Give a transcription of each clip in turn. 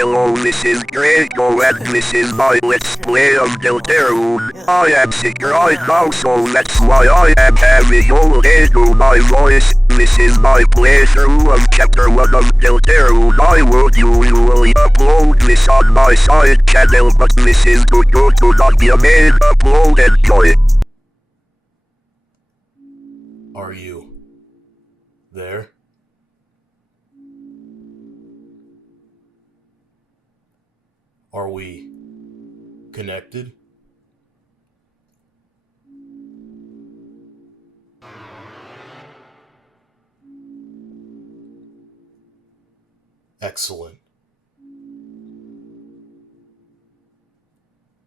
Hello, this is Craiko and this is my Let's Play of Deltarune. I am sick right now, so that's why I am having you into my voice. This is my playthrough of Chapter 1 of Deltarune. I would usually upload this on my side channel, but this is due to not be a main upload. Enjoy. Are you there? Are we connected? Excellent.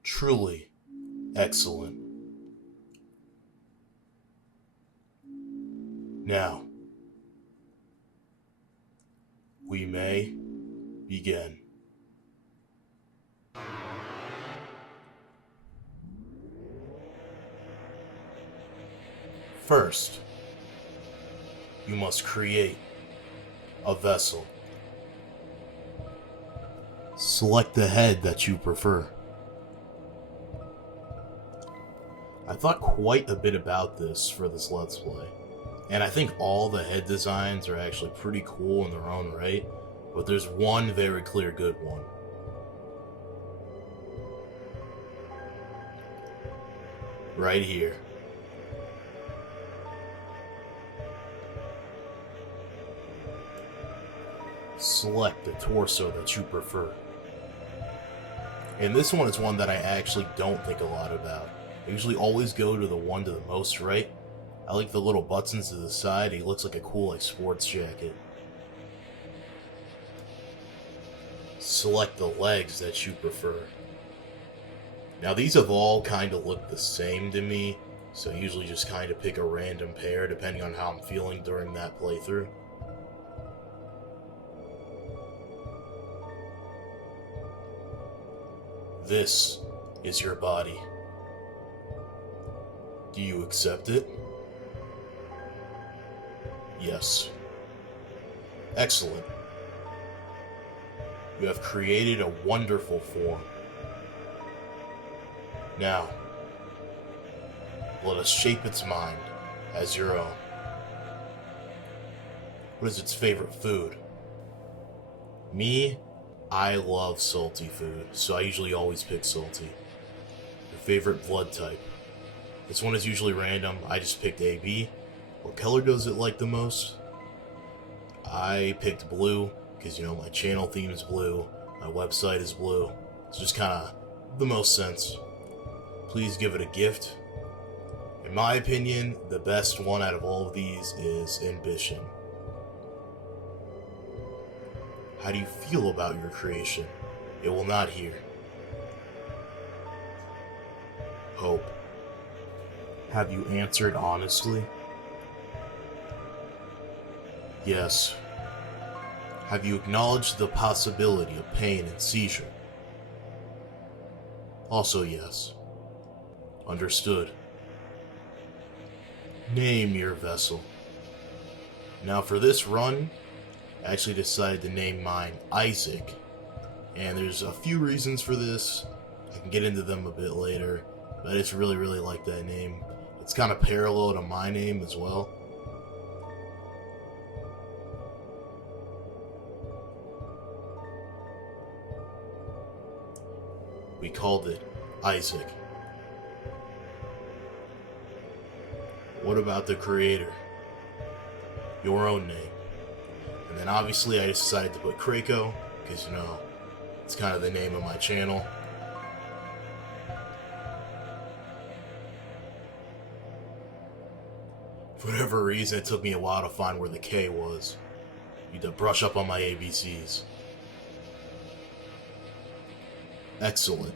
Truly excellent. Now, we may begin. First, you must create a vessel. Select the head that you prefer. I thought quite a bit about this for this Let's Play, and I think all the head designs are actually pretty cool in their own right, but there's one very clear good one. Right here. Select the torso that you prefer. And this one is one that I actually don't think a lot about. I usually always go to the one to the most right. I like the little buttons to the side. He looks like a cool sports jacket. Select the legs that you prefer. Now these have all kind of looked the same to me, so I usually just kind of pick a random pair depending on how I'm feeling during that playthrough. This is your body. Do you accept it? Yes. Excellent. You have created a wonderful form. Now, let us shape its mind as your own. What is its favorite food? Me, I love salty food, so I usually always pick salty. Your favorite blood type? This one is usually random. I just picked AB. What color does it like the most? I picked blue, because you know my channel theme is blue, my website is blue. It's just kind of the most sense. Please give it a gift. In my opinion, the best one out of all of these is ambition. How do you feel about your creation? It will not hear. Hope. Have you answered honestly? Yes. Have you acknowledged the possibility of pain and seizure? Also yes. Understood. Name your vessel. Now for this run, I actually decided to name mine Isaac, and there's a few reasons for this. I can get into them a bit later, but I just really like that name. It's kind of parallel to my name as well. We called it Isaac. What about the creator? Your own name. And then obviously I decided to put Craiko, because you know, it's kind of the name of my channel. For whatever reason, it took me a while to find where the K was. Need to brush up on my ABCs. Excellent.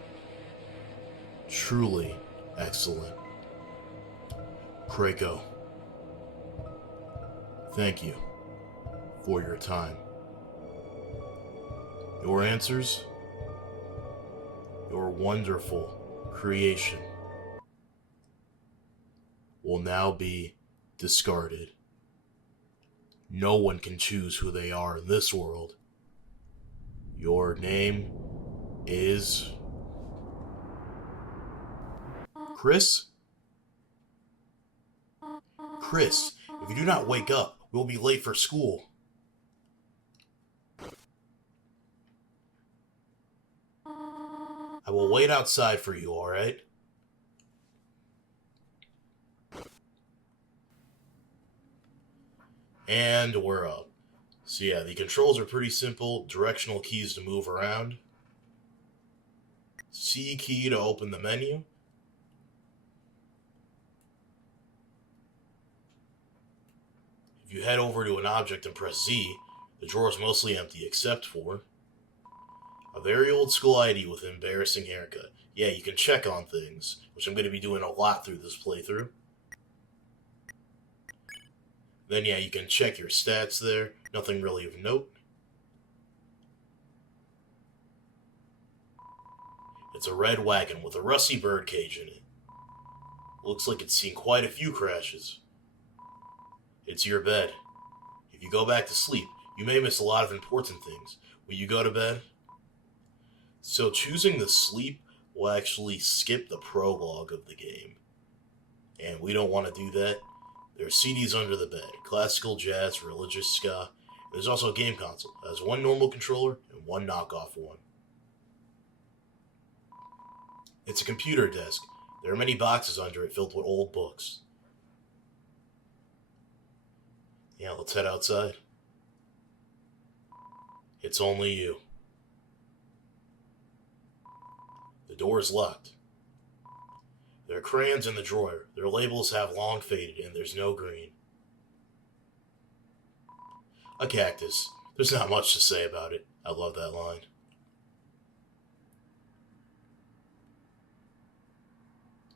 Truly excellent. Craiko, thank you for your time. Your answers, your wonderful creation will now be discarded. No one can choose who they are in this world. Your name is... Kris? Kris, if you do not wake up, we will be late for school. I will wait outside for you, alright? And we're up. So yeah, the controls are pretty simple. Directional keys to move around. C key to open the menu. If you head over to an object and press Z, the drawer is mostly empty except for a very old school ID with an embarrassing haircut. Yeah, you can check on things, which I'm going to be doing a lot through this playthrough. Then yeah, you can check your stats there. Nothing really of note. It's a red wagon with a rusty birdcage in it. Looks like it's seen quite a few crashes. It's your bed. If you go back to sleep, you may miss a lot of important things. Will you go to bed? So choosing the sleep will actually skip the prologue of the game. And we don't want to do that. There are CDs under the bed. Classical, jazz, religious, ska. There's also a game console. It has one normal controller and one knockoff one. It's a computer desk. There are many boxes under it filled with old books. Yeah, let's head outside. It's only you. The door is locked. There are crayons in the drawer. Their labels have long faded and there's no green. A cactus. There's not much to say about it. I love that line.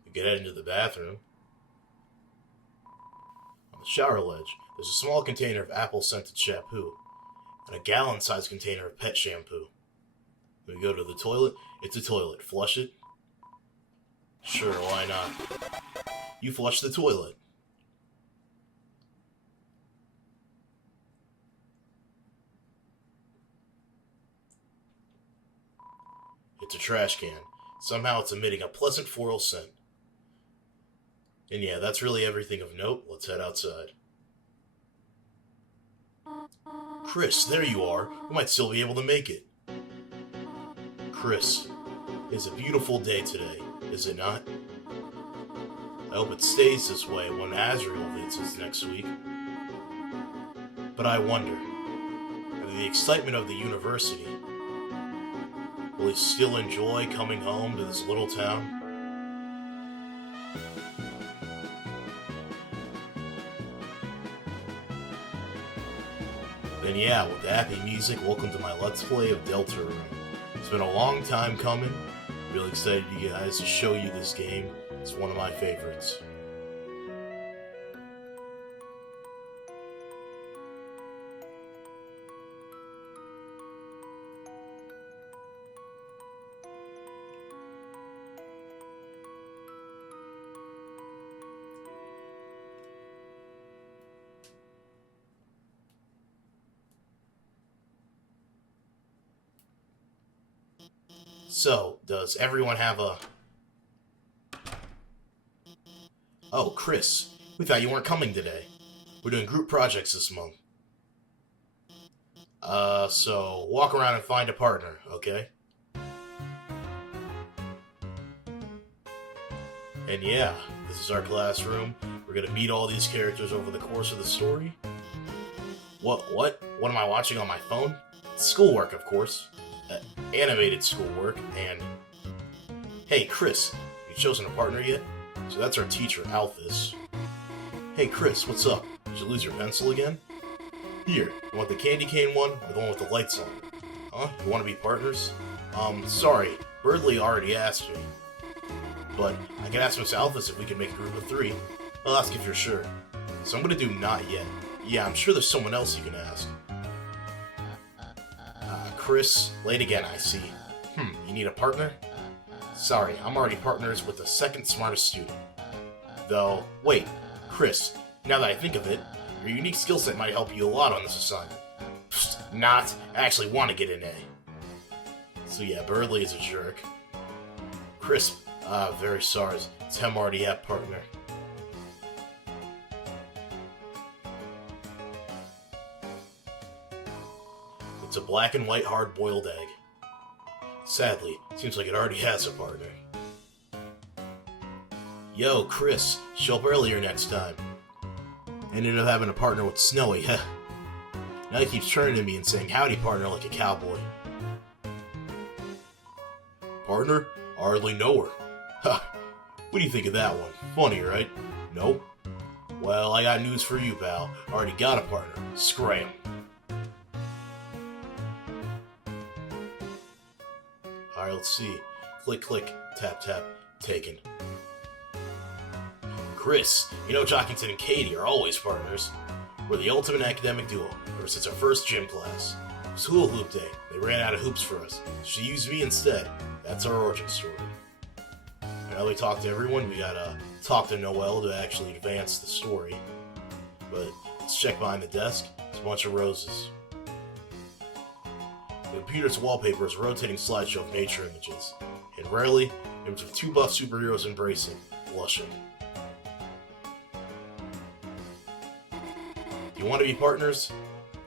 You can head into the bathroom. On the shower ledge, there's a small container of apple-scented shampoo and a gallon-sized container of pet shampoo. When we go to the toilet, it's a toilet. Flush it? Sure, why not? You flush the toilet. It's a trash can. Somehow it's emitting a pleasant floral scent. And yeah, that's really everything of note. Let's head outside. Kris, there you are. We might still be able to make it. Kris, it's a beautiful day today, is it not? I hope it stays this way when Azrael visits next week. But I wonder, under the excitement of the university, will he still enjoy coming home to this little town? Then yeah, with the happy music, welcome to my Let's Play of Deltarune. It's been a long time coming. Really excited you guys to show you this game. It's one of my favorites. So, does everyone have a... Oh, Kris, we thought you weren't coming today. We're doing group projects this month. So walk around and find a partner, okay? And yeah, this is our classroom. We're gonna meet all these characters over the course of the story. What am I watching on my phone? Schoolwork, of course. Animated schoolwork, and... Hey, Kris, you chosen a partner yet? So that's our teacher, Alphys. Hey, Kris, what's up? Did you lose your pencil again? Here, you want the candy cane one, or the one with the lights on? Huh? You want to be partners? Sorry, Birdley already asked me. But I can ask Miss Alphys if we can make a group of 3. I'll ask if you're sure. So I'm gonna do not yet. Yeah, I'm sure there's someone else you can ask. Kris, late again, I see. You need a partner? Sorry, I'm already partners with the second smartest student. Though, wait, Kris, now that I think of it, your unique skill set might help you a lot on this assignment. Psst, not. I actually want to get an A. So yeah, Birdley is a jerk. Kris, very sorry. It's MR.BEAST partner. It's a black and white hard-boiled egg. Sadly, seems like it already has a partner. Yo, Kris, show up earlier next time. Ended up having a partner with Snowy, heh. Now he keeps turning to me and saying, howdy partner, like a cowboy. Partner? I hardly know her. Ha! What do you think of that one? Funny, right? Nope. Well, I got news for you, pal. I already got a partner. Scram. Alright, let's see. Click, click, tap, tap, taken. Kris, you know Jockington and Katie are always partners. We're the ultimate academic duo, ever since our first gym class. It was hula hoop day. They ran out of hoops for us. She used me instead. That's our origin story. Now we talk to everyone. We gotta talk to Noelle to actually advance the story. But let's check behind the desk. It's a bunch of roses. The computer's wallpaper is a rotating slideshow of nature images. And rarely, images of two buff superheroes embracing, blushing. You want to be partners?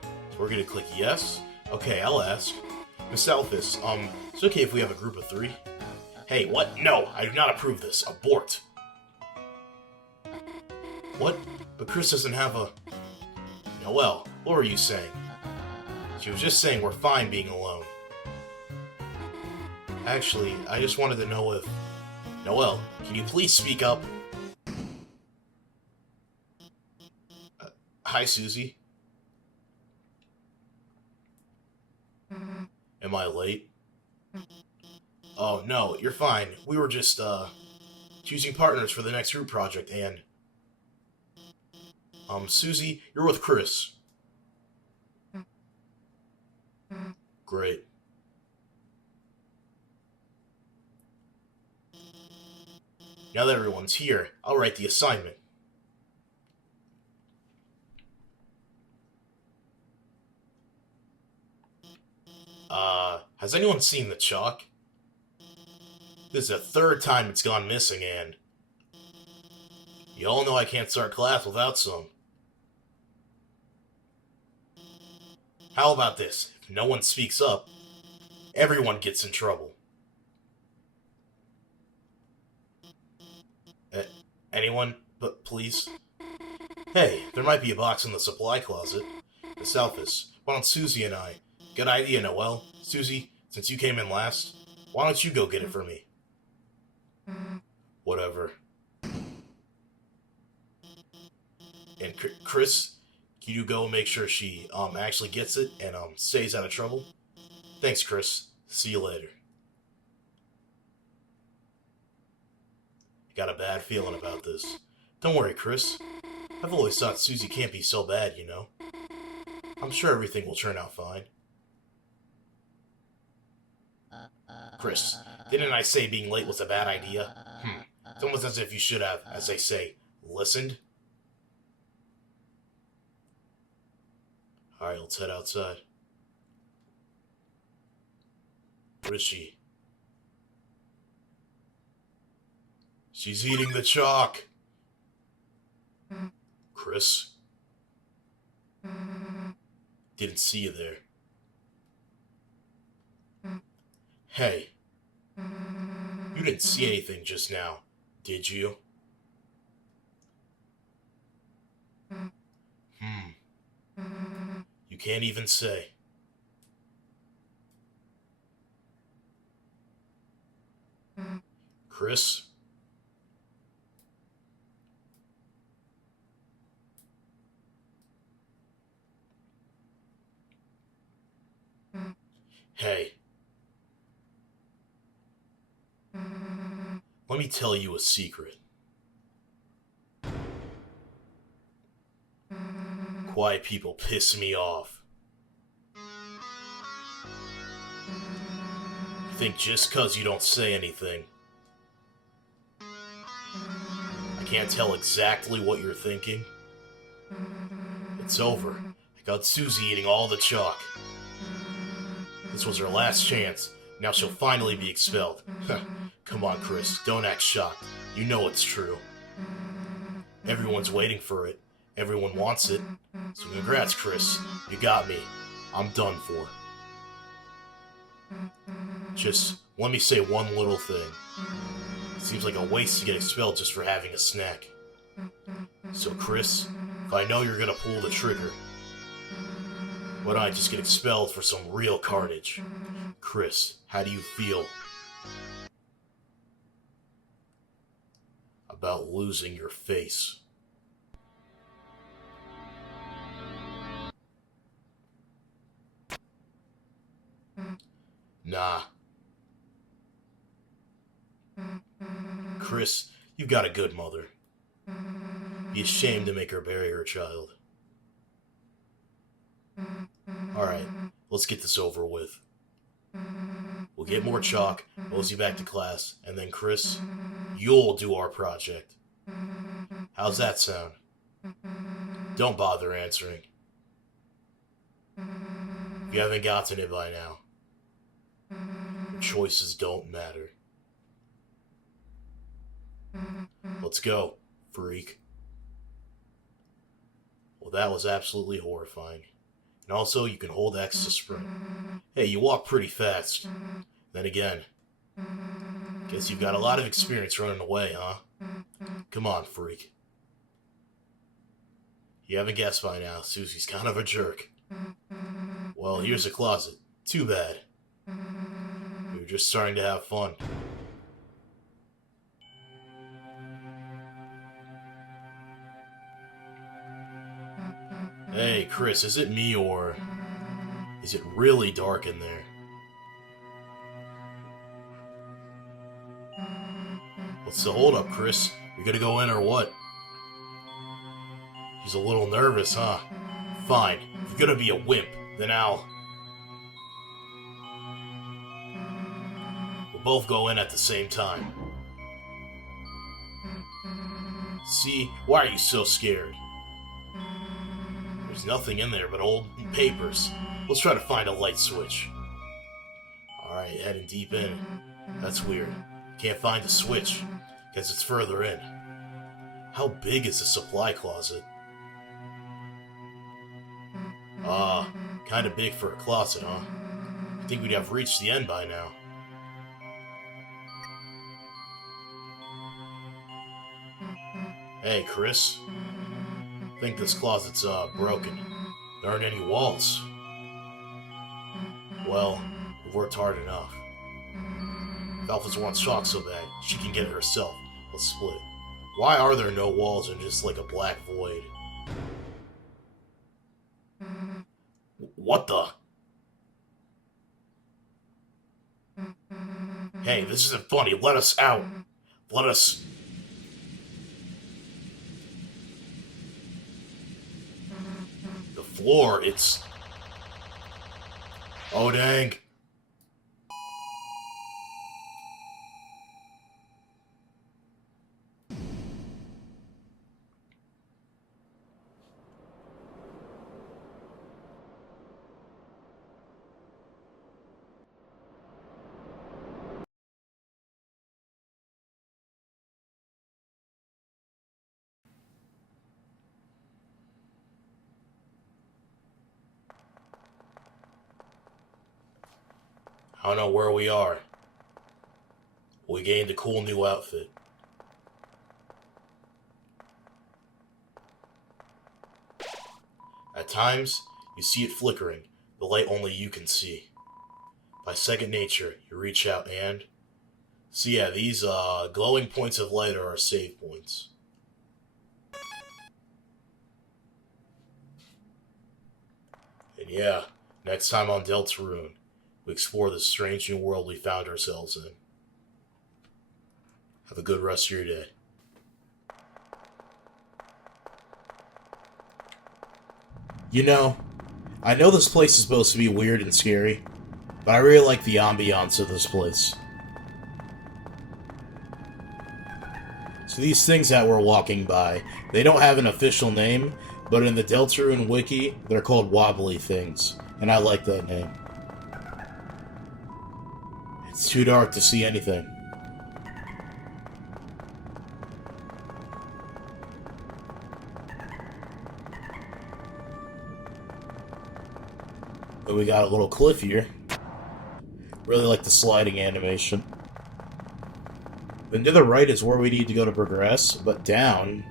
So we're gonna click yes. Okay, I'll ask. Miss Alphys, it's okay if we have a group of 3? Hey, what? No, I do not approve this. Abort. What? But Kris doesn't have a... Noelle, what were you saying? She was just saying we're fine being alone. Actually, I just wanted to know if... Noelle, can you please speak up? Hi, Susie. Am I late? Oh, no, you're fine. We were just, choosing partners for the next group project, and... Susie, you're with Kris. Great. Now that everyone's here, I'll write the assignment. Has anyone seen the chalk? This is the 3rd time it's gone missing, and... You all know I can't start class without some. How about this? If no one speaks up, everyone gets in trouble. Anyone? But please? Hey, there might be a box in the supply closet. Miss Alphys, why don't Susie and I... Good idea, Noelle. Susie, since you came in last, why don't you go get it for me? Whatever. And Kris, can you go and make sure she actually gets it and stays out of trouble? Thanks, Kris. See you later. I got a bad feeling about this. Don't worry, Kris. I've always thought Susie can't be so bad, you know. I'm sure everything will turn out fine. Kris, didn't I say being late was a bad idea? It's almost as if you should have, as they say, listened. Alright, let's head outside. What is she? She's eating the chalk! Kris? Didn't see you there. Hey. You didn't see anything just now, did you? You can't even say. Kris? Hey. Let me tell you a secret. Quiet people piss me off. You think just 'cause you don't say anything, I can't tell exactly what you're thinking? It's over. I got Susie eating all the chalk. This was her last chance, Now she'll finally be expelled. Come on, Kris, don't act shocked. You know it's true. Everyone's waiting for it. Everyone wants it. So congrats, Kris. You got me. I'm done for. Just let me say one little thing. It seems like a waste to get expelled just for having a snack. So Kris, if I know you're gonna pull the trigger, why don't I just get expelled for some real carnage? Kris, how do you feel about losing your face? Nah. Kris, you've got a good mother. Be ashamed to make her bury her child. Alright, let's get this over with. We'll get more chalk, mosey back to class, and then Kris, you'll do our project. How's that sound? Don't bother answering. If you haven't gotten it by now, your choices don't matter. Let's go, freak. Well, that was absolutely horrifying. And also, you can hold X to sprint. Hey, you walk pretty fast. Then again, guess you've got a lot of experience running away, huh? Come on, freak. You haven't guessed by now, Susie's kind of a jerk. Well, here's a closet. Too bad. We were just starting to have fun. Hey, Kris, is it me or is it really dark in there? What's the holdup, Kris? We gonna go in or what? He's a little nervous, huh? Fine. If you're gonna be a wimp, then we'll both go in at the same time. See? Why are you so scared? There's nothing in there but old papers. Let's try to find a light switch. Alright, heading deep in. That's weird. Can't find the switch. Guess it's further in. How big is the supply closet? Kinda big for a closet, huh? I think we'd have reached the end by now. Hey, Kris. I think this closet's, broken. There aren't any walls. Well, we've worked hard enough. If Alphys wants chalk so bad, she can get it herself. Let's split. Why are there no walls and just like a black void? What the? Hey, this isn't funny. Let us out. Let us... The floor, it's... Oh, dang. I don't know where we are. We gained a cool new outfit. At times, you see it flickering, the light only you can see. By second nature, you reach out and... So yeah, these glowing points of light are our save points. And yeah, next time on Deltarune, we explore the strange new world we found ourselves in. Have a good rest of your day. You know, I know this place is supposed to be weird and scary, but I really like the ambiance of this place. So these things that we're walking by, they don't have an official name, but in the Deltarune wiki, they're called wobbly things, and I like that name. It's too dark to see anything. But we got a little cliff here. Really like the sliding animation. Then to the right is where we need to go to progress, but down...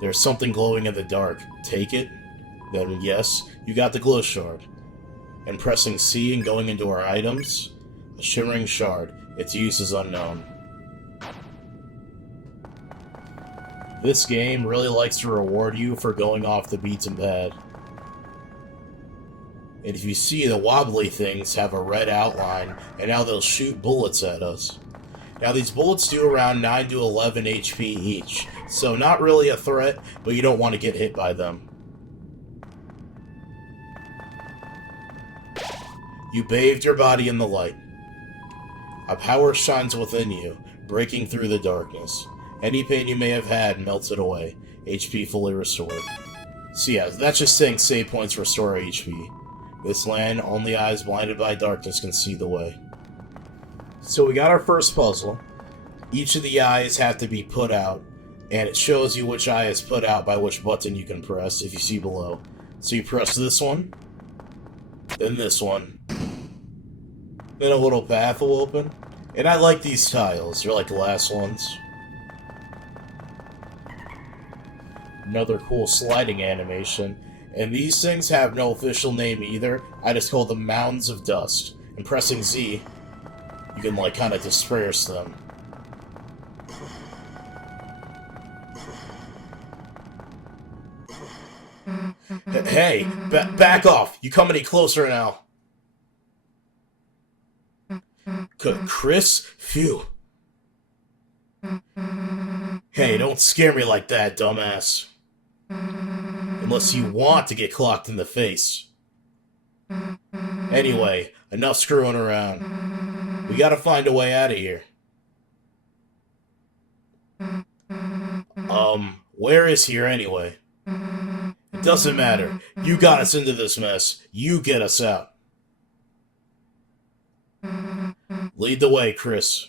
there's something glowing in the dark. Take it. Then yes, you got the glow shard. And pressing C and going into our items, a shimmering shard. Its use is unknown. This game really likes to reward you for going off the beaten path. And if you see, the wobbly things have a red outline, and now they'll shoot bullets at us. Now these bullets do around 9 to 11 HP each, so not really a threat, but you don't want to get hit by them. You bathed your body in the light. A power shines within you, breaking through the darkness. Any pain you may have had melted away, HP fully restored. So yeah, that's just saying save points restore HP. This land, only eyes blinded by darkness can see the way. So we got our first puzzle. Each of the eyes have to be put out, and it shows you which eye is put out by which button you can press, if you see below. So you press this one, then this one, then a little path will open. And I like these tiles, they're like glass ones. Another cool sliding animation. And these things have no official name either. I just call them mounds of dust. And pressing Z, you can like kind of disperse them. Hey, back off! You come any closer now. Kris? Phew. Hey, don't scare me like that, dumbass. Unless you want to get clocked in the face. Anyway, enough screwing around. We gotta find a way out of here. Where is here anyway? It doesn't matter. You got us into this mess. You get us out. Lead the way, Kris.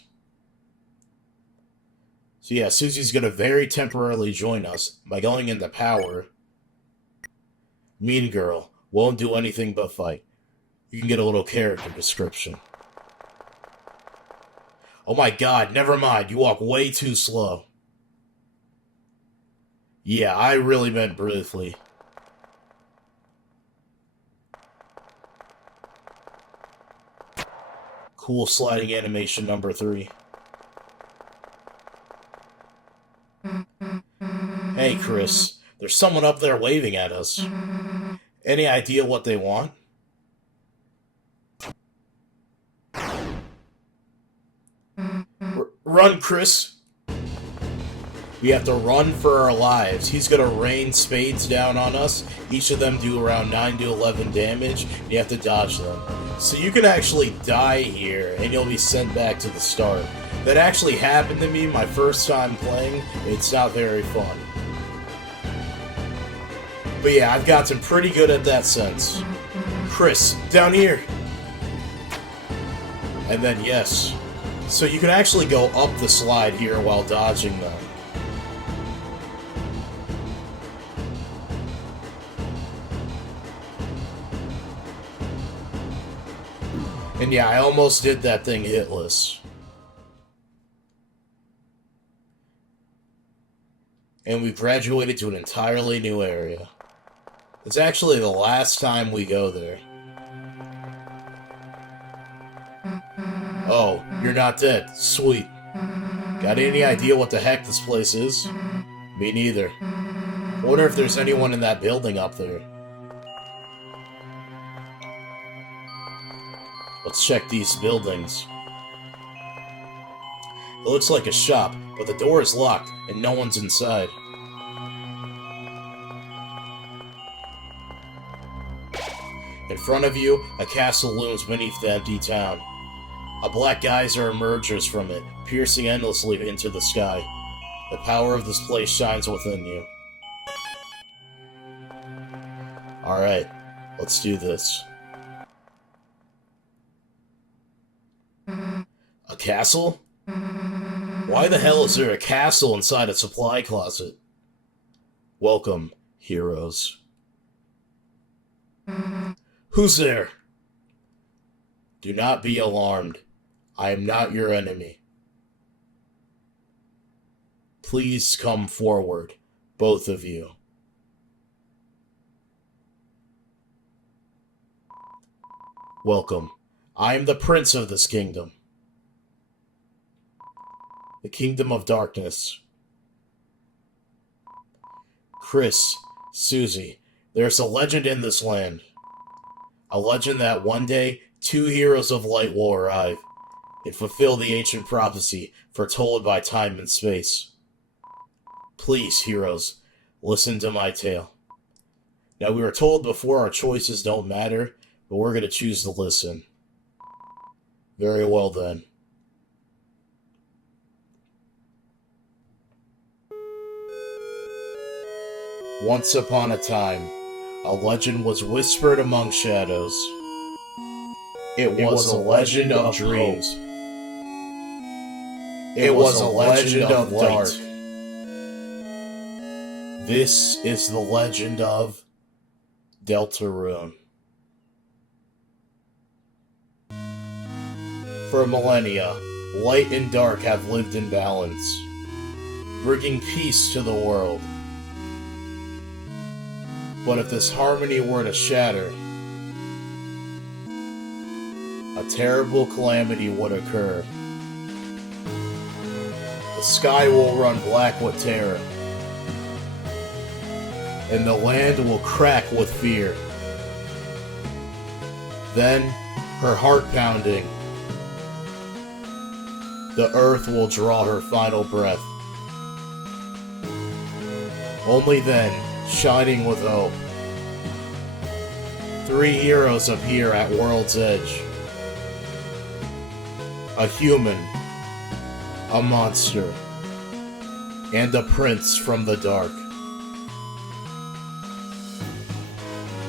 So yeah, Susie's gonna very temporarily join us by going into power. Mean girl. Won't do anything but fight. You can get a little character description. Oh my god, never mind. You walk way too slow. Yeah, I really meant briefly. Cool sliding animation number 3. Hey, Kris. There's someone up there waving at us. Any idea what they want? Run, Kris! We have to run for our lives. He's gonna rain spades down on us. Each of them do around 9 to 11 damage. And you have to dodge them. So you can actually die here, and you'll be sent back to the start. That actually happened to me my first time playing. It's not very fun. But yeah, I've gotten pretty good at that since. Kris, down here! And then yes. So you can actually go up the slide here while dodging them. And yeah, I almost did that thing hitless. And we've graduated to an entirely new area. It's actually the last time we go there. Oh, you're not dead. Sweet. Got any idea what the heck this place is? Me neither. Wonder if there's anyone in that building up there. Let's check these buildings. It looks like a shop, but the door is locked and no one's inside. In front of you, a castle looms beneath the empty town. A black geyser emerges from it, piercing endlessly into the sky. The power of this place shines within you. Alright, let's do this. castle? Why the hell is there a castle inside a supply closet? Welcome, heroes. Who's there? Do not be alarmed. I am not your enemy. Please come forward, both of you. Welcome. I am the prince of this kingdom. The kingdom of darkness. Kris, Susie, there's a legend in this land. A legend that one day, 2 heroes of light will arrive and fulfill the ancient prophecy foretold by time and space. Please, heroes, listen to my tale. Now, we were told before our choices don't matter, but we're going to choose to listen. Very well, then. Once upon a time, a legend was whispered among shadows. It was a legend of dreams. It was a legend of dark. This is the legend of Deltarune. For millennia, light and dark have lived in balance, bringing peace to the world. But if this harmony were to shatter, a terrible calamity would occur. The sky will run black with terror, and the land will crack with fear. Then, her heart pounding, the earth will draw her final breath. Only then, shining with hope, 3 heroes appear at World's Edge. A human, a monster, and a prince from the dark.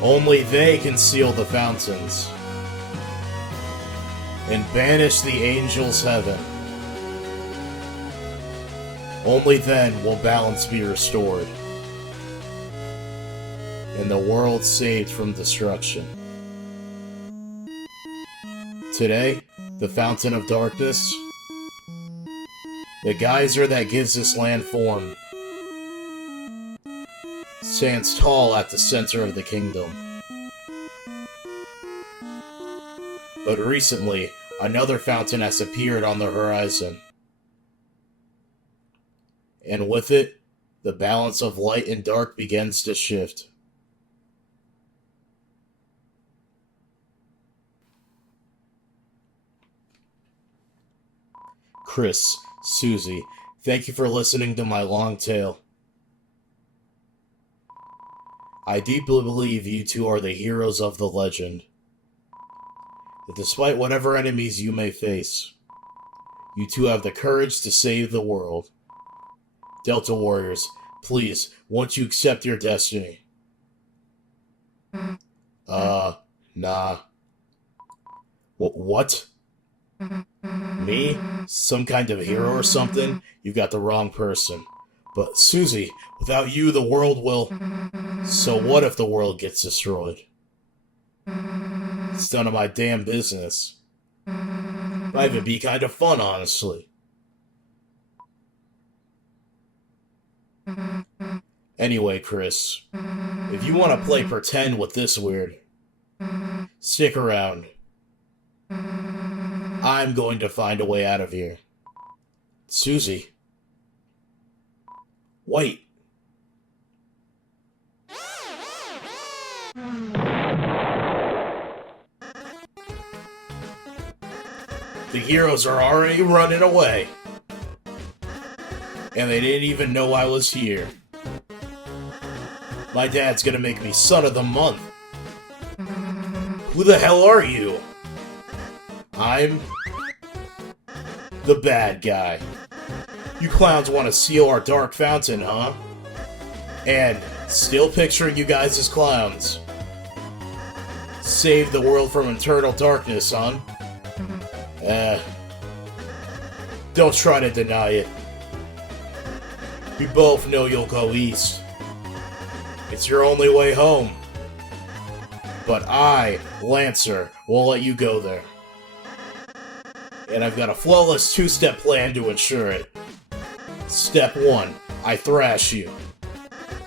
Only they can seal the fountains and banish the angels' heaven. Only then will balance be restored and the world saved from destruction. Today, the Fountain of Darkness, the geyser that gives this land form, stands tall at the center of the kingdom. But recently, another fountain has appeared on the horizon. And with it, the balance of light and dark begins to shift. Kris, Susie, thank you for listening to my long tale. I deeply believe you two are the heroes of the legend. That despite whatever enemies you may face, you two have the courage to save the world. Delta Warriors, please, won't you accept your destiny? Nah. What? Me? Some kind of hero or something? You got the wrong person. But Susie, without you, the world will... So what if the world gets destroyed? It's none of my damn business. Might even be kind of fun, honestly. Anyway, Kris, if you want to play pretend with this weird, stick around. I'm going to find a way out of here. Susie. Wait. The heroes are already running away. And they didn't even know I was here. My dad's gonna make me son of the month. Who the hell are you? I'm the bad guy. You clowns want to seal our dark fountain, huh? And still picturing you guys as clowns. Save the world from eternal darkness, huh? Don't try to deny it. We both know you'll go east. It's your only way home. But I, Lancer, will let you go there. And I've got a flawless two-step plan to ensure it. Step 1, I thrash you.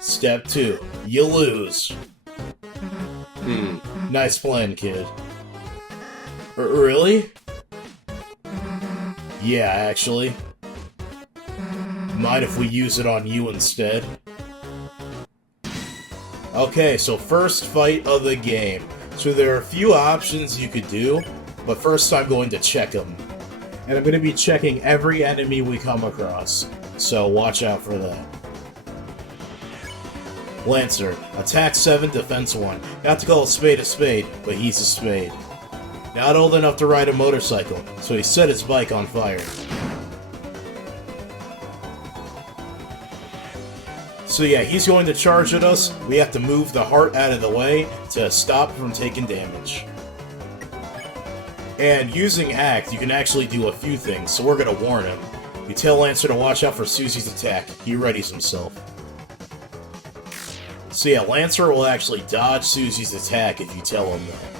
Step 2, you lose. Nice plan, kid. Really? Yeah, actually. Mind if we use it on you instead? Okay, so first fight of the game. So there are a few options you could do, but first I'm going to check them. And I'm going to be checking every enemy we come across, so watch out for that. Lancer, attack 7, defense 1. Not to call a spade, but he's a spade. Not old enough to ride a motorcycle, so he set his bike on fire. So yeah, he's going to charge at us. We have to move the heart out of the way to stop from taking damage. And using Act, you can actually do a few things, so we're going to warn him. You tell Lancer to watch out for Susie's attack. He readies himself. So yeah, Lancer will actually dodge Susie's attack if you tell him that.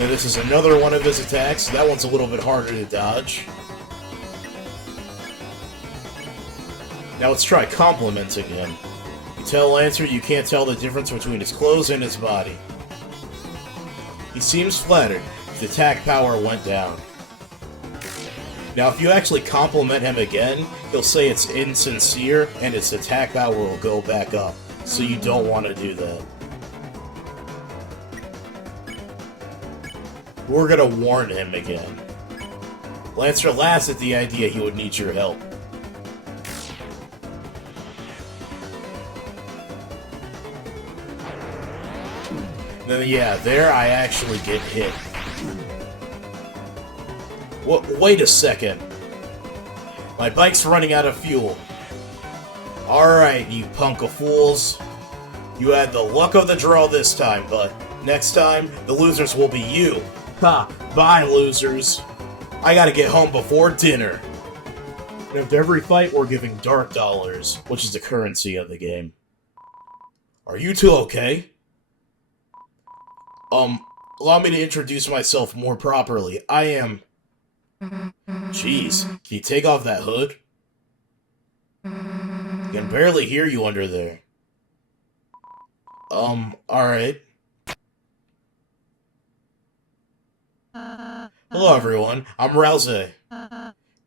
And this is another one of his attacks. That one's a little bit harder to dodge. Now let's try complimenting him. You tell Lancer you can't tell the difference between his clothes and his body. He seems flattered. His attack power went down. Now if you actually compliment him again, he'll say it's insincere and his attack power will go back up. So you don't want to do that. We're gonna warn him again. Lancer laughs at the idea he would need your help. Then yeah, there I actually get hit. Wait a second. My bike's running out of fuel. Alright, you punk of fools. You had the luck of the draw this time, but next time, the losers will be you. Ha! Bye, losers. I gotta get home before dinner. And after every fight, we're giving dark dollars, which is the currency of the game. Are you two okay? Allow me to introduce myself more properly. I am... Jeez, can you take off that hood? I can barely hear you under there. Alright. Hello everyone, I'm Ralsei.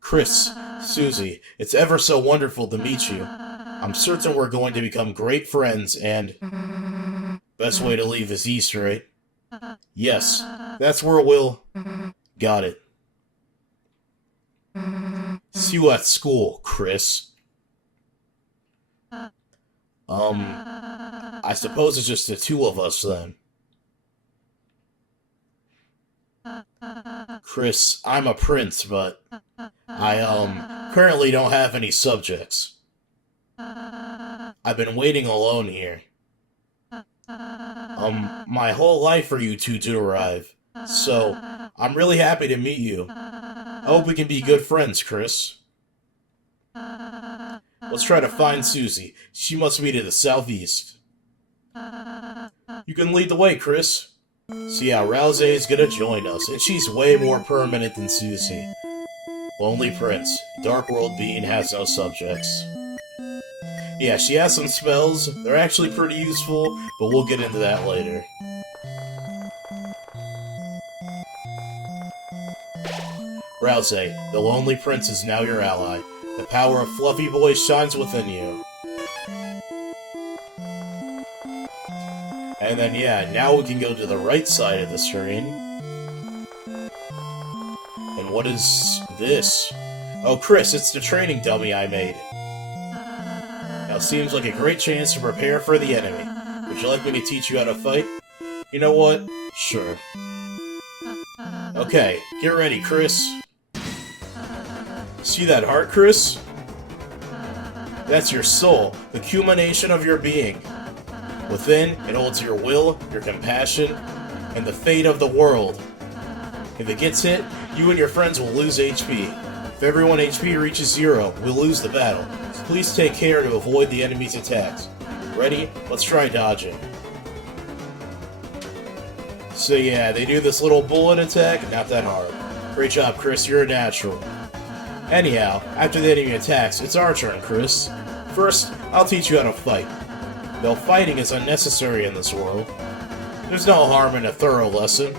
Kris, Susie, it's ever so wonderful to meet you. I'm certain we're going to become great friends and... Best way to leave is east, right? Yes, that's where we'll... Got it. See you at school, Kris. I suppose it's just the two of us then. Kris, I'm a prince, but I, currently don't have any subjects. I've been waiting alone here. My whole life for you two to arrive. So, I'm really happy to meet you. I hope we can be good friends, Kris. Let's try to find Susie. She must be to the southeast. You can lead the way, Kris. See how Ralsei is gonna join us, and she's way more permanent than Susie. Lonely Prince. Dark World being has no subjects. Yeah, she has some spells. They're actually pretty useful, but we'll get into that later. Ralsei, the Lonely Prince is now your ally. The power of Fluffy Boy shines within you. And then yeah, now we can go to the right side of the screen. And what is this? Oh, Kris, it's the training dummy I made. Now seems like a great chance to prepare for the enemy. Would you like me to teach you how to fight? You know what? Sure. Okay, get ready, Kris. See that heart, Kris? That's your soul, the culmination of your being. Within, it holds your will, your compassion, and the fate of the world. If it gets hit, you and your friends will lose HP. If everyone HP reaches 0, we'll lose the battle. So please take care to avoid the enemy's attacks. Ready? Let's try dodging. So yeah, they do this little bullet attack, not that hard. Great job, Kris, you're a natural. Anyhow, after the enemy attacks, it's our turn, Kris. First, I'll teach you how to fight. Though fighting is unnecessary in this world, there's no harm in a thorough lesson.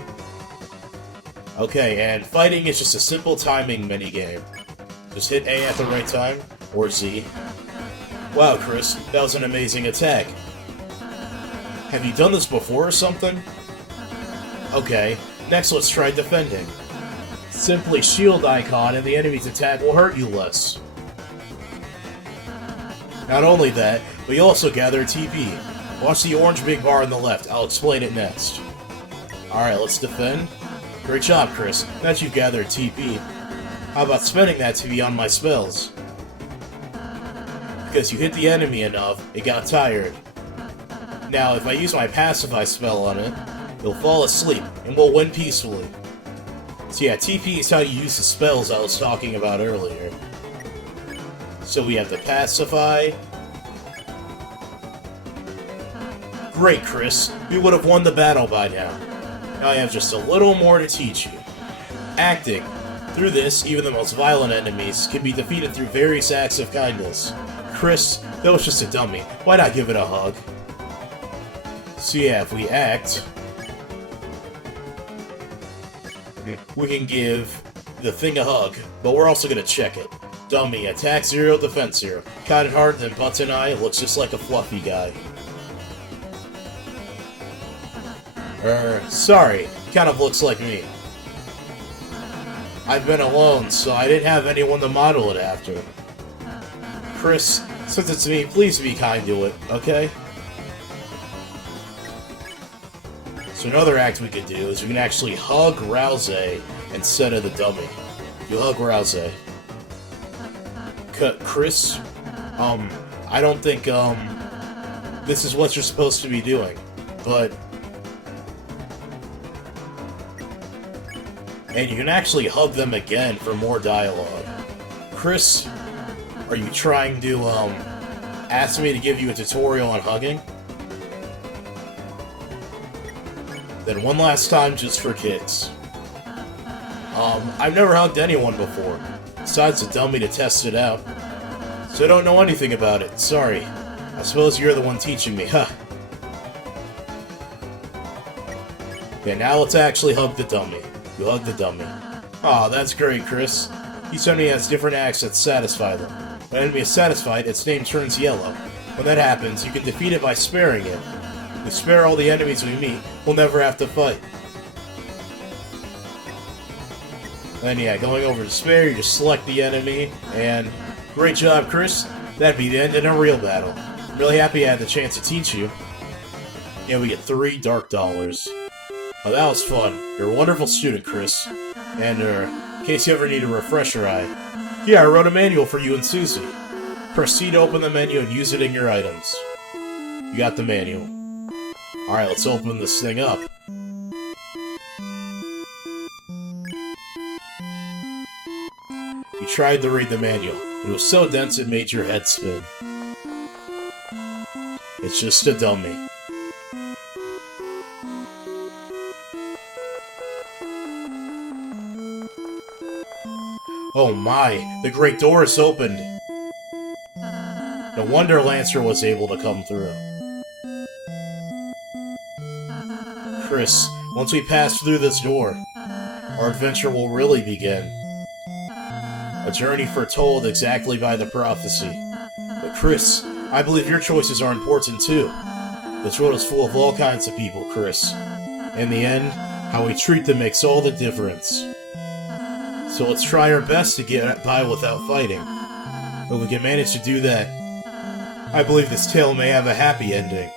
Okay, and fighting is just a simple timing minigame. Just hit A at the right time, or Z. Wow, Kris, that was an amazing attack. Have you done this before or something? Okay, next let's try defending. Simply shield icon and the enemy's attack will hurt you less. Not only that, but you also gather TP. Watch the orange big bar on the left, I'll explain it next. Alright, let's defend. Great job, Kris. Now that you've gathered TP, how about spending that to be on my spells? Because you hit the enemy enough, it got tired. Now, if I use my Pacify spell on it, it'll fall asleep, and we'll win peacefully. So yeah, TP is how you use the spells I was talking about earlier. So we have the Pacify. Great, Kris. We would have won the battle by now. Now I have just a little more to teach you. Acting. Through this, even the most violent enemies can be defeated through various acts of kindness. Kris, that was just a dummy. Why not give it a hug? So yeah, if we act, we can give the thing a hug, but we're also going to check it. Dummy, attack 0, defense 0. Kind of hard, then Button Eye looks just like a fluffy guy. Sorry, kind of looks like me. I've been alone, so I didn't have anyone to model it after. Kris, since it's me, please be kind to it, okay? So another act we could do is we can actually hug Ralsei instead of the dummy. You hug Ralsei. Kris, I don't think, this is what you're supposed to be doing, but... And you can actually hug them again for more dialogue. Kris, are you trying to, ask me to give you a tutorial on hugging? Then one last time just for kicks. I've never hugged anyone before, besides a dummy to test it out. So I don't know anything about it, sorry. I suppose you're the one teaching me, huh? Okay, now let's actually hug the dummy. You hug the dummy. Aw, that's great, Kris. Each enemy has different acts that satisfy them. When an enemy is satisfied, its name turns yellow. When that happens, you can defeat it by sparing it. If we spare all the enemies we meet, we'll never have to fight. Then yeah, going over to spare, you just select the enemy, and great job, Kris. That'd be the end in a real battle. I'm really happy I had the chance to teach you. Yeah, we get 3 dark dollars. Oh, that was fun. You're a wonderful student, Kris. And, in case you ever need a refresher eye, yeah, I wrote a manual for you and Susie. Proceed to open the menu and use it in your items. You got the manual. Alright, let's open this thing up. You tried to read the manual, but it was so dense it made your head spin. It's just a dummy. Oh my, the great door is opened! No wonder Lancer was able to come through. Kris, once we pass through this door, our adventure will really begin. A journey foretold exactly by the prophecy. But Kris, I believe your choices are important too. This world is full of all kinds of people, Kris. In the end, how we treat them makes all the difference. So let's try our best to get by without fighting. If we can manage to do that, I believe this tale may have a happy ending.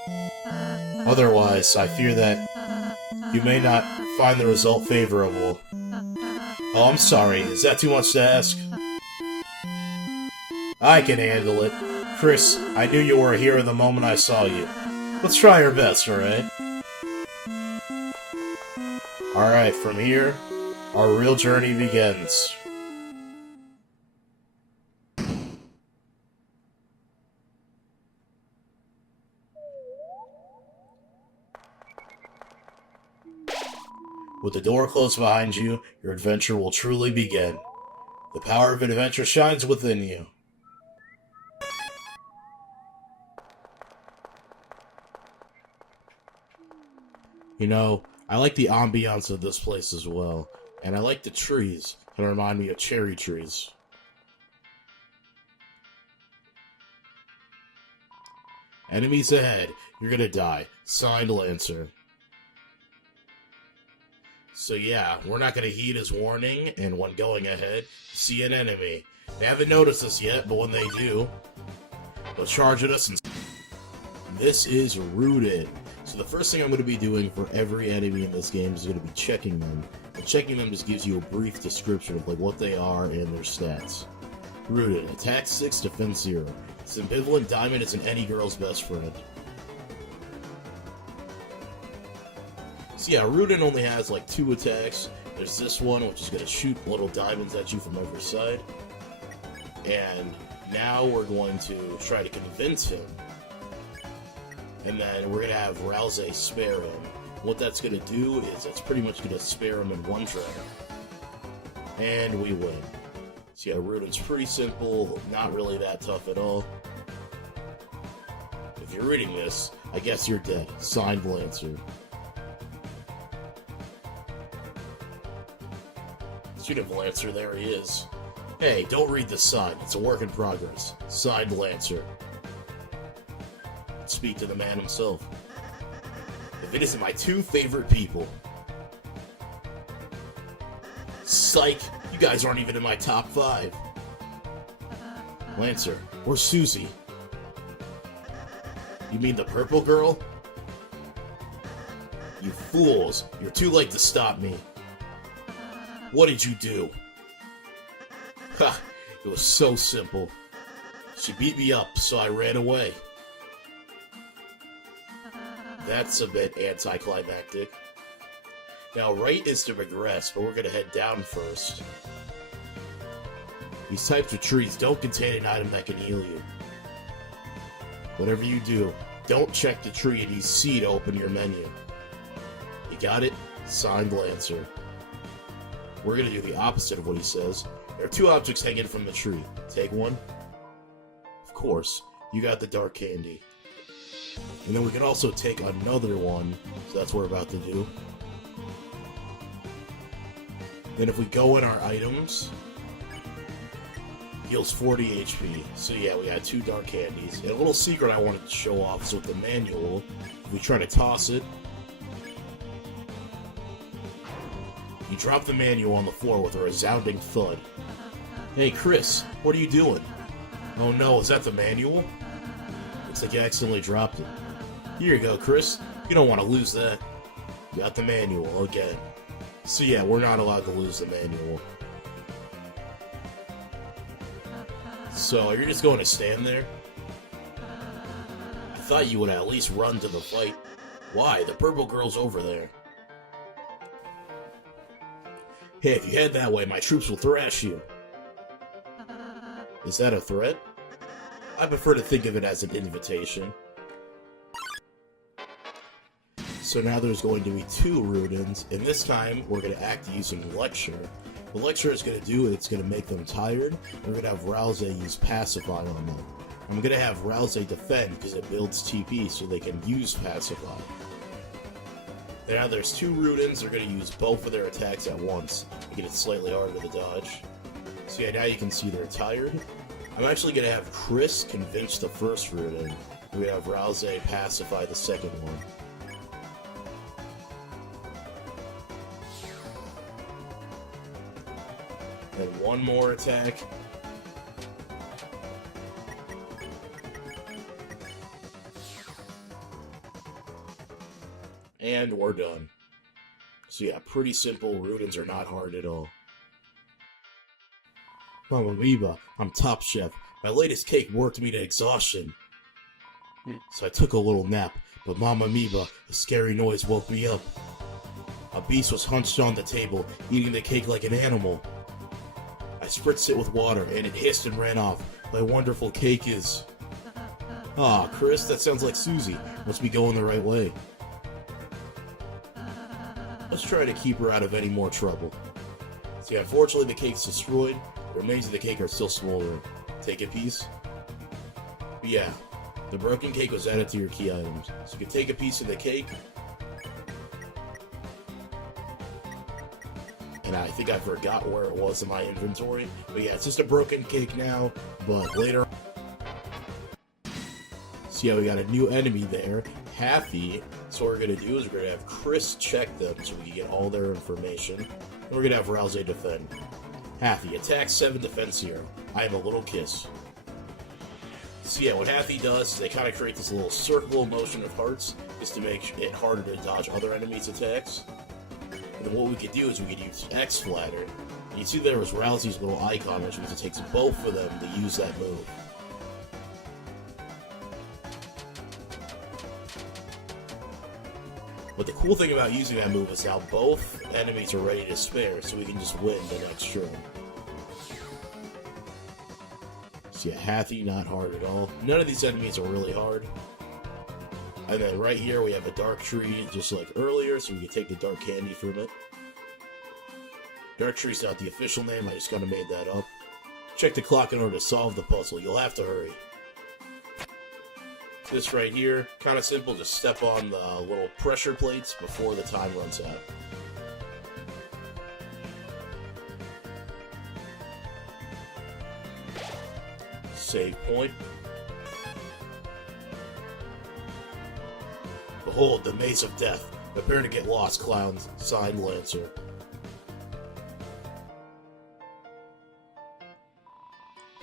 Otherwise, I fear that you may not find the result favorable. Oh, I'm sorry. Is that too much to ask? I can handle it. Kris, I knew you were a hero the moment I saw you. Let's try our best, alright? Alright, from here, Our real journey begins. With the door closed behind you, your adventure will truly begin. The power of adventure shines within you. You know, I like the ambiance of this place as well, and I like the trees. They remind me of cherry trees. Enemies ahead. You're gonna die. Signed, Lancer. So yeah, we're not gonna heed his warning, and when going ahead, see an enemy. They haven't noticed us yet, but when they do, they'll charge at us and... This is Rooted. So the first thing I'm going to be doing for every enemy in this game is going to be checking them. And checking them just gives you a brief description of like what they are and their stats. Rooted. Attack 6, defense 0. This ambivalent diamond isn't any girl's best friend. So yeah, Rooted only has like 2 attacks. There's this one, which is going to shoot little diamonds at you from every side. And now we're going to try to convince him. And then we're going to have Ralsei spare him. What that's going to do is it's pretty much going to spare him in one try. And we win. So yeah, Rooden's pretty simple, not really that tough at all. If you're reading this, I guess you're dead. Signed, Lancer. Speaking of Lancer, there he is. Hey, don't read this sign. It's a work in progress. Signed, Lancer. Speak to the man himself. If it isn't my 2 favorite people. Psych! You guys aren't even in my top 5. Lancer, where's Susie? You mean the purple girl? You fools! You're too late to stop me. What did you do? Ha! It was so simple. She beat me up, so I ran away. That's a bit anticlimactic. Now, right is to regress, but we're going to head down first. These types of trees don't contain an item that can heal you. Whatever you do, don't check the tree and use C to open your menu. You got it? Signed, Lancer. We're going to do the opposite of what he says. There are 2 objects hanging from the tree. Take one. Of course, you got the dark candy. And then we can also take another one, so that's what we're about to do. Then if we go in our items, heals 40 HP. So yeah, we got 2 dark candies. And a little secret I wanted to show off is with the manual, if we try to toss it, you drop the manual on the floor with a resounding thud. Hey Kris, what are you doing? Oh no, is that the manual? Looks like you accidentally dropped it. Here you go, Kris. You don't want to lose that. Got the manual again. So yeah, we're not allowed to lose the manual. So you're just going to stand there? I thought you would at least run to the fight. Why? The purple girl's over there. Hey, if you head that way, my troops will thrash you. Is that a threat? I prefer to think of it as an invitation. So now there's going to be 2 Rudens, and this time we're going to act using Lecture. What Lecture is going to do is it's going to make them tired, and we're going to have Ralsei use Pacify on them. I'm going to have Ralsei defend because it builds TP so they can use Pacify. Now there's 2 Rudens, they're going to use both of their attacks at once, making it slightly harder to dodge. So yeah, now you can see they're tired. I'm actually going to have Kris convince the first Ruden. We have Ralsei pacify the second one. And one more attack. And we're done. So yeah, pretty simple. Rudens are not hard at all. Mama Amoeba, I'm top chef. My latest cake worked me to exhaustion. So I took a little nap, but Mama Amoeba, a scary noise woke me up. A beast was hunched on the table, eating the cake like an animal. I spritzed it with water, and it hissed and ran off. My wonderful cake is... Ah, Kris, that sounds like Susie. Must be going the right way. Let's try to keep her out of any more trouble. See, unfortunately the cake's destroyed. The remains of the cake are still smoldering. Take a piece? But yeah, the broken cake was added to your key items. So you can take a piece of the cake. And I think I forgot where it was in my inventory. But yeah, it's just a broken cake now. But later on... See how we got a new enemy there. Happy. So what we're going to do is we're going to have Kris check them so we can get all their information. And we're going to have Ralsei defend. Happy. Attack 7, defense 0. I have a little kiss. So yeah, what Happy does is they kind of create this little circle motion of hearts just to make it harder to dodge other enemies' attacks. And then what we could do is we could use X Flatter. And you see there was Ralsei's little icon, which means it takes both of them to use that move. But the cool thing about using that move is how both enemies are ready to spare, so we can just win the next turn. So yeah, Happy, not hard at all. None of these enemies are really hard. And then right here we have a dark tree, just like earlier, so we can take the dark candy from it. Dark tree's not the official name, I just kind of made that up. Check the clock in order to solve the puzzle. You'll have to hurry. This right here, kind of simple, just step on the little pressure plates before the time runs out. Save point. Behold, the Maze of Death. Prepare to get lost, clowns. Signed, Lancer.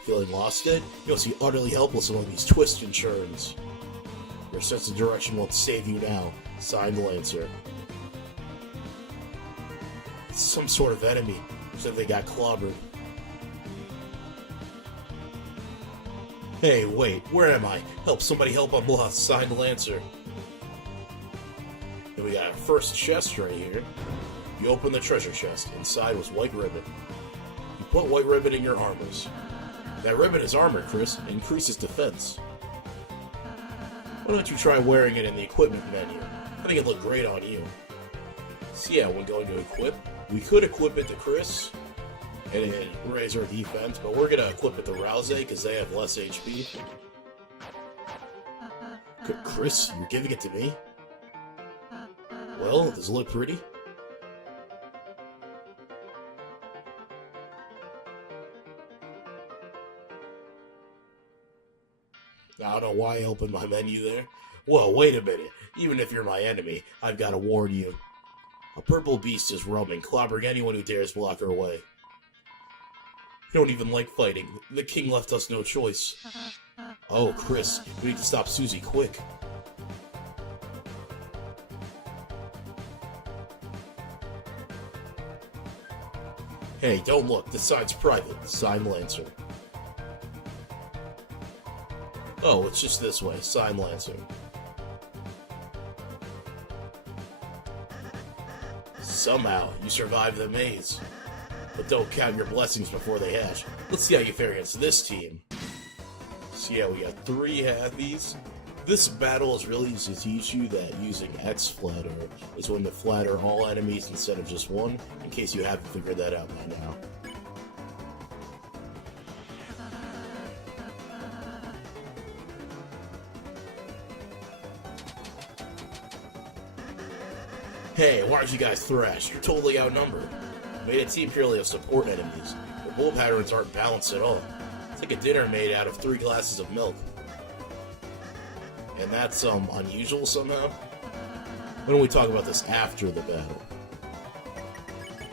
Feeling lost yet? You'll see utterly helpless among these twists and turns. Your sense of direction won't save you now. Signed, Lancer. It's some sort of enemy. Said they got clobbered. Hey, wait, where am I? Help, somebody help, I'm lost. Signed, Lancer. Then we got our first chest right here. You open the treasure chest. Inside was white ribbon. You put white ribbon in your armors. That ribbon is armor, Kris. It increases defense. Why don't you try wearing it in the equipment menu? I think it'd look great on you. So yeah, when going to equip, we could equip it to Kris and then raise our defense, but we're gonna equip it to Ralsei because they have less HP. Kris, you're giving it to me? Well, does it look pretty? I don't know why I opened my menu there. Whoa, wait a minute. Even if you're my enemy, I've got to warn you. A purple beast is roaming, clobbering anyone who dares block our way. We don't even like fighting. The king left us no choice. Oh, Kris, we need to stop Susie quick. Hey, don't look. This sign's private. Sign Lancer. Oh, it's just this way. Sign Lancer. Somehow, you survived the maze. But don't count your blessings before they hatch. Let's see how you fare against this team. So yeah, we got 3 Happies. This battle is really to teach you that using X Flatter is when to flatter all enemies instead of just one, in case you haven't figured that out by now. Hey, why aren't you guys thrashed? You're totally outnumbered. Made a team purely of support enemies. The bull patterns aren't balanced at all. It's like a dinner made out of 3 glasses of milk. And that's, unusual somehow? Why don't we talk about this after the battle?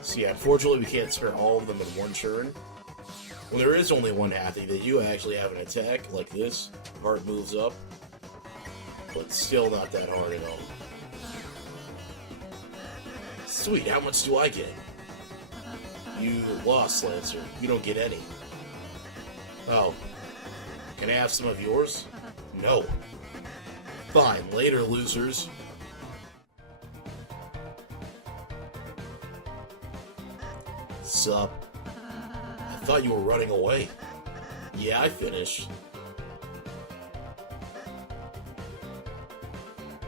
So yeah, unfortunately we can't spare all of them in one turn. When there is only one Happy, they do actually have an attack, like this. Heart moves up. But still not that hard at all. Sweet, how much do I get? You lost, Lancer. You don't get any. Oh. Can I have some of yours? No. Fine, later, losers. Sup? I thought you were running away. Yeah, I finished.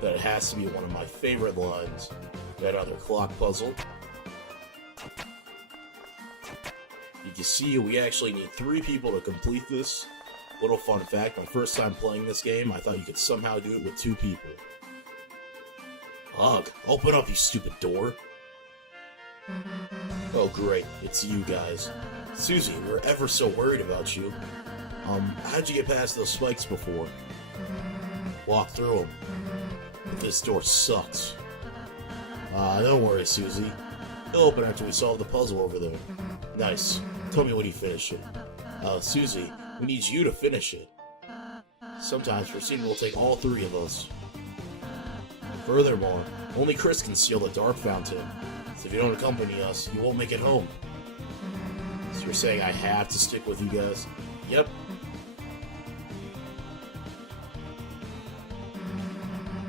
That has to be one of my favorite lines. That other clock puzzle. You can see we actually need 3 people to complete this. Little fun fact, my first time playing this game, I thought you could somehow do it with 2 people. Ugh, open up, you stupid door. Oh great, it's you guys. Susie, we were ever so worried about you. How'd you get past those spikes before? Walk through them. But this door sucks. Don't worry, Susie. It'll open after we solve the puzzle over there. Nice. Tell me when you finish it. Susie, we need you to finish it. Sometimes proceeding will take all 3 of us. Furthermore, only Kris can seal the dark fountain. So if you don't accompany us, you won't make it home. So you're saying I have to stick with you guys? Yep.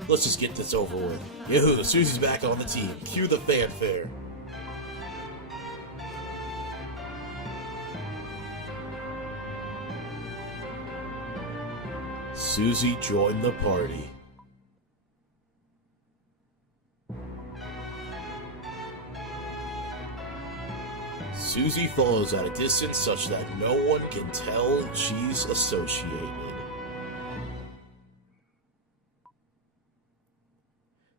Let's just get this over with. Yahoo! Susie's back on the team. Cue the fanfare. Susie joined the party. Susie follows at a distance such that no one can tell she's associated.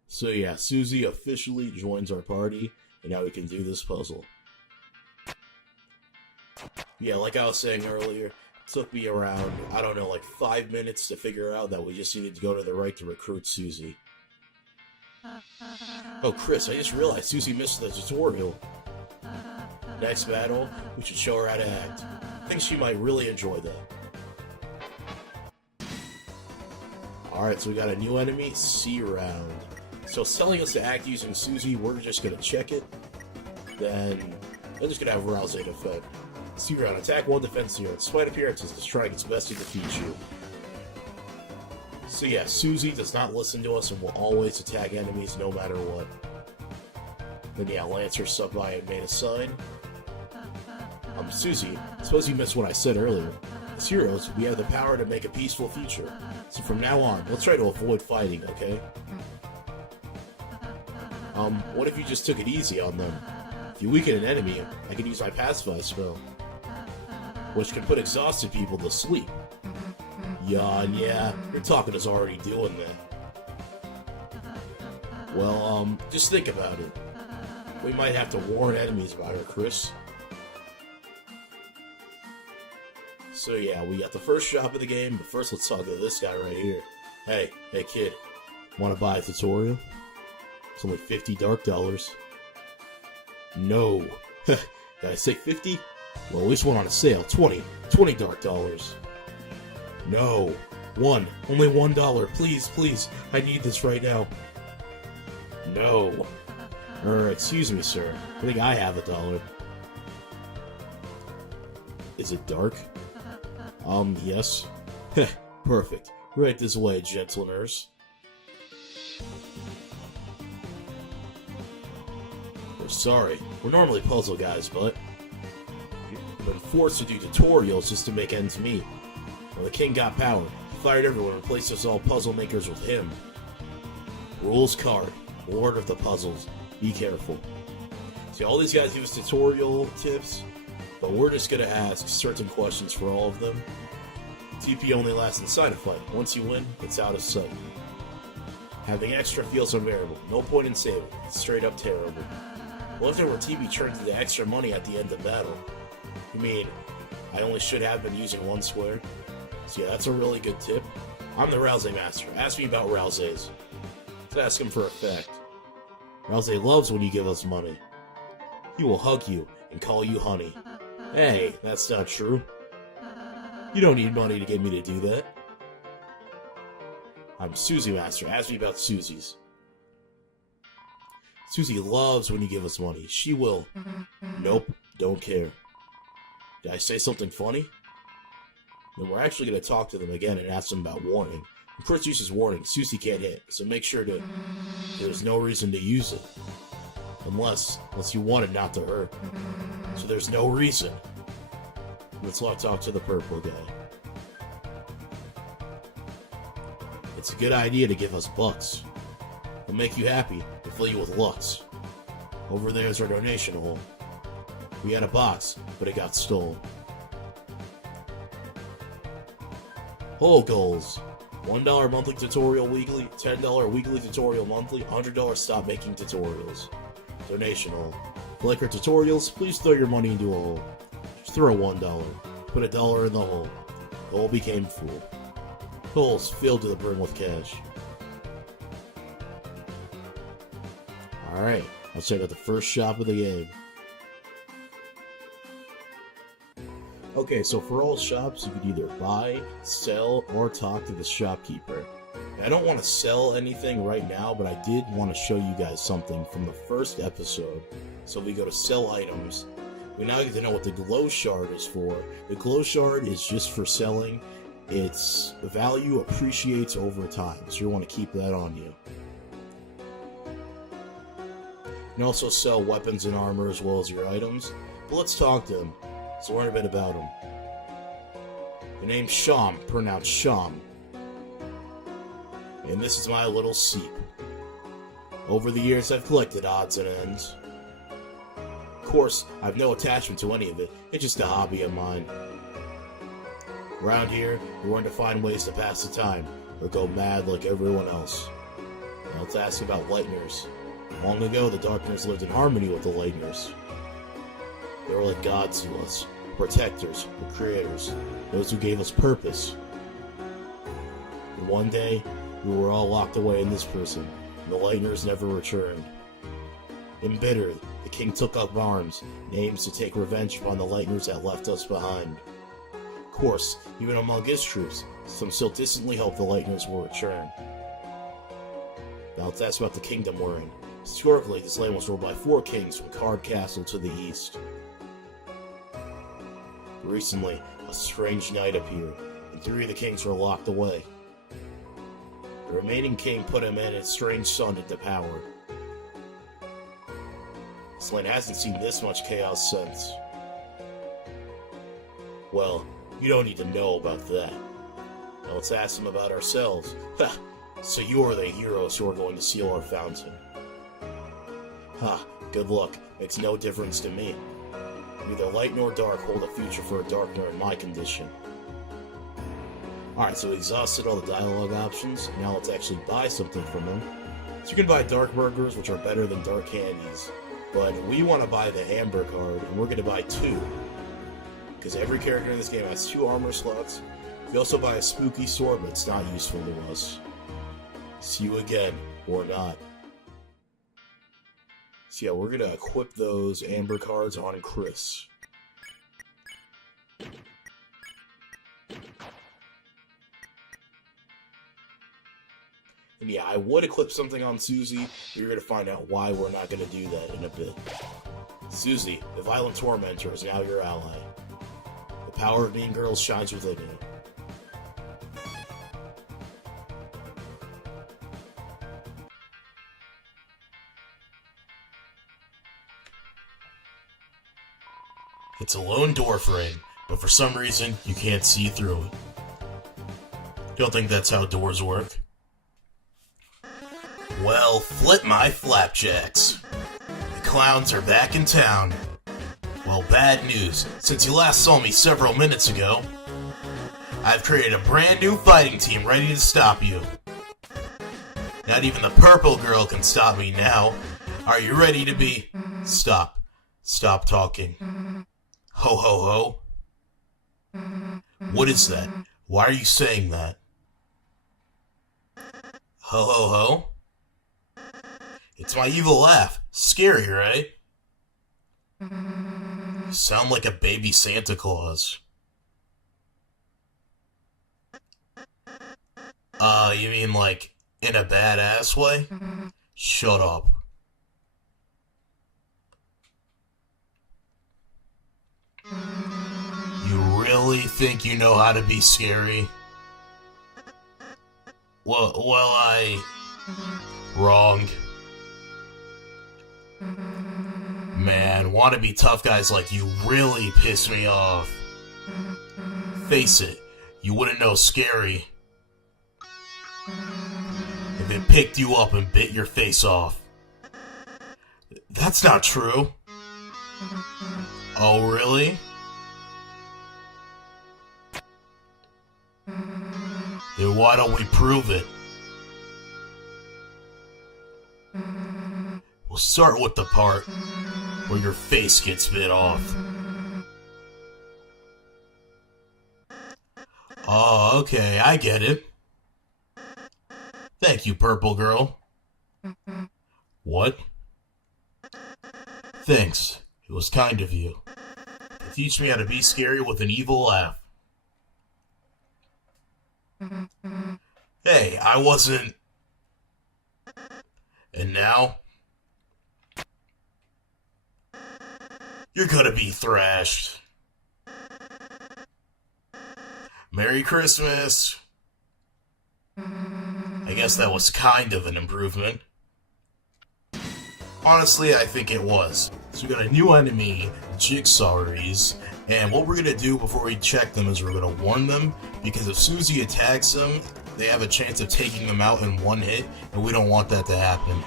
So yeah, Susie officially joins our party, and now we can do this puzzle. Yeah, like I was saying earlier, it took me around, I don't know, like 5 minutes to figure out that we just needed to go to the right to recruit Susie. Oh, Kris, I just realized Susie missed the tutorial. Next battle, we should show her how to act. I think she might really enjoy that. Alright, so we got a new enemy, C.ROUND. So it's telling us to act using Susie, we're just gonna check it. Then, I'm just gonna have Ralsei defend. C.ROUND, attack 1, defense 0. Despite appearances, it's trying its best to defeat you. So yeah, Susie does not listen to us and will always attack enemies no matter what. Then yeah, Lancer stopped by and made a sign. Susie, suppose you missed what I said earlier. As heroes, we have the power to make a peaceful future. So from now on, let's try to avoid fighting, okay? What if you just took it easy on them? If you weaken an enemy, I can use my pacify spell, which can put exhausted people to sleep. Yawn, yeah, your talking is already doing that. Well, just think about it. We might have to warn enemies about her, Kris. So yeah, we got the first shop of the game, but first let's talk to this guy right here. Hey kid, wanna buy a tutorial? It's only $50 dark dollars. No. Did I say 50? Well, at least one on a sale, 20 dark dollars. No, only $1, please, I need this right now. No. Excuse me, sir, I think I have $1. Is it dark? Yes. Perfect. Right this way, gentle nurse. We're sorry. We're normally puzzle guys, but we've been forced to do tutorials just to make ends meet. When the king got power, he fired everyone and replaced us all puzzle makers with him. Rules card. Lord of the puzzles. Be careful. See, all these guys give us tutorial tips, but we're just gonna ask certain questions for all of them. TP only lasts inside a fight. Once you win, it's out of sight. Having extra feels unbearable. No point in saving. It's straight up terrible. What if there were TP turns into extra money at the end of battle? You mean, I only should have been using 1 square? So yeah, that's a really good tip. I'm the Ralsei master. Ask me about Ralseis. Let's ask him for a fact. Ralsei loves when you give us money. He will hug you and call you honey. Hey, that's not true. You don't need money to get me to do that. I'm Susie Master. Ask me about Susie's. Susie loves when you give us money. She will. Nope, don't care. Did I say something funny? Then we're actually going to talk to them again and ask them about warning. When Kris uses warning, Susie can't hit, so make sure to... There's no reason to use it. Unless you want it not to hurt. So there's no reason. Let's talk to the purple guy. It's a good idea to give us bucks. It'll make you happy and fill you with lux. Over there's our donation hole. We had a box, but it got stolen. Hole goals. $1 monthly tutorial weekly, $10 weekly tutorial monthly, $100 stop making tutorials. Donation hole. If you like our tutorials, please throw your money into a hole. Just throw $1. Put $1 in the hole. The hole became full. Holes filled to the brim with cash. Alright, let's check out the first shop of the game. Okay, so for all shops, you could either buy, sell, or talk to the shopkeeper. I don't want to sell anything right now, but I did want to show you guys something from the first episode. So we go to sell items. We now get to know what the glow shard is for. The glow shard is just for selling. Its value appreciates over time, so you want to keep that on you. You can also sell weapons and armor as well as your items. But let's talk to him. Let's learn a bit about him. The name's Sham, pronounced Sham. And this is my little seep. Over the years, I've collected odds and ends. Of course, I have no attachment to any of it. It's just a hobby of mine. Around here, we learn to find ways to pass the time, or go mad like everyone else. Now let's ask about Lightners. Long ago, the Darkners lived in harmony with the Lightners. They were like gods to us, protectors, or creators, those who gave us purpose. And one day, we were all locked away in this prison, and the Lightners never returned. Embittered, the king took up arms, and aims to take revenge upon the Lightners that left us behind. Of course, even among his troops, some still distantly hope the Lightners will return. Now let's ask about the kingdom we're in. Historically, this land was ruled by 4 kings from Card Castle to the east. Recently, a strange night appeared, and 3 of the kings were locked away. The remaining king put him and his strange son into power. This land hasn't seen this much chaos since. Well, you don't need to know about that. Now let's ask them about ourselves. Ha! So you are the heroes who are going to seal our fountain. Ha! Good luck. Makes no difference to me. Neither light nor dark hold a future for a Darkner in my condition. Alright, so we exhausted all the dialogue options. Now let's actually buy something from them. So you can buy dark burgers, which are better than dark candies. But we want to buy the Amber card, and we're going to buy 2. Because every character in this game has 2 armor slots. We also buy a spooky sword, but it's not useful to us. See you again, or not. So yeah, we're going to equip those Amber cards on Kris. And yeah, I would equip something on Susie, but you're going to find out why we're not going to do that in a bit. Susie, the Violent Tormentor, is now your ally. The power of Mean Girls shines within you. It's a lone door frame, but for some reason, you can't see through it. Don't think that's how doors work. Well, flip my flapjacks. The clowns are back in town. Well, bad news. Since you last saw me several minutes ago, I've created a brand new fighting team ready to stop you. Not even the purple girl can stop me now. Are you ready to be... Stop. Stop talking. Ho ho ho? What is that? Why are you saying that? Ho ho ho? It's my evil laugh. Scary, right? You sound like a baby Santa Claus. You mean like in a badass way? Shut up. You really think you know how to be scary? Well, Wrong. Man, wannabe tough guys like you really piss me off. Face it, you wouldn't know scary if it picked you up and bit your face off. That's not true. Oh, really? Then why don't we prove it? We'll start with the part where your face gets bit off. Oh, okay, I get it. Thank you, Purple Girl. What? Thanks. It was kind of you. To teach me how to be scary with an evil laugh. Hey, I wasn't... And now? You're gonna be thrashed. Merry Christmas! I guess that was kind of an improvement. Honestly, I think it was. So we got a new enemy, Jigsaws, and what we're gonna do before we check them is we're gonna warn them, because if Susie attacks them, they have a chance of taking them out in one hit, and we don't want that to happen.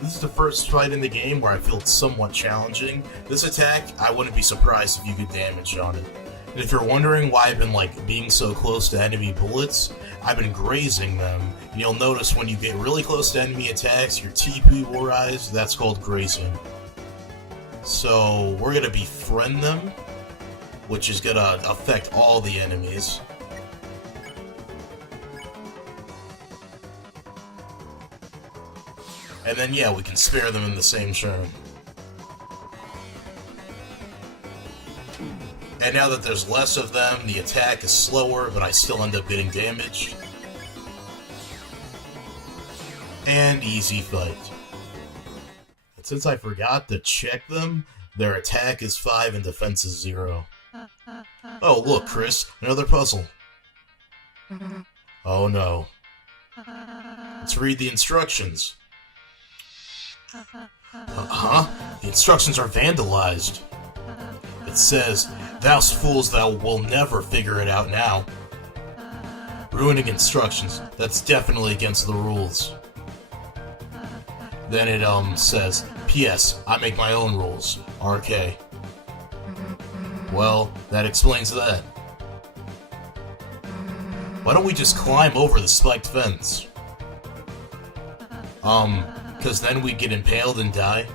This is the first fight in the game where I feel it's somewhat challenging. This attack, I wouldn't be surprised if you could damage on it. And if you're wondering why I've been being so close to enemy bullets, I've been grazing them. And you'll notice when you get really close to enemy attacks, your TP will rise. That's called grazing. So we're gonna befriend them, which is gonna affect all the enemies. And then yeah, we can spare them in the same turn. And now that there's less of them, the attack is slower, but I still end up getting damaged. And easy fight. And since I forgot to check them, their attack is 5 and defense is 0. Oh, look, Kris, another puzzle. Oh no. Let's read the instructions. The instructions are vandalized. It says, "Thou fools, thou will never figure it out now." Ruining instructions. That's definitely against the rules. Then it says, "P.S. I make my own rules. RK." Well, that explains that. Why don't we just climb over the spiked fence? Because then we get impaled and die?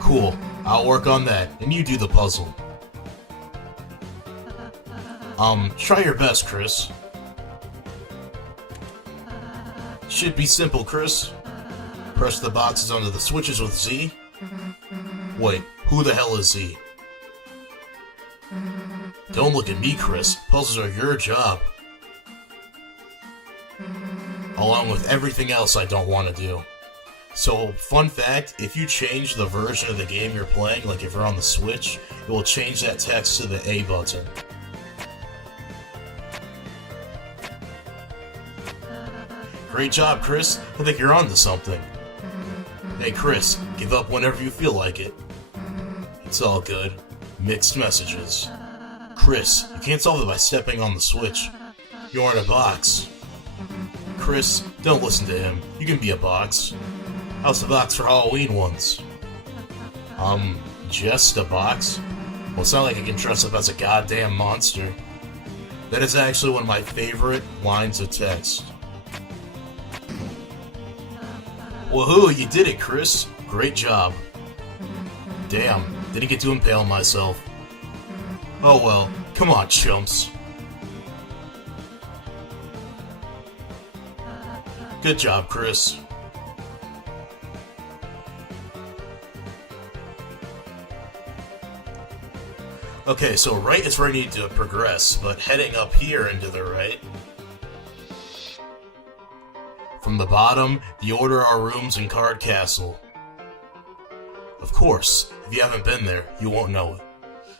Cool, I'll work on that, and you do the puzzle. Try your best, Kris. Should be simple, Kris. Press the boxes onto the switches with Z. Wait, who the hell is Z? Don't look at me, Kris. Puzzles are your job. Along with everything else I don't want to do. So, fun fact, if you change the version of the game you're playing, like if you're on the Switch, it will change that text to the A button. Great job, Kris. I think you're onto something. Hey, Kris, give up whenever you feel like it. It's all good. Mixed messages. Kris, you can't solve it by stepping on the Switch. You're in a box. Kris, don't listen to him. You can be a box. I was a box for Halloween once. Just a box? Well, it's not like I can dress up as a goddamn monster. That is actually one of my favorite lines of text. Woohoo, you did it, Kris. Great job. Damn, didn't get to impale myself. Oh well, come on, chumps. Good job, Kris. Okay, so right is where I need to progress, but heading up here and to the right. From the bottom, the order are rooms in Card Castle. Of course, if you haven't been there, you won't know it.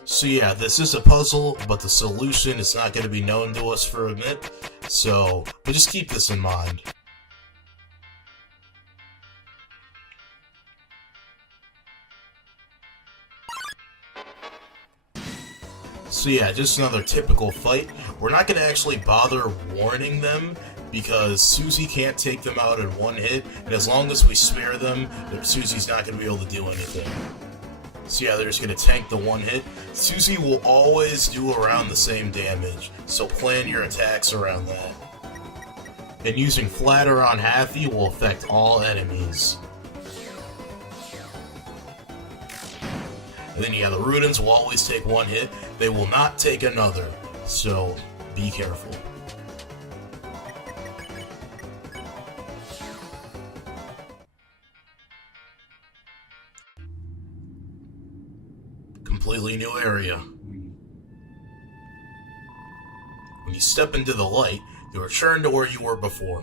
So yeah, this is a puzzle, but the solution is not going to be known to us for a bit, but just keep this in mind. So yeah, just another typical fight. We're not going to actually bother warning them because Susie can't take them out in one hit, and as long as we spare them, Susie's not going to be able to do anything. So yeah, they're just going to tank the one hit. Susie will always do around the same damage, so plan your attacks around that. And using Flatter on Happy will affect all enemies. And then yeah, the Rudens will always take one hit. They will not take another, so be careful. Completely new area. When you step into the light, you return to where you were before.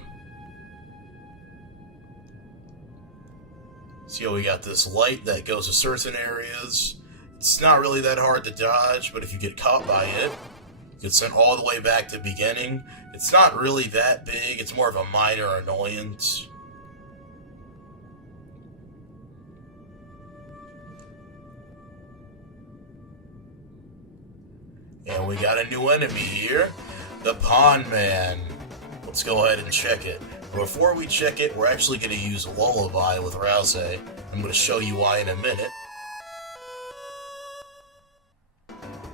See how we got this light that goes to certain areas. It's not really that hard to dodge, but if you get caught by it, you get sent all the way back to the beginning. It's not really that big, it's more of a minor annoyance. And we got a new enemy here, the Pond Man. Let's go ahead and check it. Before we check it, we're actually going to use Lullaby with Ralsei. I'm going to show you why in a minute.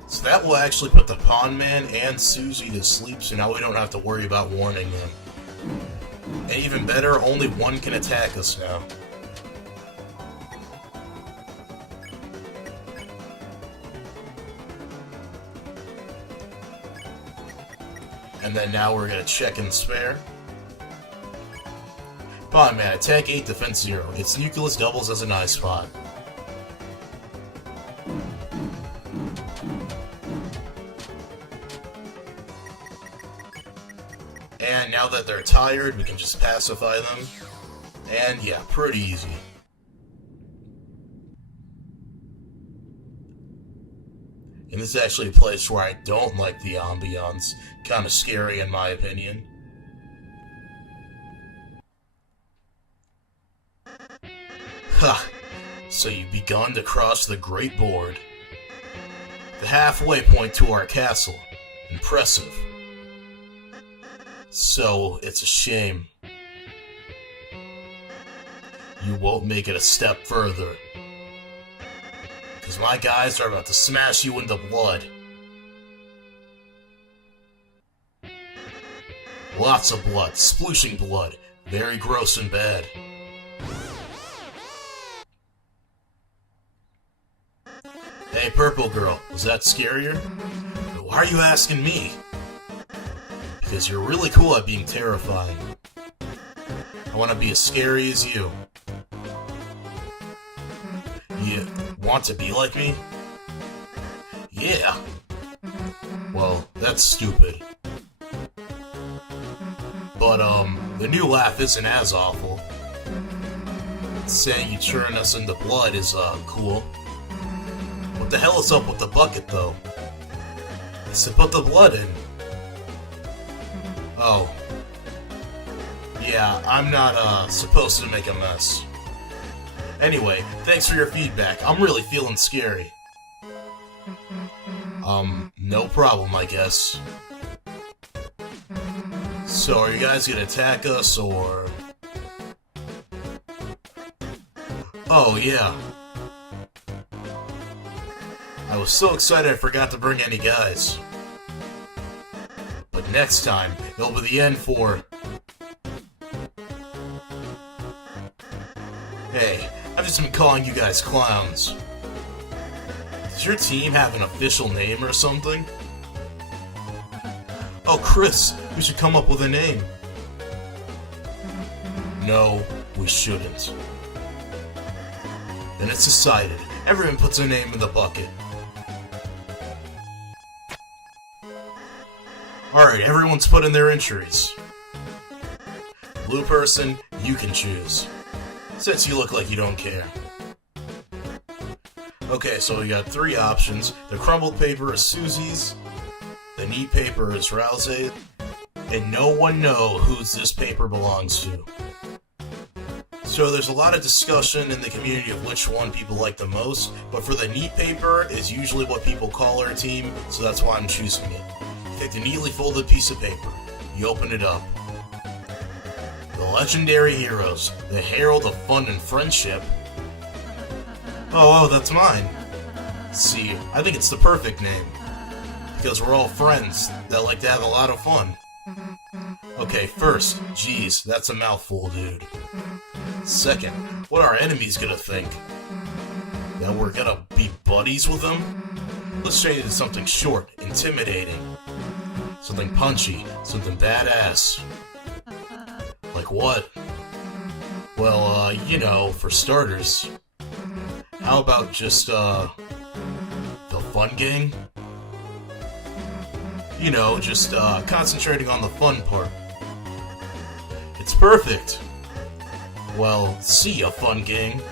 So that will actually put the Pond Man and Susie to sleep, so now we don't have to worry about warning them. And even better, only one can attack us now. And then now we're going to check and spare. Pond Man, attack 8, defense 0. Its nucleus doubles as an eye spot. And now that they're tired, we can just pacify them. And yeah, pretty easy. And this is actually a place where I don't like the ambiance. Kind of scary in my opinion. Ha! So you've begun to cross the Great Board. The halfway point to our castle. Impressive. So, it's a shame. You won't make it a step further. Because my guys are about to smash you into blood. Lots of blood, splooshing blood. Very gross and bad. Hey, Purple Girl, was that scarier? Why are you asking me? Because you're really cool at being terrifying. I want to be as scary as you. You want to be like me? Yeah. Well, that's stupid. But, the new laugh isn't as awful. Saying you turn us into blood is, cool. What the hell is up with the bucket, though? I said put the blood in. Oh. Yeah, I'm not, supposed to make a mess. Anyway, thanks for your feedback. I'm really feeling scary. No problem, I guess. So, are you guys gonna attack us, or...? Oh, yeah. I was so excited I forgot to bring any guys. But next time, it'll be the end for... Hey, I've just been calling you guys clowns. Does your team have an official name or something? Oh, Kris, we should come up with a name. No, we shouldn't. Then it's decided. Everyone puts their name in the bucket. Alright, everyone's put in their entries. Blue person, you can choose. Since you look like you don't care. Okay, so we got 3 options. The crumbled paper is Susie's, the neat paper is Ralsei, and no one knows whose this paper belongs to. So So there's a lot of discussion in the community of which one people like the most, but for the neat paper is usually what people call our team, so that's why I'm choosing it. You take the neatly folded piece of paper, you open it up. The legendary heroes, the herald of fun and friendship. Oh, that's mine. See, I think it's the perfect name. Because we're all friends that like to have a lot of fun. Okay, first, geez, that's a mouthful, dude. Second, what are our enemies gonna think? That we're gonna be buddies with them? Let's change it to something short, intimidating. Something punchy, something badass. Like what? Well, you know, for starters, how about just, the fun gang? You know, just, concentrating on the fun part. It's perfect! Well, see ya, fun gang.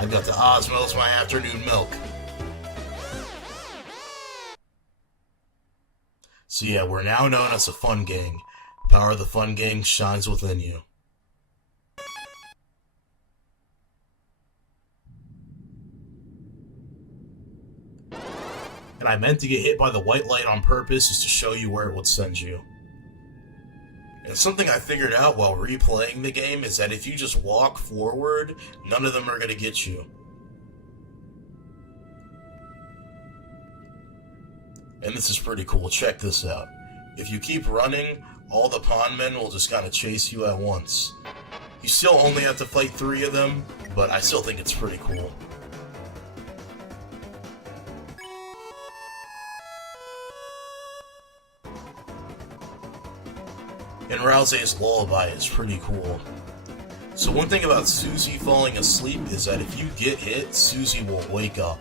I've got the Ozmo as my afternoon milk. So yeah, we're now known as the Fun Gang. The power of the Fun Gang shines within you. And I meant to get hit by the white light on purpose just to show you where it would send you. And something I figured out while replaying the game is that if you just walk forward, none of them are going to get you. And this is pretty cool. Check this out. If you keep running, all the pond men will just kind of chase you at once. You still only have to fight 3 of them, but I still think it's pretty cool. And Ralsei's lullaby is pretty cool. So one thing about Susie falling asleep is that if you get hit, Susie will wake up.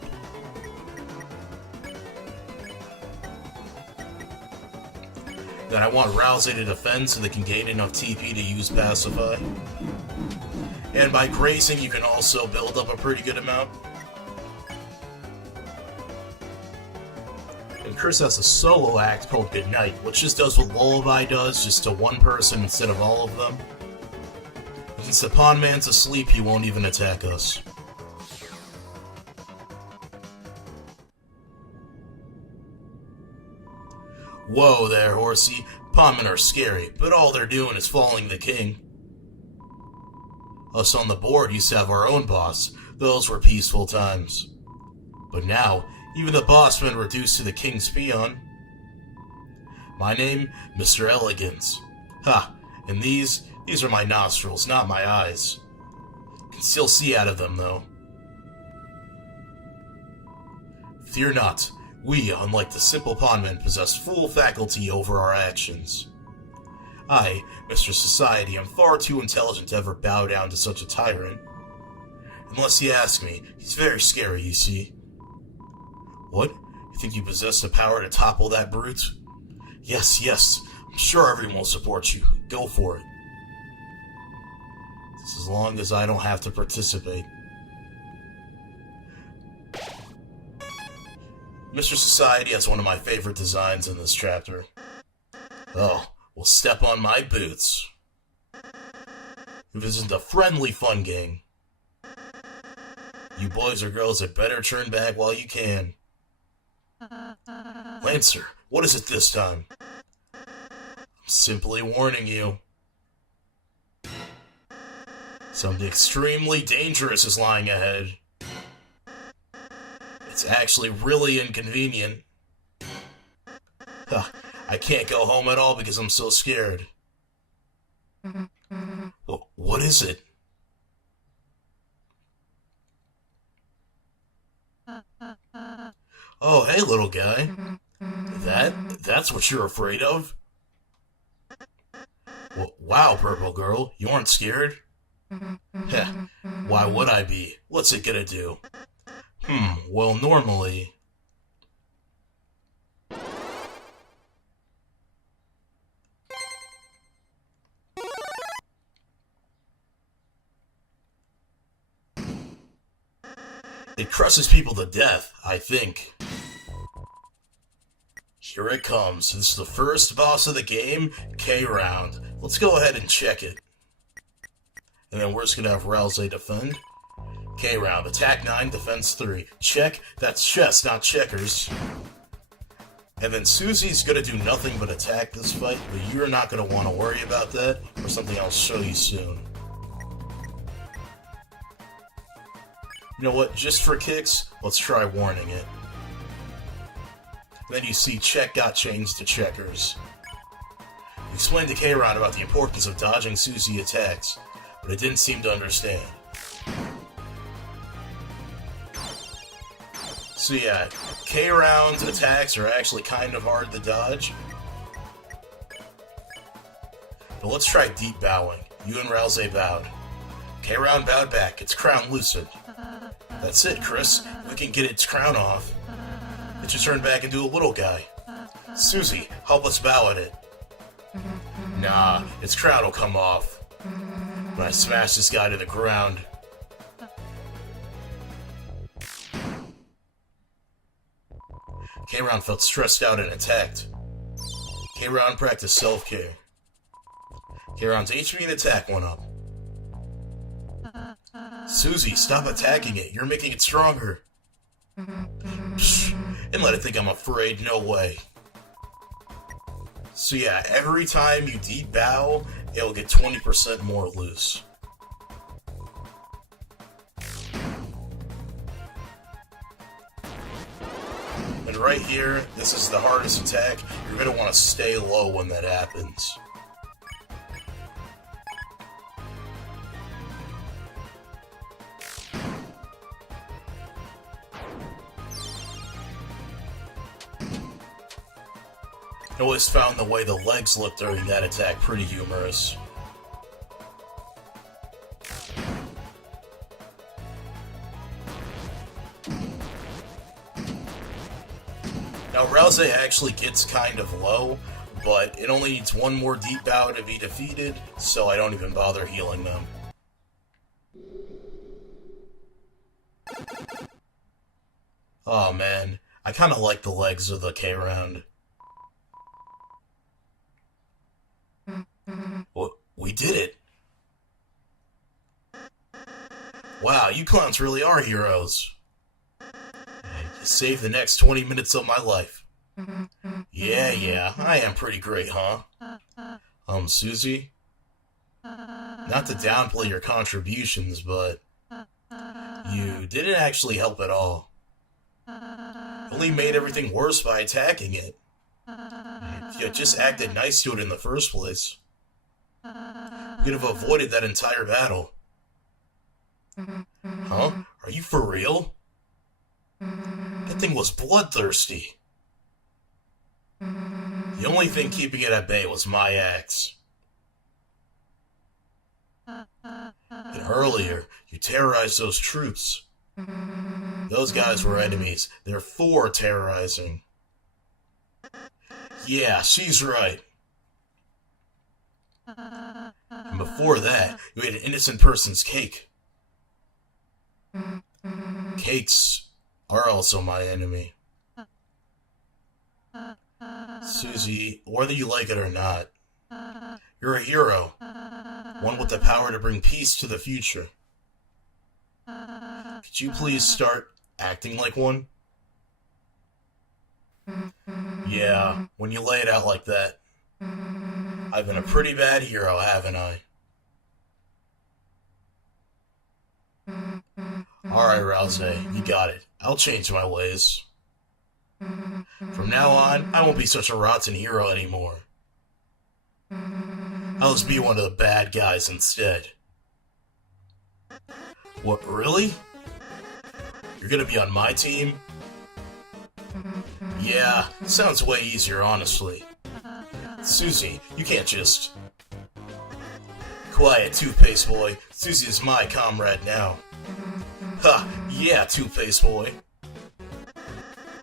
Then I want Ralsei to defend so they can gain enough TP to use Pacify. And by grazing, you can also build up a pretty good amount. And Kris has a solo act called Goodnight, which just does what Lullaby does, just to one person instead of all of them. And since the Pond Man's asleep, he won't even attack us. Whoa there, horsey. Pondmen are scary, but all they're doing is following the king. Us on the board used to have our own boss. Those were peaceful times. But now, even the bossmen reduced to the king's peon. My name, Mr. Elegance. Ha, and these are my nostrils, not my eyes. Can still see out of them, though. Fear not. We, unlike the simple pondmen, possess full faculty over our actions. I, Mr. Society, am far too intelligent to ever bow down to such a tyrant. Unless you ask me, he's very scary, you see. What? You think you possess the power to topple that brute? Yes, yes, I'm sure everyone will support you. Go for it. Just as long as I don't have to participate. Mr. Society has one of my favorite designs in this chapter. Oh, well, step on my boots. If this isn't a friendly fun gang. You boys or girls had better turn back while you can. Lancer, what is it this time? I'm simply warning you. Something extremely dangerous is lying ahead. It's actually really inconvenient. Huh, I can't go home at all because I'm so scared. What is it? Oh, hey, little guy. That's what you're afraid of? Wow, Purple Girl, you aren't scared? Heh, why would I be? What's it gonna do? Well, normally... It crushes people to death, I think. Here it comes. This is the first boss of the game, K.ROUND. Let's go ahead and check it. And then we're just gonna have Ralsei defend. K.ROUND, attack 9, defense 3. Check, that's chess, not checkers. And then Susie's gonna do nothing but attack this fight, but you're not gonna want to worry about that, or something I'll show you soon. You know what, just for kicks, let's try warning it. Then you see check got changed to checkers. You explained to K.ROUND about the importance of dodging Susie attacks, but it didn't seem to understand. So yeah, K.ROUND's attacks are actually kind of hard to dodge. But let's try deep bowing. You and Ralsei bowed. K.ROUND bowed back, its crown loosened. That's it, Kris. We can get its crown off. It should turn back into a little guy. Susie, help us bow at it. Nah, its crown will come off when I smash this guy to the ground. K.ROUND felt stressed out and attacked. K.ROUND practiced self-care. K.ROUND's HP and attack went up. Susie, stop attacking it. You're making it stronger. Psh, and let it think I'm afraid. No way. So yeah, every time you deep bow, it'll get 20% more loose. And right here, this is the hardest attack. You're going to want to stay low when that happens. I always found the way the legs looked during that attack pretty humorous. Now Ralsei actually gets kind of low, but it only needs one more deep bow to be defeated, so I don't even bother healing them. Oh man, I kinda like the legs of the K.ROUND. We did it! Wow, you clowns really are heroes. You saved the next 20 minutes of my life. Yeah, I am pretty great, huh? Susie? Not to downplay your contributions, but you didn't actually help at all. Only made everything worse by attacking it. If you had just acted nice to it in the first place, you'd have avoided that entire battle. Huh? Are you for real? That thing was bloodthirsty. The only thing keeping it at bay was my axe. And earlier, you terrorized those troops. Those guys were enemies. Therefore terrorizing. Yeah, she's right. And before that, you ate an innocent person's cake. Cakes are also my enemy. Susie, whether you like it or not, you're a hero. One with the power to bring peace to the future. Could you please start acting like one? Yeah, when you lay it out like that. I've been a pretty bad hero, haven't I? Alright, Ralsei, you got it. I'll change my ways. From now on, I won't be such a rotten hero anymore. I'll just be one of the bad guys instead. What, really? You're gonna be on my team? Yeah, sounds way easier, honestly. Susie, you can't just... Quiet, Toothpaste Boy. Susie is my comrade now. Ha! Yeah, Toothpaste Boy.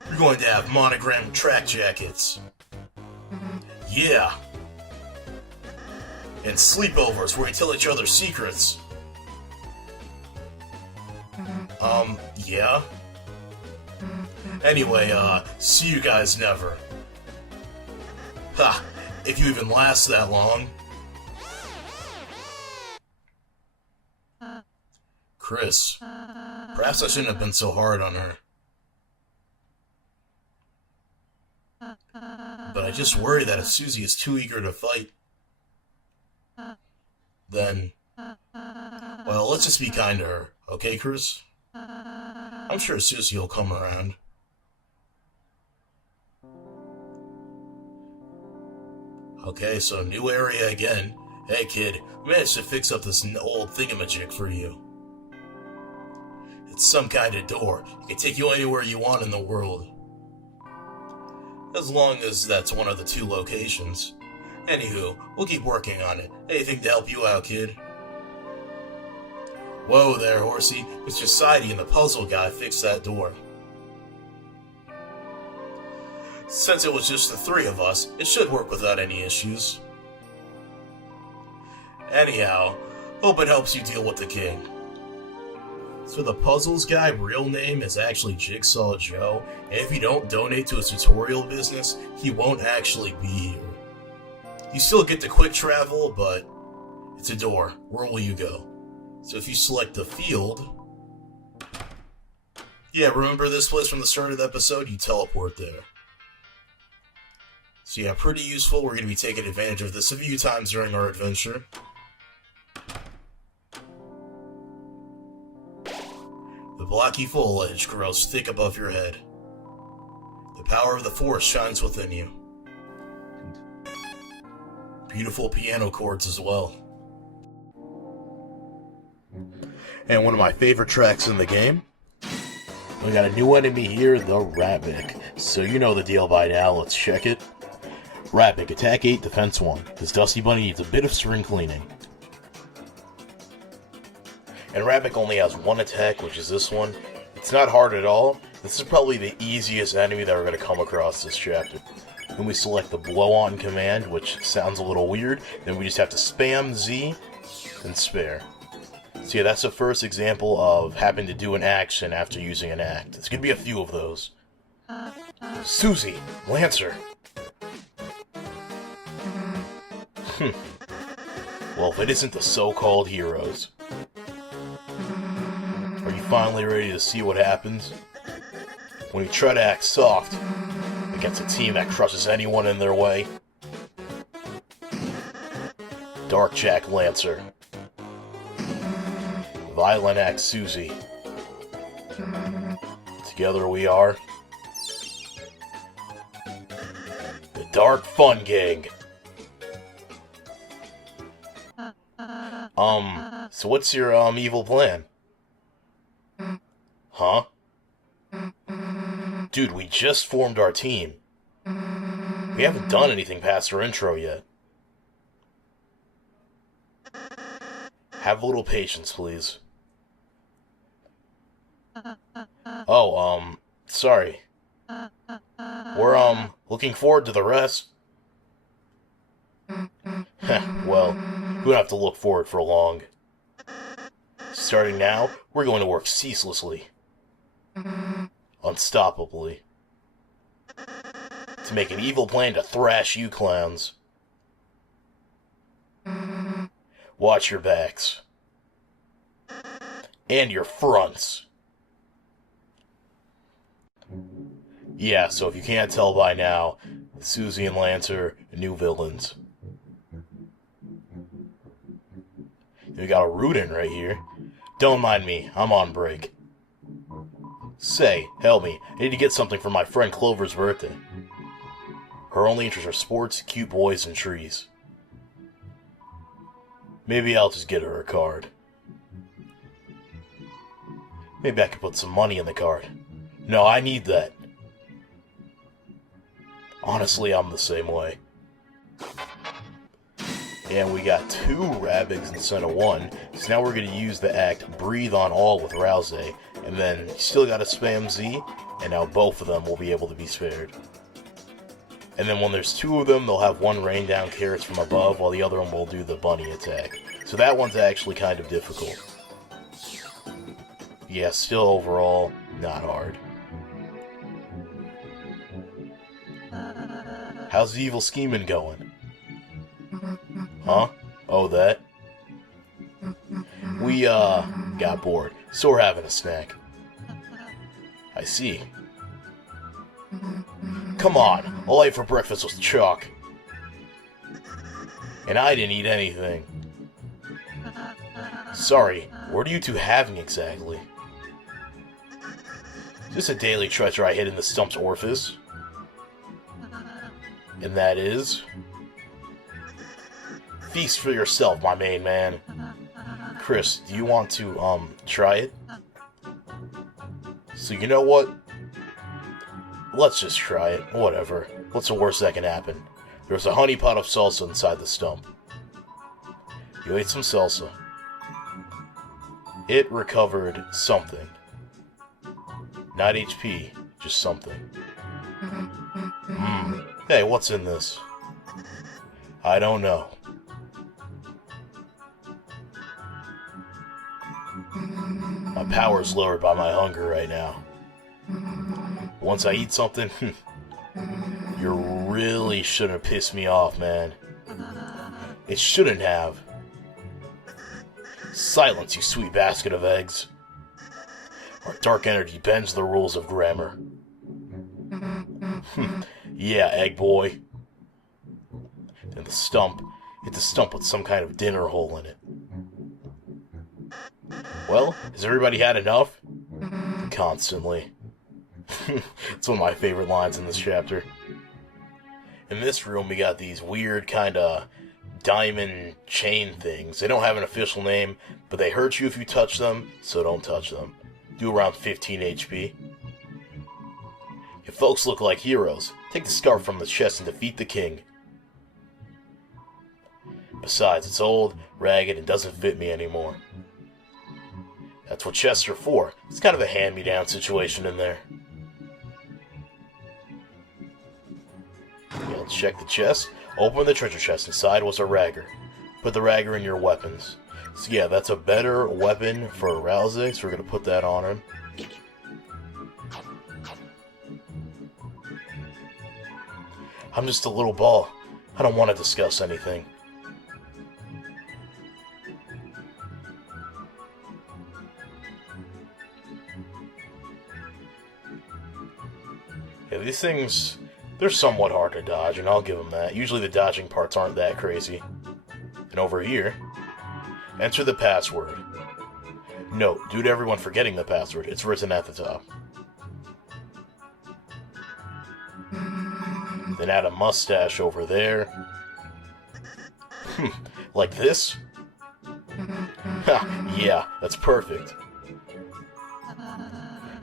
You're going to have monogrammed track jackets. Yeah. And sleepovers where we tell each other secrets. Yeah? Anyway, see you guys never. Ha! If you even last that long. Kris, perhaps I shouldn't have been so hard on her. But I just worry that if Susie is too eager to fight, then, well, let's just be kind to her, okay, Kris? I'm sure Susie will come around. Okay, so new area again. Hey kid, we managed to fix up this old thingamajig for you. It's some kind of door. It can take you anywhere you want in the world. As long as that's one of the 2 locations. Anywho, we'll keep working on it. Anything to help you out, kid? Whoa there, horsey. Mr. Sidey and the puzzle guy fixed that door. Since it was just the 3 of us, it should work without any issues. Anyhow, hope it helps you deal with the king. So the puzzles guy real name is actually Jigsaw Joe, and if you don't donate to his tutorial business, he won't actually be here. You still get the quick travel, but it's a door. Where will you go? So if you select the field... Yeah, remember this place from the start of the episode? You teleport there. So yeah, pretty useful. We're going to be taking advantage of this a few times during our adventure. The blocky foliage grows thick above your head. The power of the Force shines within you. Beautiful piano chords as well. And one of my favorite tracks in the game. We got a new enemy here, the Rabbit. So you know the deal by now, let's check it. Rabbit, attack 8, defense 1. This Dusty Bunny needs a bit of spring cleaning. And Rabbit only has 1 attack, which is this one. It's not hard at all. This is probably the easiest enemy that we're going to come across this chapter. Then we select the blow-on command, which sounds a little weird. Then we just have to spam Z and spare. So yeah, that's the first example of having to do an action after using an act. There's going to be a few of those. Susie, Lancer. Well, if it isn't the so-called heroes. Are you finally ready to see what happens? When you try to act soft against a team that crushes anyone in their way? Dark Jack Lancer. Violent Axe Susie. Together we are the Dark Fun Gang. So what's your, evil plan? Huh? Dude, we just formed our team. We haven't done anything past our intro yet. Have a little patience, please. Oh, sorry. We're, looking forward to the rest. Well, we don't have to look forward for long. Starting now, we're going to work ceaselessly. Unstoppably. To make an evil plan to thrash you clowns. Watch your backs. And your fronts. Yeah, so if you can't tell by now, Susie and Lancer are new villains. We got a Rudin right here. Don't mind me, I'm on break. Say, help me, I need to get something for my friend Clover's birthday. Her only interests are sports, cute boys, and trees. Maybe I'll just get her a card. Maybe I could put some money in the card. No, I need that. Honestly, I'm the same way. And we got 2 Rabbids instead of 1, so now we're going to use the act Breathe on All with Ralsei, and then you still got to spam Z, and now both of them will be able to be spared. And then when there's 2 of them, they'll have one rain down carrots from above, while the other one will do the bunny attack. So that one's actually kind of difficult. Yeah, still overall, not hard. How's the evil scheming going? Huh? Oh, that? We, got bored. So we're having a snack. I see. Come on, all I ate for breakfast was chalk. And I didn't eat anything. Sorry, what are you two having exactly? Is this a daily treasure I hid in the stump's orifice? And that is... Feast for yourself, my main man. Kris, do you want to, try it? So you know what? Let's just try it. Whatever. What's the worst that can happen? There's a honey pot of salsa inside the stump. You ate some salsa. It recovered something. Not HP, just something. Hey, what's in this? I don't know. My power's lowered by my hunger right now. Once I eat something, you really shouldn't piss me off, man. It shouldn't have. Silence, you sweet basket of eggs. Our dark energy bends the rules of grammar. Yeah, egg boy. And the stump. Hit the stump with some kind of dinner hole in it. Well, has everybody had enough? Constantly. It's one of my favorite lines in this chapter. In this room, we got these weird kind of diamond chain things. They don't have an official name, but they hurt you if you touch them, so don't touch them. Do around 15 HP. If folks look like heroes, take the scarf from the chest and defeat the king. Besides, it's old, ragged, and doesn't fit me anymore. That's what chests are for. It's kind of a hand-me-down situation in there. Yeah, let's check the chest. Open the treasure chest. Inside was a ragger. Put the ragger in your weapons. So yeah, that's a better weapon for Ralsei, so we're going to put that on him. I'm just a little ball. I don't want to discuss anything. Yeah, these things, they're somewhat hard to dodge, and I'll give them that. Usually the dodging parts aren't that crazy. And over here, enter the password. Note, due to everyone forgetting the password, it's written at the top. Then add a mustache over there. Like this? Ha, yeah, that's perfect.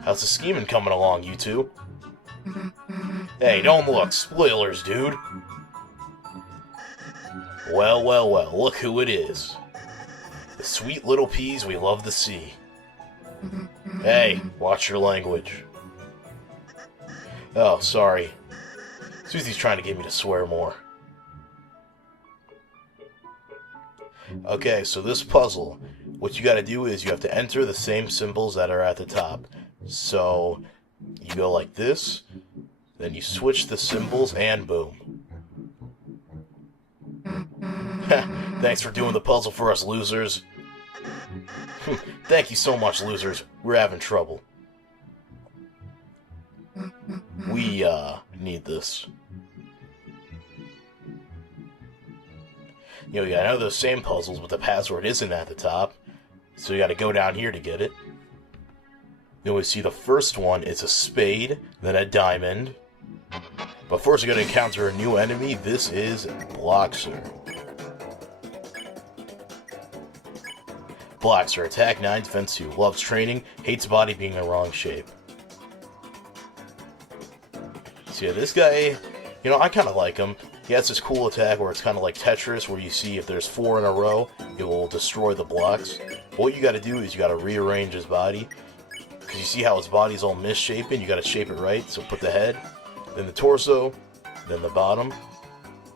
How's the scheming coming along, you two? Hey, don't look. Spoilers, dude. Well, well, well, look who it is. The sweet little peas we love to see. Hey, watch your language. Oh, sorry. Susie's trying to get me to swear more. Okay, so this puzzle, what you gotta do is you have to enter the same symbols that are at the top. So, you go like this, then you switch the symbols, and boom. Thanks for doing the puzzle for us, losers. Thank you so much, losers. We're having trouble. We, need this. You know, you gotta know those same puzzles, but the password isn't at the top. So you gotta go down here to get it. Then we see the first one is a spade, then a diamond. But first you're gonna encounter a new enemy. This is Bloxer. Bloxer, attack 9, defense 2. Loves training, hates body being in the wrong shape. So yeah, this guy, you know, I kind of like him. He has this cool attack where it's kind of like Tetris, where you see if there's 4 in a row, it will destroy the blocks. But what you got to do is you got to rearrange his body, because you see how his body's all misshapen. You got to shape it right. So put the head, then the torso, then the bottom.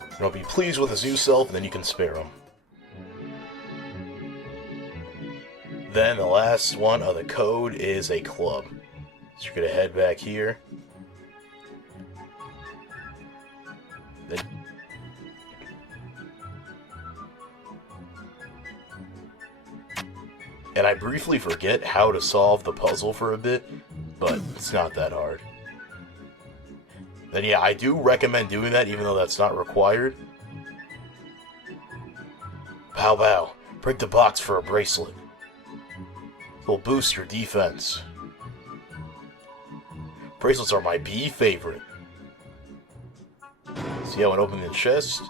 And he'll be pleased with his new self, and then you can spare him. Then the last one of the code is a club. So you're gonna head back here. Then and I briefly forget how to solve the puzzle for a bit, but it's not that hard. Then yeah, I do recommend doing that, even though that's not required. Pow pow. Break the box for a bracelet. It'll boost your defense. Bracelets are my favorite. So yeah, when opening the chest,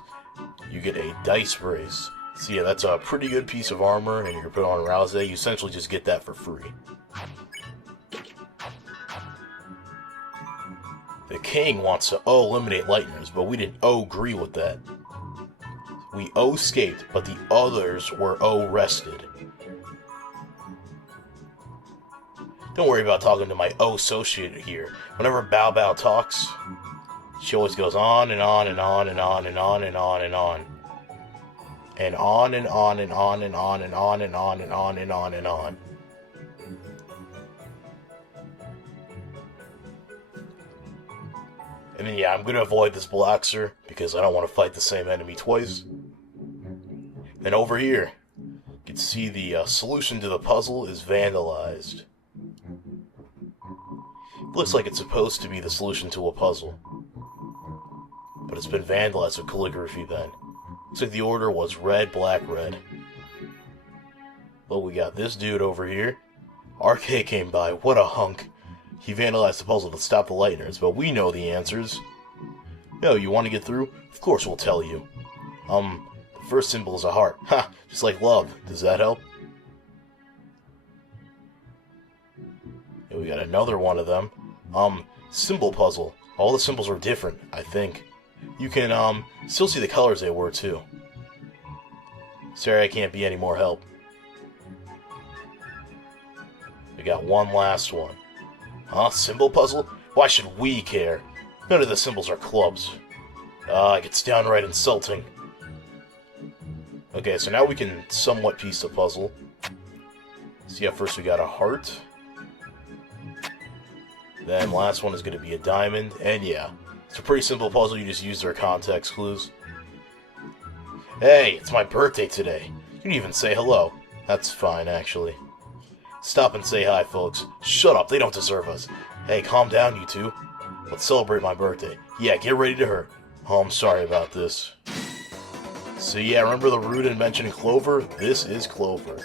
you get a dice brace. So yeah, that's a pretty good piece of armor, and you can put it on Ralsei. You essentially just get that for free. The king wants to eliminate Lightners, but we didn't agree with that. We escaped, but the others were rested. Don't worry about talking to my associate here. Whenever Bao Bao talks, she always goes on and on and on and on and on and on and on. And on and on and on and on and on and on and on and on and on. And then yeah, I'm gonna avoid this Bloxer because I don't want to fight the same enemy twice. Then over here, you can see the solution to the puzzle is vandalized. It looks like it's supposed to be the solution to a puzzle, but it's been vandalized with calligraphy then. Looks like the order was red, black, red. But we got this dude over here. RK came by, what a hunk. He vandalized the puzzle to stop the Lightners, but we know the answers. Yo, you want to get through? Of course we'll tell you. The first symbol is a heart. Ha! Just like love. Does that help? Yeah, we got another one of them. Symbol puzzle. All the symbols are different, I think. You can, still see the colors they were, too. Sorry I can't be any more help. We got one last one. Huh? Symbol puzzle? Why should we care? None of the symbols are clubs. It's downright insulting. Okay, so now we can somewhat piece the puzzle. So yeah, first we got a heart. Then last one is going to be a diamond. And yeah, it's a pretty simple puzzle. You just use their context clues. Hey, it's my birthday today. You didn't even say hello. That's fine, actually. Stop and say hi, folks. Shut up, they don't deserve us. Hey, calm down, you two. Let's celebrate my birthday. Yeah, get ready to hurt. Oh, I'm sorry about this. So yeah, remember the Rudin mentioning Clover? This is Clover.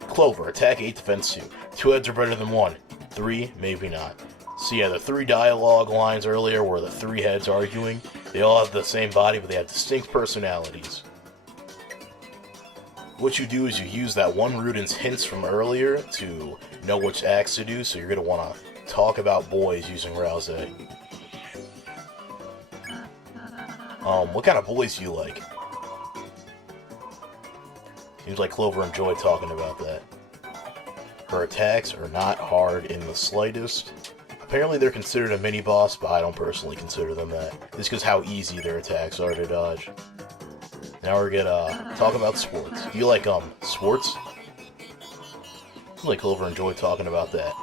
Clover, attack 8, defense 2. 2 heads are better than 1. 3, maybe not. So yeah, the 3 dialogue lines earlier were the 3 heads arguing. They all have the same body, but they have distinct personalities. What you do is you use that one Rudin's hints from earlier to know which acts to do, so you're going to want to talk about boys using Ralsei. What kind of boys do you like? Seems like Clover enjoyed talking about that. Her attacks are not hard in the slightest. Apparently they're considered a mini-boss, but I don't personally consider them that. Just because how easy their attacks are to dodge. Now we're gonna talk about sports. Do you like, sports? Seems like Clover enjoyed talking about that.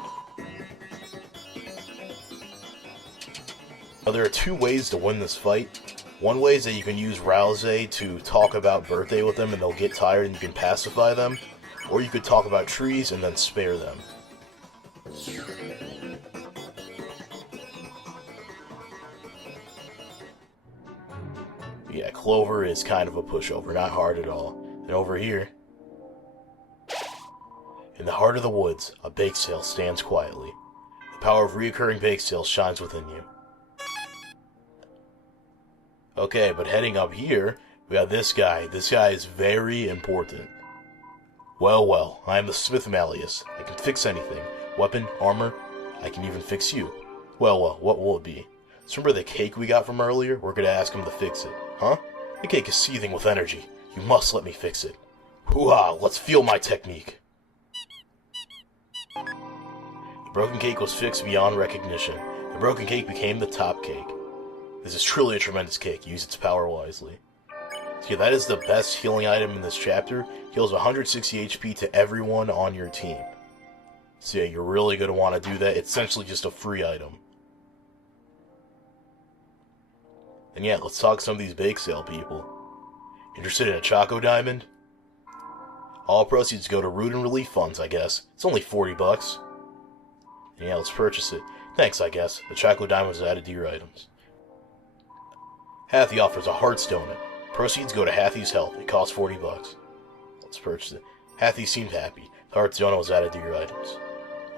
Now there are 2 ways to win this fight. One way is that you can use Ralsei to talk about birthday with them and they'll get tired and you can pacify them. Or you could talk about trees and then spare them. Yeah, Clover is kind of a pushover, not hard at all. And over here, in the heart of the woods, a bake sale stands quietly. The power of reoccurring bake sales shines within you. Okay, but heading up here, we got this guy. This guy is very important. Well, well, I am the Smith Malleus. I can fix anything. Weapon, armor, I can even fix you. Well, well, what will it be? So remember the cake we got from earlier? We're gonna ask him to fix it. Huh? The cake is seething with energy. You must let me fix it. Hoo-ha! Let's feel my technique. The broken cake was fixed beyond recognition. The broken cake became the top cake. This is truly a tremendous cake. Use its power wisely. So yeah, that is the best healing item in this chapter. Heals 160 HP to everyone on your team. So yeah, you're really going to want to do that. It's essentially just a free item. And yeah, let's talk to some of these bake sale people. Interested in a Choco Diamond? All proceeds go to Root and Relief Funds, I guess. It's only 40 bucks. Yeah, let's purchase it. Thanks, I guess. The chocolate diamond was added to your items. Hathy offers a Hearts donut. Proceeds go to Hathy's health. It costs 40 bucks. Let's purchase it. Hathy seemed happy. The Hearts donut was added to your items.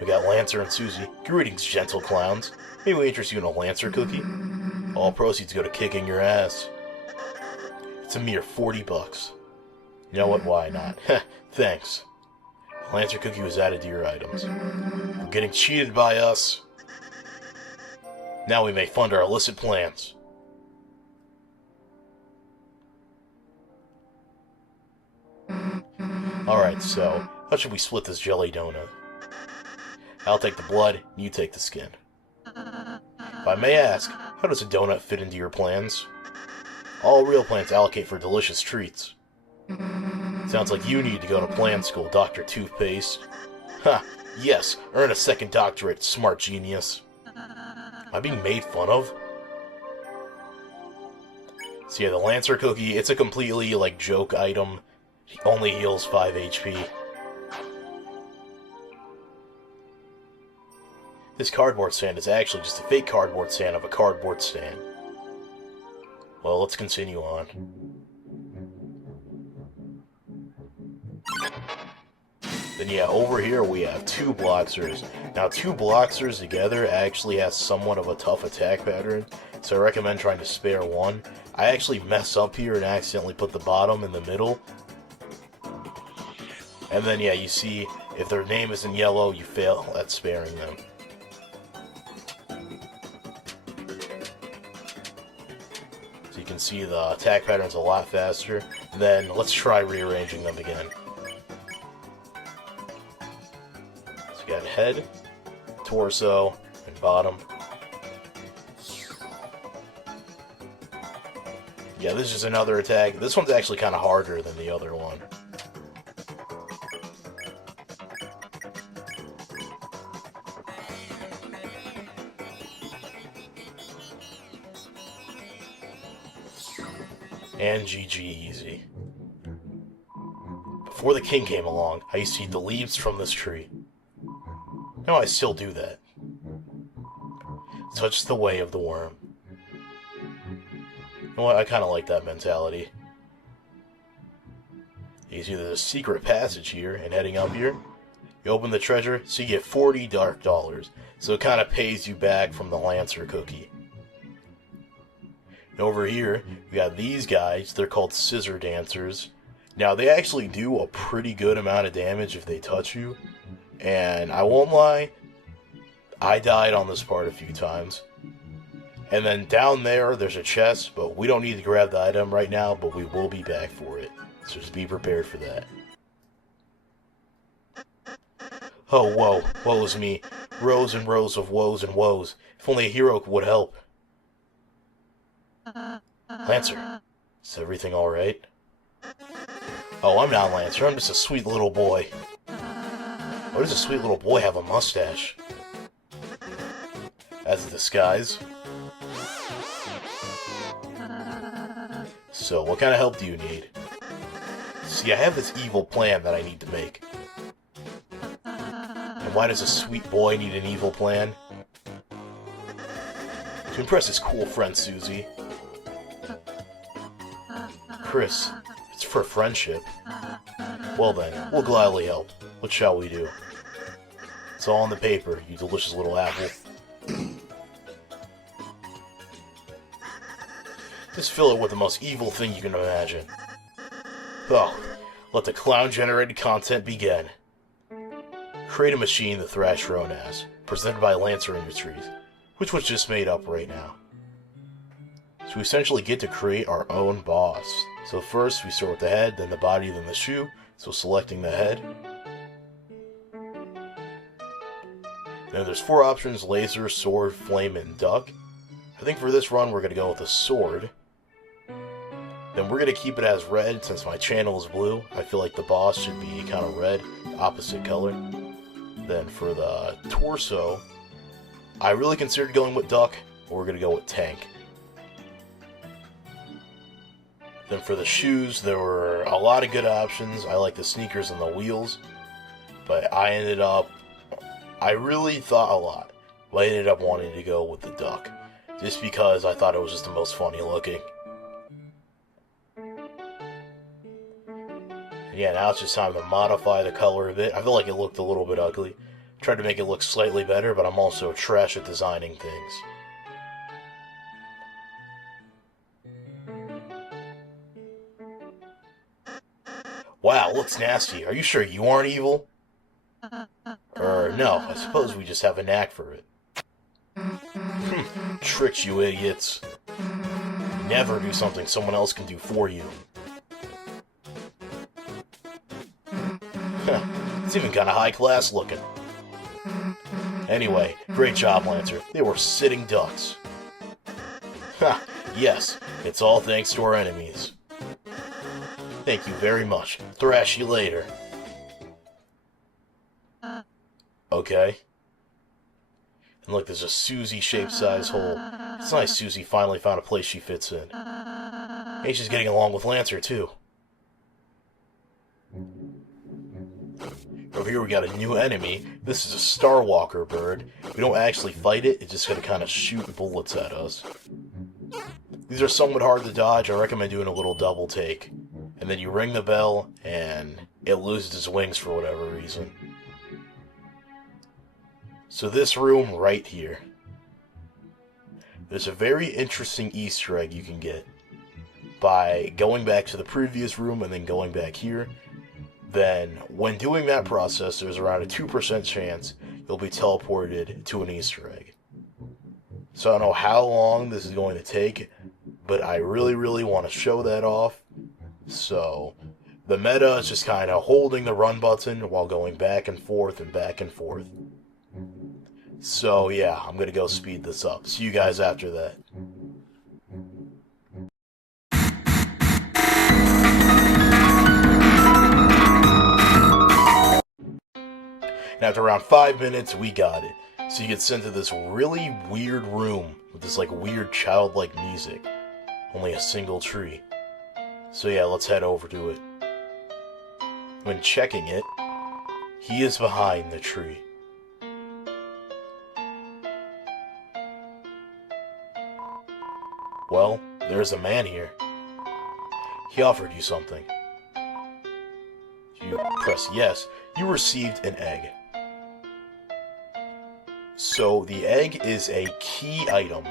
We got Lancer and Susie. Greetings, gentle clowns. May we interest you in a Lancer cookie? All proceeds go to kicking your ass. It's a mere 40 bucks. You know what? Why not? Thanks. Lancer cookie was added to your items. You're getting cheated by us. Now we may fund our illicit plans. Alright, so, how should we split this jelly donut? I'll take the blood, you take the skin. If I may ask, how does a donut fit into your plans? All real plans allocate for delicious treats. Sounds like you need to go to plan school, Dr. Toothpaste. Ha! Yes, earn a second doctorate, smart genius. Am I being made fun of? So yeah, the Lancer cookie, it's a completely, like, joke item. He only heals 5 HP. This cardboard stand is actually just a fake cardboard stand of a cardboard stand. Well, let's continue on. Then yeah, over here we have 2 Bloxers. Now 2 Bloxers together actually has somewhat of a tough attack pattern, so I recommend trying to spare one. I actually mess up here and accidentally put the bottom in the middle. And then yeah, you see, if their name is in yellow, you fail at sparing them. So you can see the attack pattern's a lot faster. Then let's try rearranging them again. So you got head, torso, and bottom. Yeah, this is another attack. This one's actually kind of harder than the other one. And GG easy. Before the king came along, I used to eat the leaves from this tree. Now I still do that. Such the way of the worm. You know what, I kind of like that mentality. You see there's a secret passage here, and heading up here, you open the treasure, so you get 40 dark dollars. So it kind of pays you back from the Lancer cookie. And over here, we got these guys. They're called Scissor Dancers. Now, they actually do a pretty good amount of damage if they touch you. And I won't lie, I died on this part a few times. And then down there, there's a chest, but we don't need to grab the item right now, but we will be back for it. So just be prepared for that. Oh, whoa. Woe's me. Rows and rows of woes and woes. If only a hero would help. Lancer, is everything alright? Oh, I'm not Lancer, I'm just a sweet little boy. Why does a sweet little boy have a mustache? As a disguise. So, what kind of help do you need? See, I have this evil plan that I need to make. And why does a sweet boy need an evil plan? To impress his cool friend Susie. Kris, it's for friendship. Well then, we'll gladly help. What shall we do? It's all on the paper, you delicious little apple. Just fill it with the most evil thing you can imagine. Oh, let the clown-generated content begin. Create a machine to thrash Ronas, presented by Lancer Industries, which was just made up right now. So we essentially get to create our own boss. So first we start with the head, then the body, then the shoe. So selecting the head. Then there's 4 options: laser, sword, flame, and duck. I think for this run we're going to go with a sword. Then we're going to keep it as red since my channel is blue. I feel like the boss should be kind of red, opposite color. Then for the torso, I really considered going with duck, but we're going to go with tank. Then for the shoes, there were a lot of good options. I like the sneakers and the wheels. But I really thought a lot. But I ended up wanting to go with the duck. Just because I thought it was just the most funny looking. Yeah, now it's just time to modify the color a bit. I feel like it looked a little bit ugly. Tried to make it look slightly better, but I'm also trash at designing things. Wow, looks nasty. Are you sure you aren't evil? Or no, I suppose we just have a knack for it. Tricks, you idiots. Never do something someone else can do for you. It's even kinda high class looking. Anyway, great job, Lancer. They were sitting ducks. Ha! Yes, it's all thanks to our enemies. Thank you very much. Thrash you later. Okay. And look, there's a Susie-shaped size hole. It's nice Susie finally found a place she fits in. Hey, she's getting along with Lancer, too. Over here we got a new enemy. This is a Starwalker bird. We don't actually fight it, it's just gonna kind of shoot bullets at us. These are somewhat hard to dodge. I recommend doing a little double take. And then you ring the bell, and it loses its wings for whatever reason. So this room right here. There's a very interesting Easter egg you can get by going back to the previous room and then going back here. Then, when doing that process, there's around a 2% chance you'll be teleported to an Easter egg. So I don't know how long this is going to take, but I really, really want to show that off. So, the meta is just kind of holding the run button while going back and forth and back and forth. So yeah, I'm going to go speed this up. See you guys after that. And after around 5 minutes, we got it. So you get sent to this really weird room with this like weird childlike music. Only a single tree. So yeah, let's head over to it. When checking it, he is behind the tree. Well, there's a man here. He offered you something. You press yes, you received an egg. So the egg is a key item.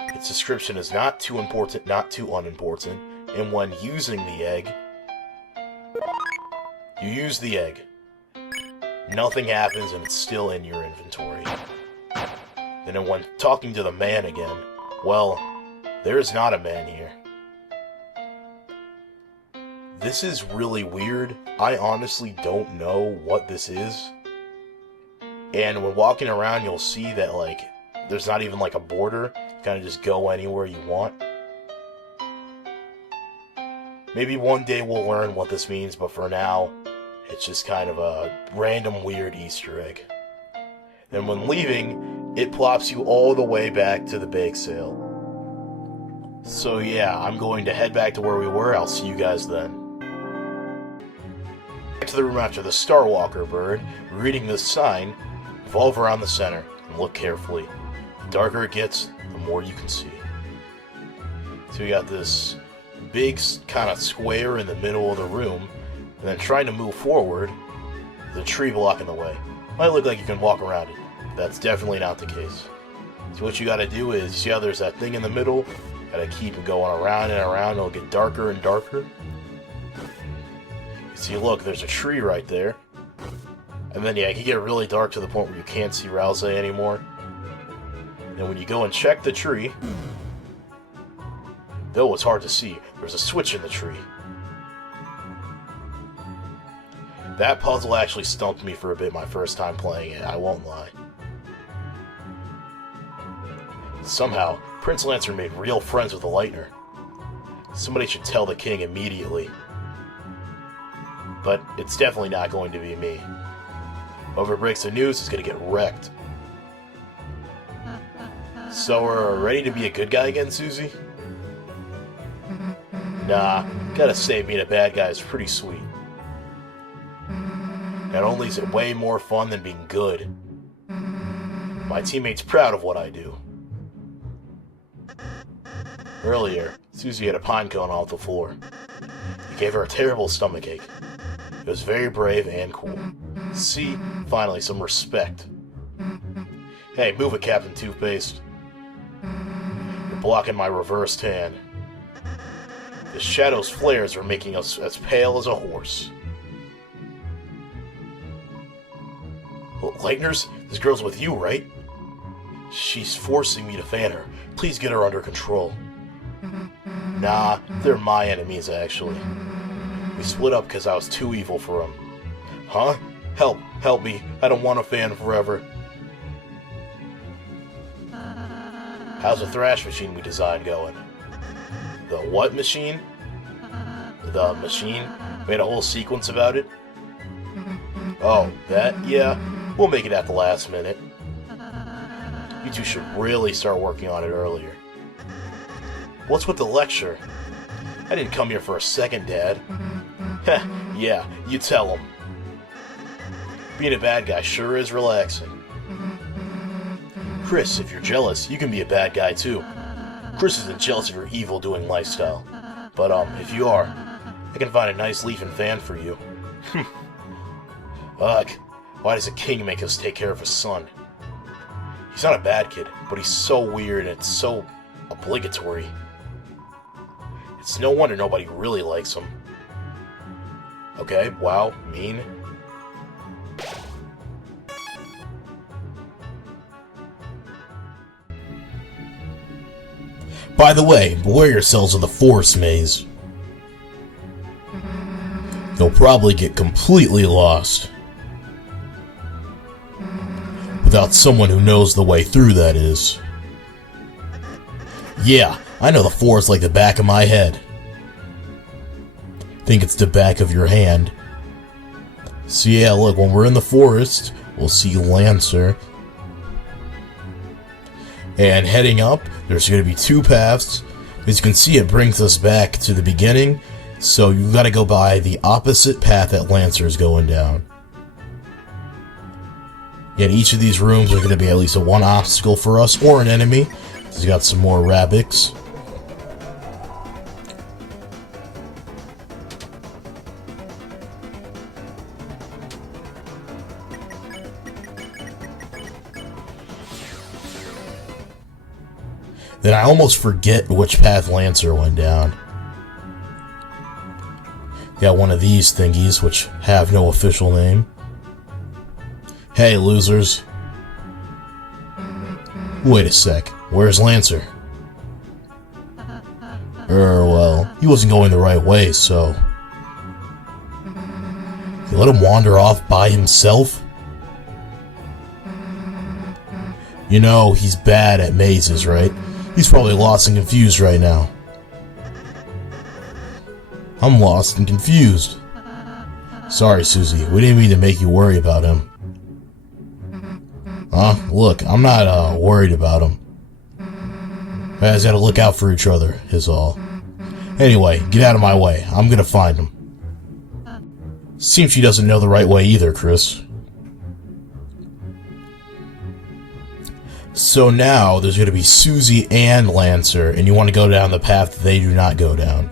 Its description is not too important, not too unimportant, and when using the egg, you use the egg. Nothing happens and it's still in your inventory. And then when talking to the man again, well, there's not a man here. This is really weird. I honestly don't know what this is. And when walking around, you'll see that, like, there's not even, like, a border. You kind of just go anywhere you want. Maybe one day we'll learn what this means, but for now, it's just kind of a random weird Easter egg. And when leaving, it plops you all the way back to the bake sale. So yeah, I'm going to head back to where we were. I'll see you guys then. Back to the room after the Starwalker bird. Reading this sign, revolve around the center and look carefully. The darker it gets, the more you can see. So we got this big kind of square in the middle of the room, and then trying to move forward, the tree blocking the way. Might look like you can walk around it, but that's definitely not the case. So what you gotta do is, see how there's that thing in the middle? Gotta keep it going around and around, it'll get darker and darker. You see, look, there's a tree right there. And then, yeah, it can get really dark to the point where you can't see Ralsei anymore. And then when you go and check the tree, though it's hard to see, there's a switch in the tree. That puzzle actually stumped me for a bit my first time playing it, I won't lie. Somehow, Prince Lancer made real friends with the Lightner. Somebody should tell the king immediately. But it's definitely not going to be me. Whoever breaks the news is going to get wrecked. So we're ready to be a good guy again, Susie? Nah, gotta say being a bad guy is pretty sweet. Not only is it way more fun than being good, my teammate's proud of what I do. Earlier, Susie had a pine cone off the floor. It gave her a terrible stomachache. It was very brave and cool. See, finally, some respect. Hey, move it, Captain Toothpaste. You're blocking my reversed hand. The shadow's flares are making us as pale as a horse. Lightners, this girl's with you, right? She's forcing me to fan her. Please get her under control. Nah, they're my enemies, actually. We split up because I was too evil for them. Huh? Help me. I don't want to fan forever. How's the thrash machine we designed going? The what machine? The machine? Made a whole sequence about it? Oh, that? Yeah. We'll make it at the last minute. You two should really start working on it earlier. What's with the lecture? I didn't come here for a second, Dad. Heh, yeah, you tell him. Being a bad guy sure is relaxing. Kris, if you're jealous, you can be a bad guy too. Kris isn't jealous of your evil-doing lifestyle. But, if you are, I can find a nice leaf and fan for you. Ugh, why does a king make us take care of his son? He's not a bad kid, but he's so weird and it's so obligatory. It's no wonder nobody really likes him. Okay, wow, mean. By the way, beware yourselves of the Force Maze. You'll probably get completely lost. Without someone who knows the way through, that is. Yeah, I know the Force like the back of my head. Think it's the back of your hand. So yeah, look, when we're in the forest, we'll see Lancer. And heading up, there's going to be two paths. As you can see, it brings us back to the beginning. So you got to go by the opposite path that Lancer's going down. Yet each of these rooms are going to be at least a one obstacle for us or an enemy. He's got some more rabbits. Then I almost forget which path Lancer went down. Got one of these thingies, which have no official name. Hey, losers. Wait a sec. Where's Lancer? Well, he wasn't going the right way, so... You let him wander off by himself? You know, he's bad at mazes, right? He's probably lost and confused right now. I'm lost and confused. Sorry, Susie. We didn't mean to make you worry about him. Look, I'm not, worried about him. You guys gotta look out for each other, is all. Anyway, get out of my way. I'm gonna find him. Seems she doesn't know the right way either, Kris. So now, there's gonna be Susie and Lancer, and you want to go down the path they do not go down.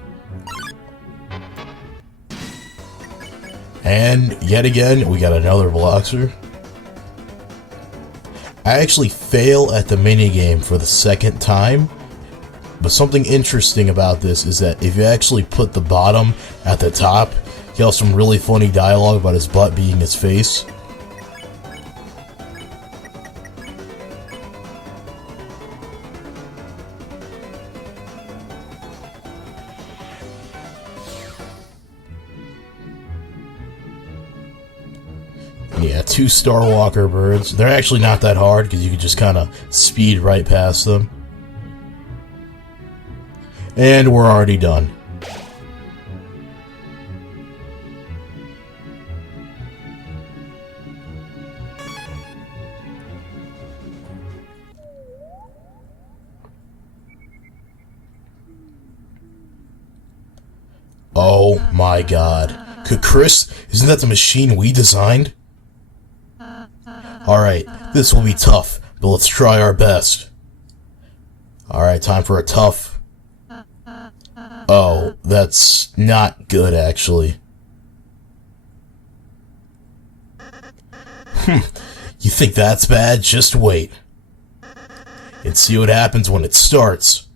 And, yet again, we got another Bloxer. I actually fail at the minigame for the second time, but something interesting about this is that if you actually put the bottom at the top, he has some really funny dialogue about his butt being his face. Yeah, 2 Starwalker birds. They're actually not that hard because you can just kind of speed right past them. And we're already done. Oh my god. Kris, isn't that the machine we designed? Alright, this will be tough, but let's try our best. Alright, time for a tough... Oh, that's not good, actually. You think that's bad? Just wait. And see what happens when it starts.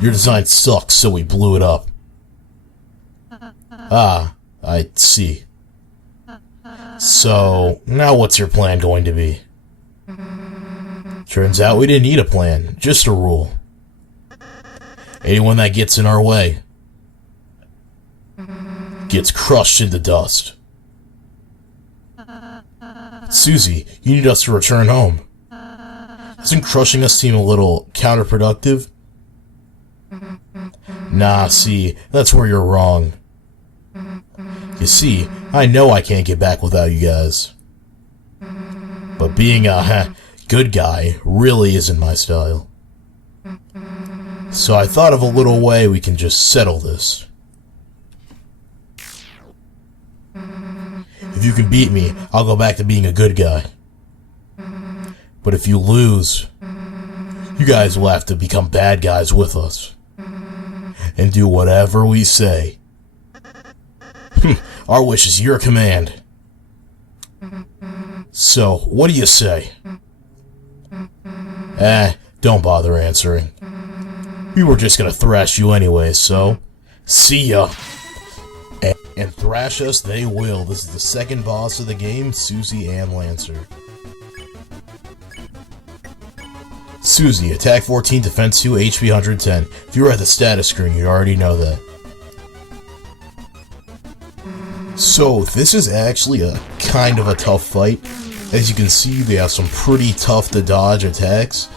Your design sucks, so we blew it up. Ah, I see. So, now what's your plan going to be? Turns out we didn't need a plan, just a rule. Anyone that gets in our way gets crushed into dust. Susie, you need us to return home. Doesn't crushing us seem a little counterproductive? Nah, see, that's where you're wrong. You see, I know I can't get back without you guys. But being a good guy really isn't my style. So I thought of a little way we can just settle this. If you can beat me, I'll go back to being a good guy. But if you lose, you guys will have to become bad guys with us. And do whatever we say. Our wish is your command. So, what do you say? Don't bother answering. We were just gonna thrash you anyway, so... See ya! And thrash us they will. This is the second boss of the game, Susie and Lancer. Susie, attack 14, defense 2, HP 110. If you were at the status screen, you already know that. So, this is actually a kind of a tough fight. As you can see, they have some pretty tough to dodge attacks.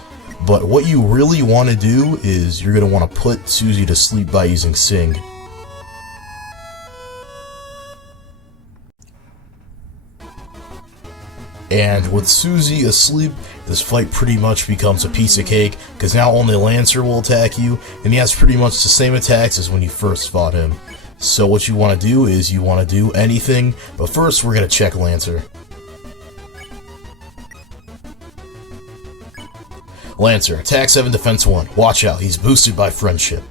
But what you really want to do is you're going to want to put Susie to sleep by using Sing. And with Susie asleep, this fight pretty much becomes a piece of cake, because now only Lancer will attack you, and he has pretty much the same attacks as when you first fought him. So what you want to do is you want to do anything, but first we're going to check Lancer. Lancer, attack 7, defense 1. Watch out, he's boosted by friendship.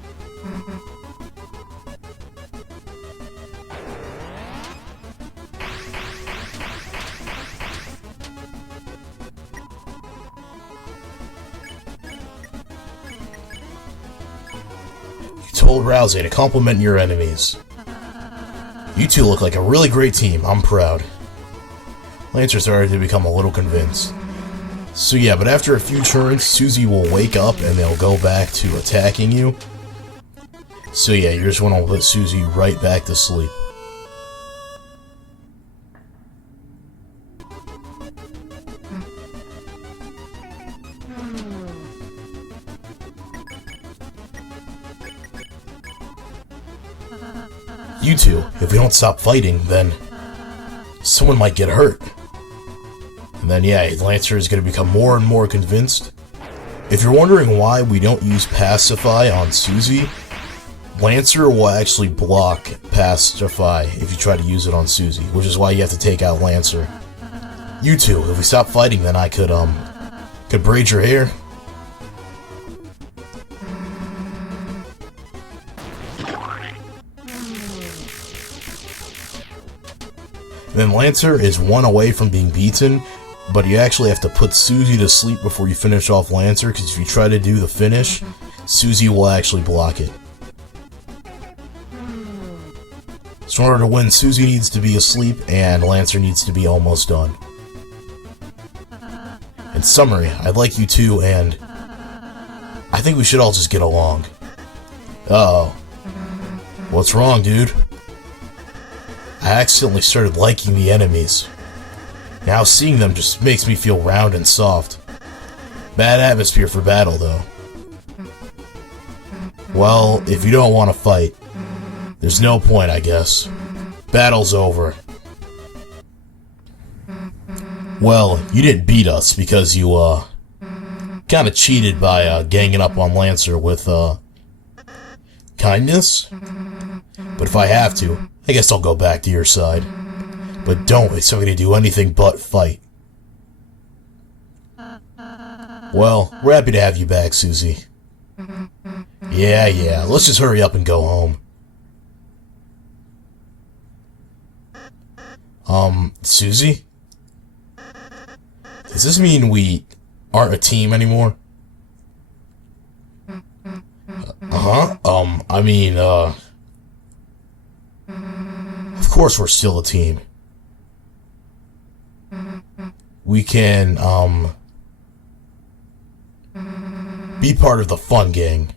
Told Ralsei to compliment your enemies. You two look like a really great team, I'm proud. Lancer started to become a little convinced. So yeah, but after a few turns, Susie will wake up and they'll go back to attacking you. So yeah, you just want to put Susie right back to sleep. You two, if we don't stop fighting, then someone might get hurt. And then yeah, Lancer is going to become more and more convinced. If you're wondering why we don't use Pacify on Susie, Lancer will actually block Pacify if you try to use it on Susie, which is why you have to take out Lancer. You two, if we stop fighting, then I could braid your hair. Then Lancer is one away from being beaten, but you actually have to put Susie to sleep before you finish off Lancer, because if you try to do the finish, Susie will actually block it. So in order to win, Susie needs to be asleep, and Lancer needs to be almost done. In summary, I'd like you two, and I think we should all just get along. Uh-oh. What's wrong, dude? I accidentally started liking the enemies. Now seeing them just makes me feel round and soft. Bad atmosphere for battle, though. Well, if you don't want to fight, there's no point, I guess. Battle's over. Well, you didn't beat us because you, got kind of cheated by ganging up on Lancer with kindness. But if I have to, I guess I'll go back to your side. But don't expect me to do anything but fight. Well, we're happy to have you back, Susie. Yeah, let's just hurry up and go home. Susie? Does this mean we aren't a team anymore? Of course we're still a team. We can, be part of the fun gang.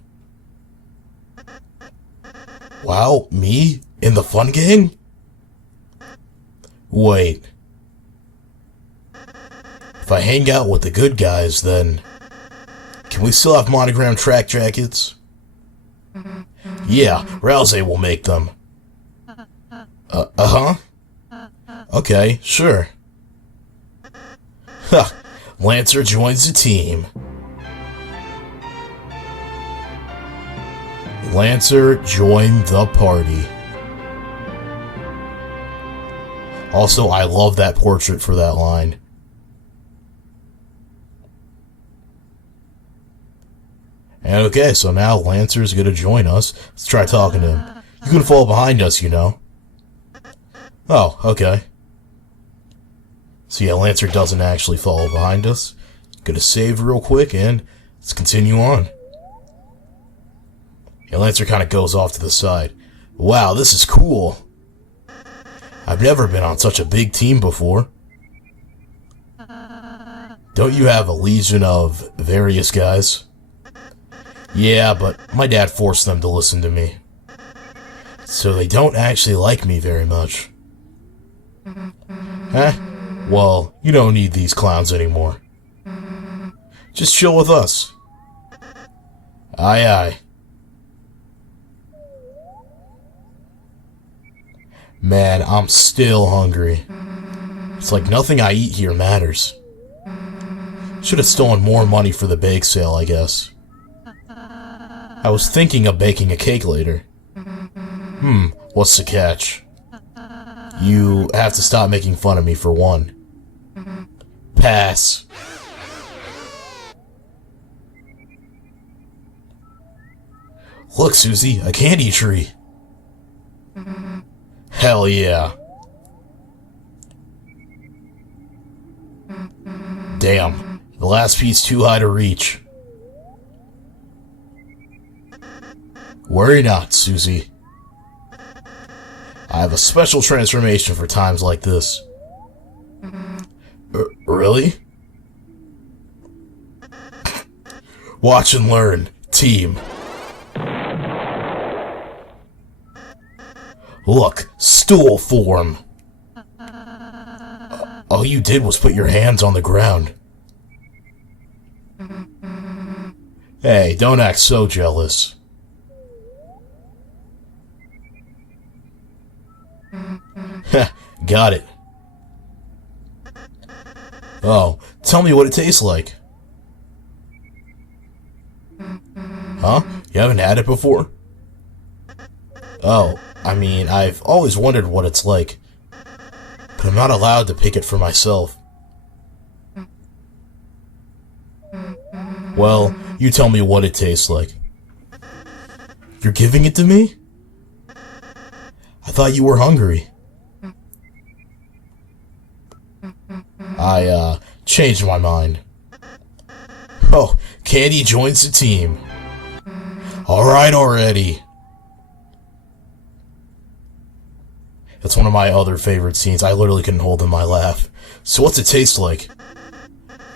Wow, me? In the fun gang? Wait. If I hang out with the good guys, then can we still have monogram track jackets? Yeah, Ralsei will make them. Okay, sure. Ha! Lancer joins the team. Lancer joined the party. Also, I love that portrait for that line. And okay, so now Lancer's gonna join us. Let's try talking to him. You can fall behind us, you know. Oh, okay. So yeah, Lancer doesn't actually follow behind us. Gonna save real quick and let's continue on. Yeah, Lancer kind of goes off to the side. Wow, this is cool. I've never been on such a big team before. Don't you have a legion of various guys? Yeah, but my dad forced them to listen to me. So they don't actually like me very much. Huh? Well, you don't need these clowns anymore. Just chill with us. Aye. Man, I'm still hungry. It's like nothing I eat here matters. Should have stolen more money for the bake sale, I guess. I was thinking of baking a cake later. What's the catch? You have to stop making fun of me for one. Pass. Look, Susie, a candy tree. Hell yeah. Damn, the last piece too high to reach. Worry not, Susie. I have a special transformation for times like this. Really? Watch and learn, team. Look, stool form. All you did was put your hands on the ground. Hey, don't act so jealous. Heh, got it. Oh, tell me what it tastes like. Huh? You haven't had it before? Oh, I mean, I've always wondered what it's like, but I'm not allowed to pick it for myself. Well, you tell me what it tastes like. You're giving it to me? I thought you were hungry. I, changed my mind. Oh, Candy joins the team. Alright already. That's one of my other favorite scenes. I literally couldn't hold in my laugh. So what's it taste like?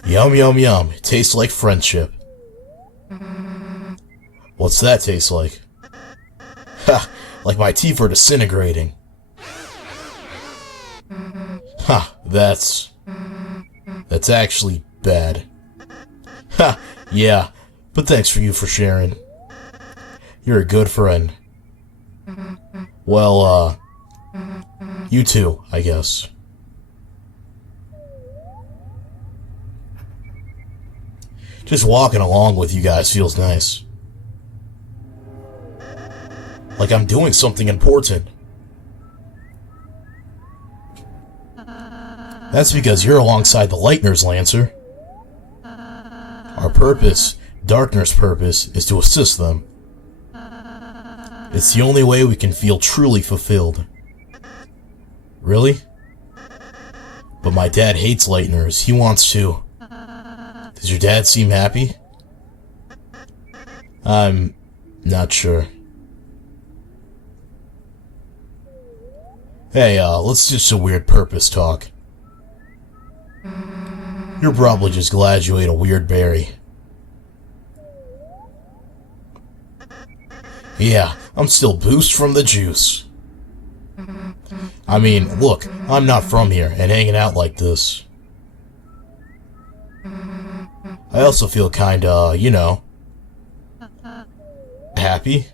Yum, yum, yum. It tastes like friendship. What's that taste like? Ha! Like my teeth are disintegrating. Ha! That's actually bad. Ha! Yeah, but thanks for you for sharing. You're a good friend. Well, you too, I guess. Just walking along with you guys feels nice. Like I'm doing something important. That's because you're alongside the Lightners, Lancer. Our purpose, Darkner's purpose, is to assist them. It's the only way we can feel truly fulfilled. Really? But my dad hates Lightners. He wants to. Does your dad seem happy? I'm not sure. Hey, let's do some weird purpose talk. You're probably just glad you ate a weird berry. Yeah, I'm still boosted from the juice. I mean, look, I'm not from here and hanging out like this. I also feel kinda, you know, happy.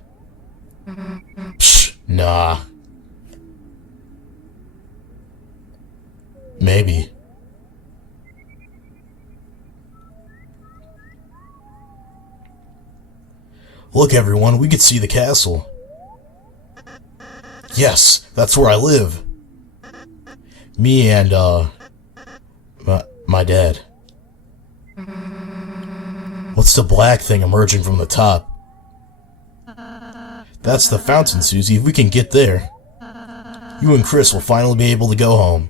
Psh, nah. Maybe. Look, everyone, we could see the castle. Yes, that's where I live. Me and, my dad. What's the black thing emerging from the top? That's the fountain, Susie. If we can get there, you and Kris will finally be able to go home.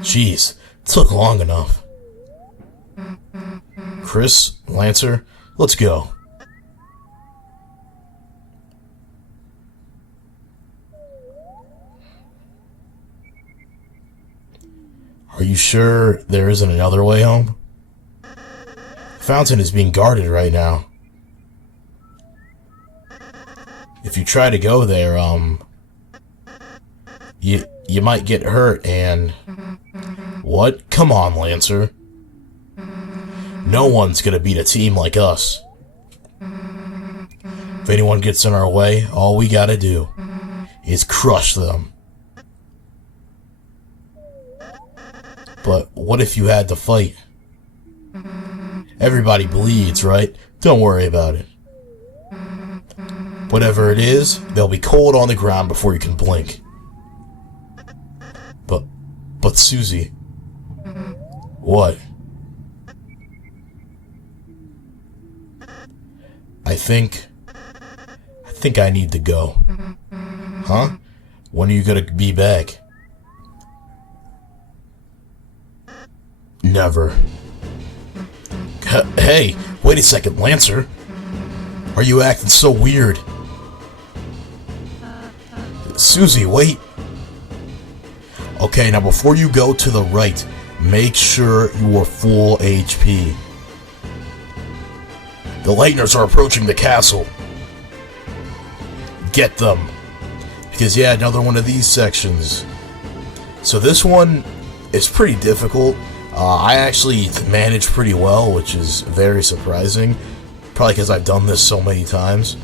Jeez, it took long enough. Kris, Lancer, let's go. Are you sure there isn't another way home? The fountain is being guarded right now. If you try to go there, you might get hurt and... What? Come on, Lancer. No one's gonna beat a team like us. If anyone gets in our way, all we gotta do is crush them. But what if you had to fight? Everybody bleeds, right? Don't worry about it. Whatever it is, they'll be cold on the ground before you can blink. But Susie... What? I think I need to go. Huh? When are you gonna be back? Never. Hey, wait a second, Lancer. Are you acting so weird? Susie, wait. Okay, now before you go to the right, make sure you are full HP. The Lightners are approaching the castle. Get them. Because yeah, another one of these sections. So this one is pretty difficult. I actually managed pretty well, which is very surprising. Probably because I've done this so many times.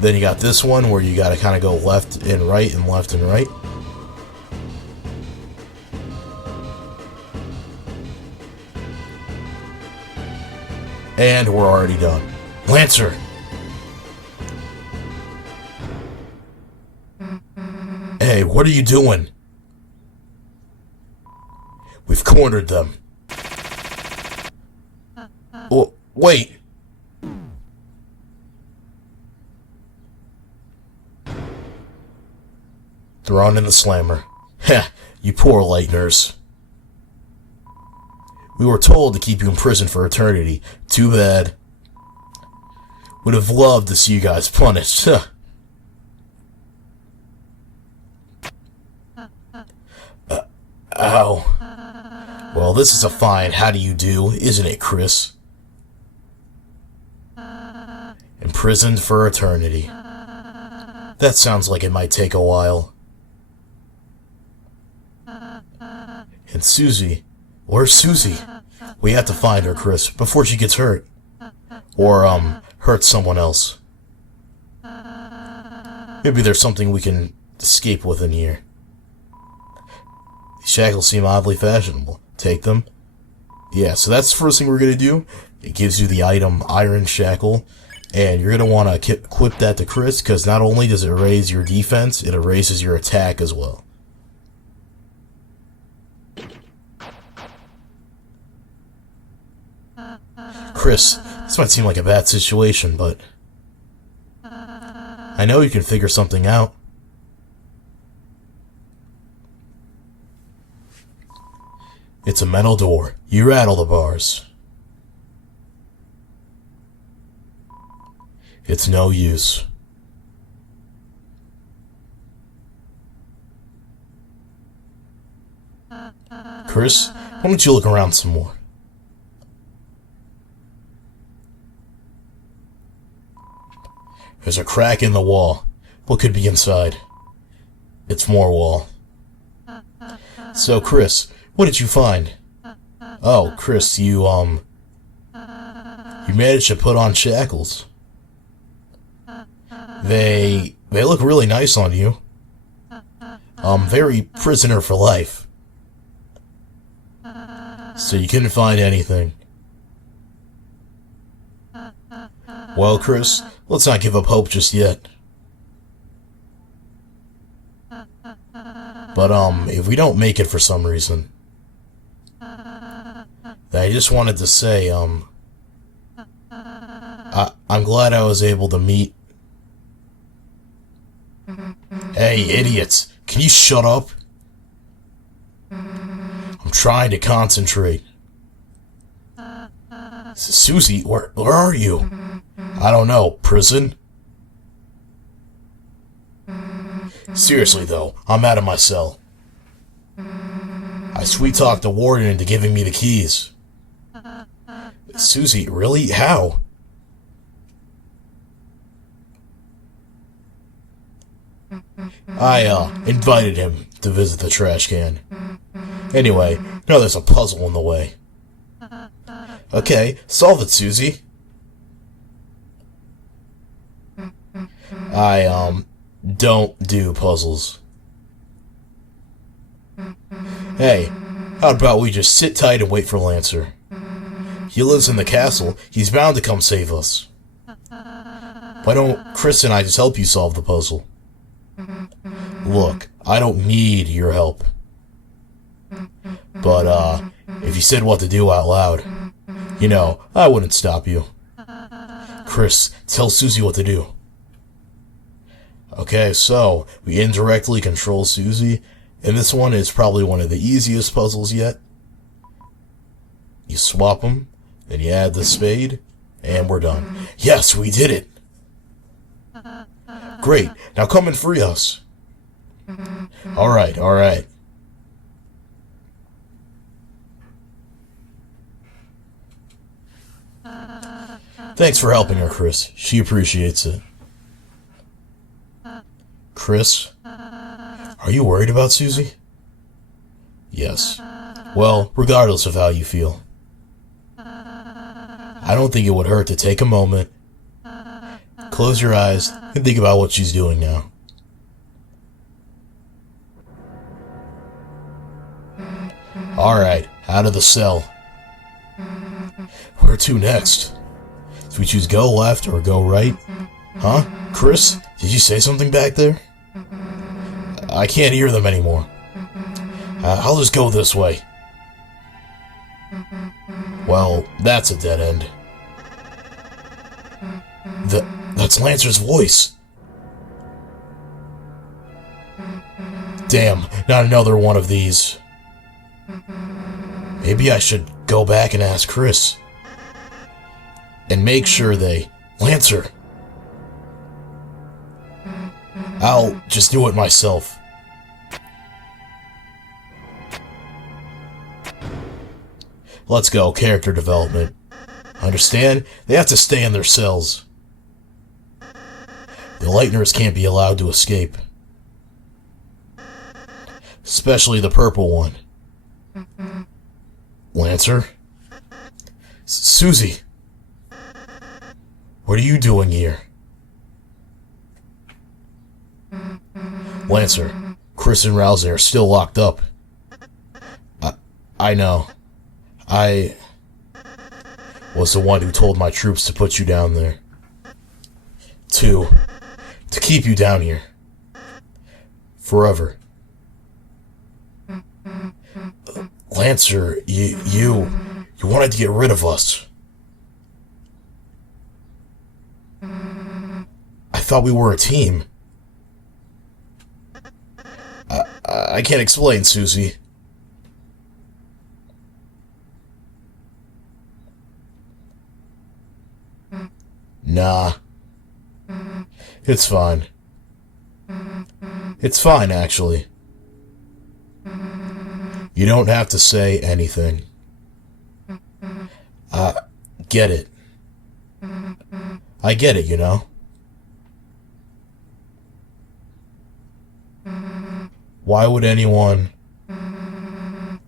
Then you got this one where you gotta kind of go left and right and left and right. And we're already done. Lancer! Hey, what are you doing? We've cornered them. Oh, wait! Thrown in the slammer. Heh, you poor Lightners. We were told to keep you in prison for eternity. Too bad. Would have loved to see you guys punished. Ow. Well, this is a fine how do you do, isn't it, Kris? Imprisoned for eternity. That sounds like it might take a while. And Susie... Where's Susie? We have to find her, Kris, before she gets hurt. Or, hurts someone else. Maybe there's something we can escape with in here. These shackles seem oddly fashionable. Take them. Yeah, so that's the first thing we're going to do. It gives you the item Iron Shackle, and you're going to want to equip that to Kris, because not only does it raise your defense, it raises your attack as well. Kris, this might seem like a bad situation, but I know you can figure something out. It's a metal door. You rattle the bars. It's no use. Kris, why don't you look around some more? There's a crack in the wall. What could be inside? It's more wall. So, Kris, what did you find? Oh, Kris, you managed to put on shackles. They look really nice on you. Very prisoner for life. So you couldn't find anything. Well, Kris, let's not give up hope just yet. But, if we don't make it for some reason, I just wanted to say, I'm glad I was able to meet... Hey, idiots! Can you shut up? I'm trying to concentrate. Susie, where are you? I don't know. Prison? Seriously, though, I'm out of my cell. I sweet-talked the warden into giving me the keys. Susie, really? How? I, invited him to visit the trash can. Anyway, now there's a puzzle in the way. Okay, solve it, Susie. I, don't do puzzles. Hey, how about we just sit tight and wait for Lancer? He lives in the castle. He's bound to come save us. Why don't Kris and I just help you solve the puzzle? Look, I don't need your help. But, if you said what to do out loud, you know, I wouldn't stop you. Kris, tell Susie what to do. Okay, so, we indirectly control Susie, and this one is probably one of the easiest puzzles yet. You swap them, then you add the spade, and we're done. Yes, we did it! Great, now come and free us. Alright, alright. Thanks for helping her, Kris. She appreciates it. Kris? Are you worried about Susie? Yes. Well, regardless of how you feel. I don't think it would hurt to take a moment, close your eyes, and think about what she's doing now. Alright, out of the cell. Where to next? Do we choose go left or go right? Huh? Kris, did you say something back there? I can't hear them anymore. I'll just go this way. Well, that's a dead end. That's Lancer's voice. Damn, not another one of these. Maybe I should go back and ask Kris. And make sure they... Lancer! I'll just do it myself. Let's go, character development. Understand? They have to stay in their cells. The Lighteners can't be allowed to escape. Especially the purple one. Lancer? Susie! What are you doing here? Lancer, Kris and Ralsei are still locked up. I know. I was the one who told my troops to put you down there. To keep you down here. Forever. Lancer, you wanted to get rid of us. I thought we were a team. I can't explain, Susie. Nah. It's fine. It's fine, actually. You don't have to say anything. Get it. I get it, you know? Why would anyone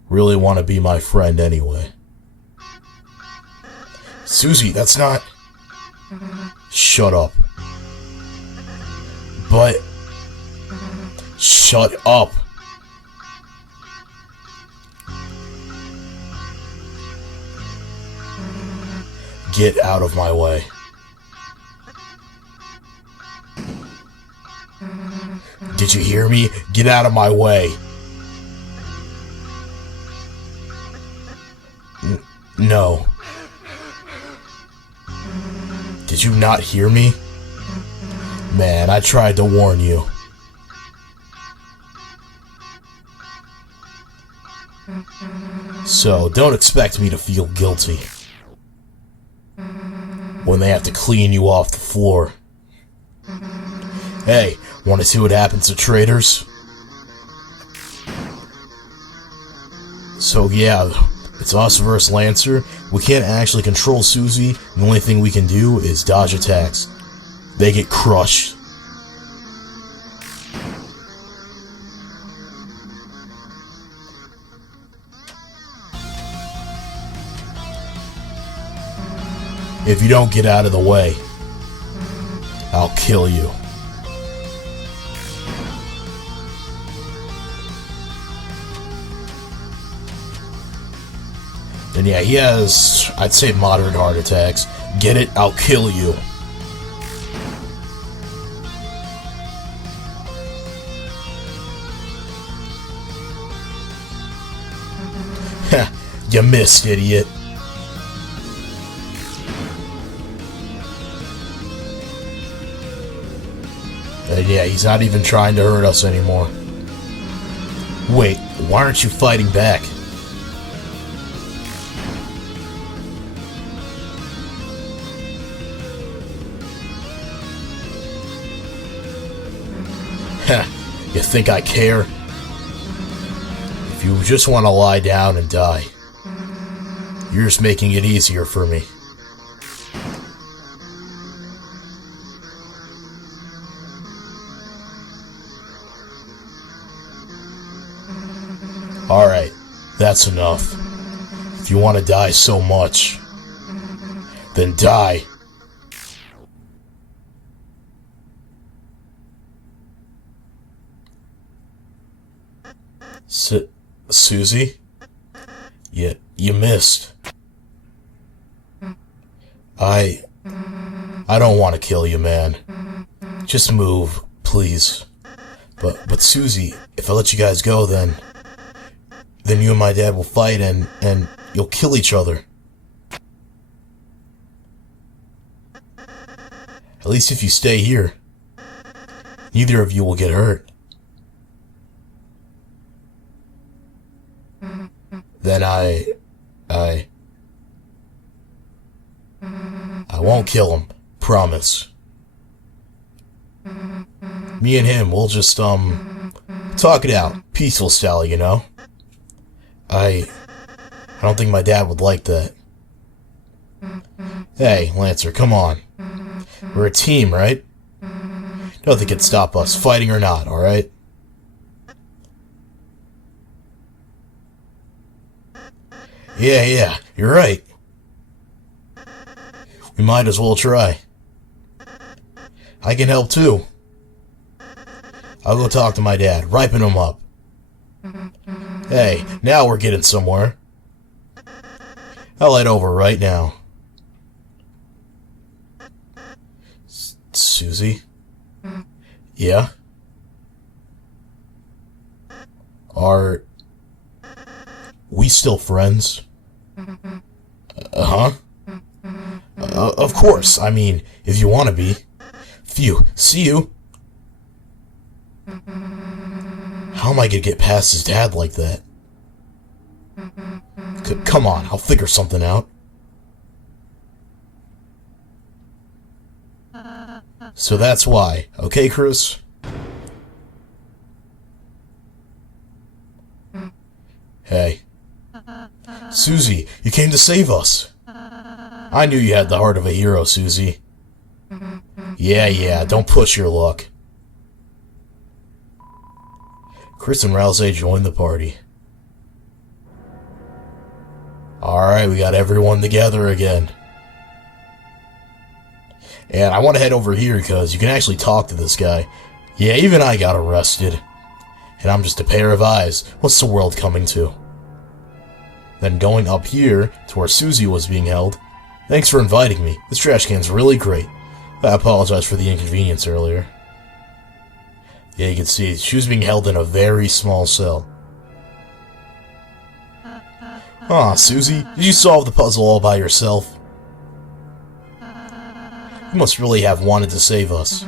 really want to be my friend anyway? Susie, that's not... Shut up. But... Shut up. Get out of my way. Did you hear me? Get out of my way. No. Did you not hear me? Man, I tried to warn you. So, don't expect me to feel guilty when they have to clean you off the floor. Hey, want to see what happens to traitors? So yeah, it's us versus Lancer. We can't actually control Susie. The only thing we can do is dodge attacks. They get crushed. If you don't get out of the way, I'll kill you. And yeah, he has, I'd say, moderate heart attacks. Get it? I'll kill you. Heh, you missed, idiot. And yeah, he's not even trying to hurt us anymore. Wait, why aren't you fighting back? Heh, you think I care? If you just want to lie down and die, you're just making it easier for me. Alright, that's enough. If you want to die so much, then die. Susie? Yeah, you missed. I don't want to kill you, man. Just move, please. But Susie, if I let you guys go, then you and my dad will fight and you'll kill each other. At least if you stay here, neither of you will get hurt. Then I won't kill him. Promise. Me and him, we'll just, talk it out. Peaceful style, you know? I don't think my dad would like that. Hey, Lancer, come on. We're a team, right? Nothing can stop us, fighting or not, alright? Yeah, you're right. We might as well try. I can help too. I'll go talk to my dad, ripen him up. Hey, now we're getting somewhere. I'll head over right now. Susie? Yeah? Are we still friends? Uh-huh. Of course. I mean, if you want to be. Phew. See you. How am I gonna get past his dad like that? Come on, I'll figure something out. So that's why. Okay, Kris? Hey. Susie, you came to save us. I knew you had the heart of a hero, Susie. Yeah, don't push your luck. Kris and Ralsei joined the party. Alright, we got everyone together again. And I want to head over here because you can actually talk to this guy. Yeah, even I got arrested. And I'm just a pair of eyes. What's the world coming to? Then going up here to where Susie was being held. Thanks for inviting me. This trash can's really great. I apologize for the inconvenience earlier. Yeah, you can see she was being held in a very small cell. Aw, Susie, did you solve the puzzle all by yourself? You must really have wanted to save us.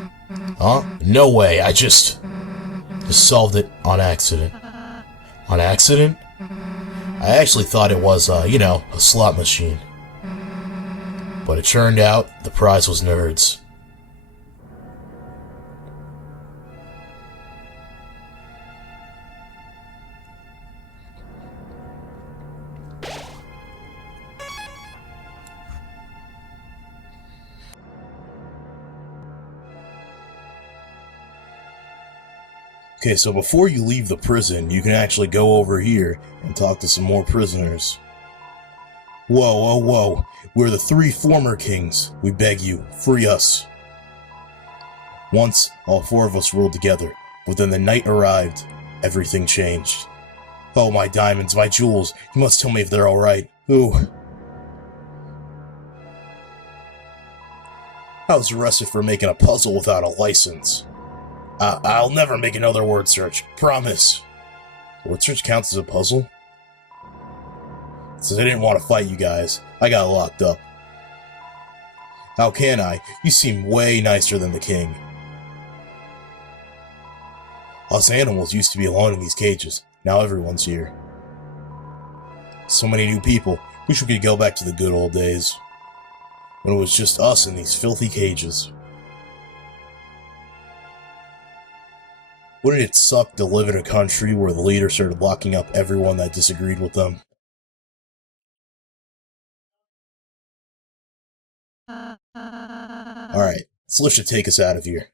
Huh? No way, I just solved it on accident. On accident? I actually thought it was, a slot machine. But it turned out the prize was nerds. Okay, so before you leave the prison, you can actually go over here and talk to some more prisoners. Whoa. We're the 3 former kings. We beg you, free us. Once, all 4 of us ruled together, but then the night arrived. Everything changed. Oh, my diamonds, my jewels. You must tell me if they're alright. Ooh. I was arrested for making a puzzle without a license. I'll never make another word search. Promise. Word search counts as a puzzle? Since I didn't want to fight you guys, I got locked up. How can I? You seem way nicer than the king. Us animals used to be alone in these cages. Now everyone's here. So many new people. Wish we could go back to the good old days. When it was just us in these filthy cages. Wouldn't it suck to live in a country where the leader started locking up everyone that disagreed with them? Alright, this lift should take us out of here.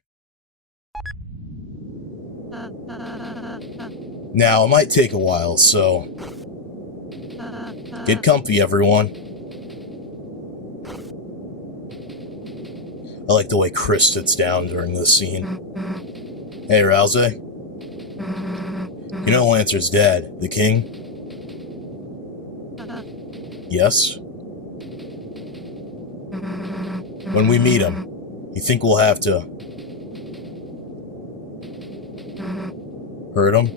Now, it might take a while, so... get comfy, everyone. I like the way Kris sits down during this scene. Hey, Ralsei. You know Lancer's dad, the king? Yes? When we meet him, you think we'll have to... hurt him?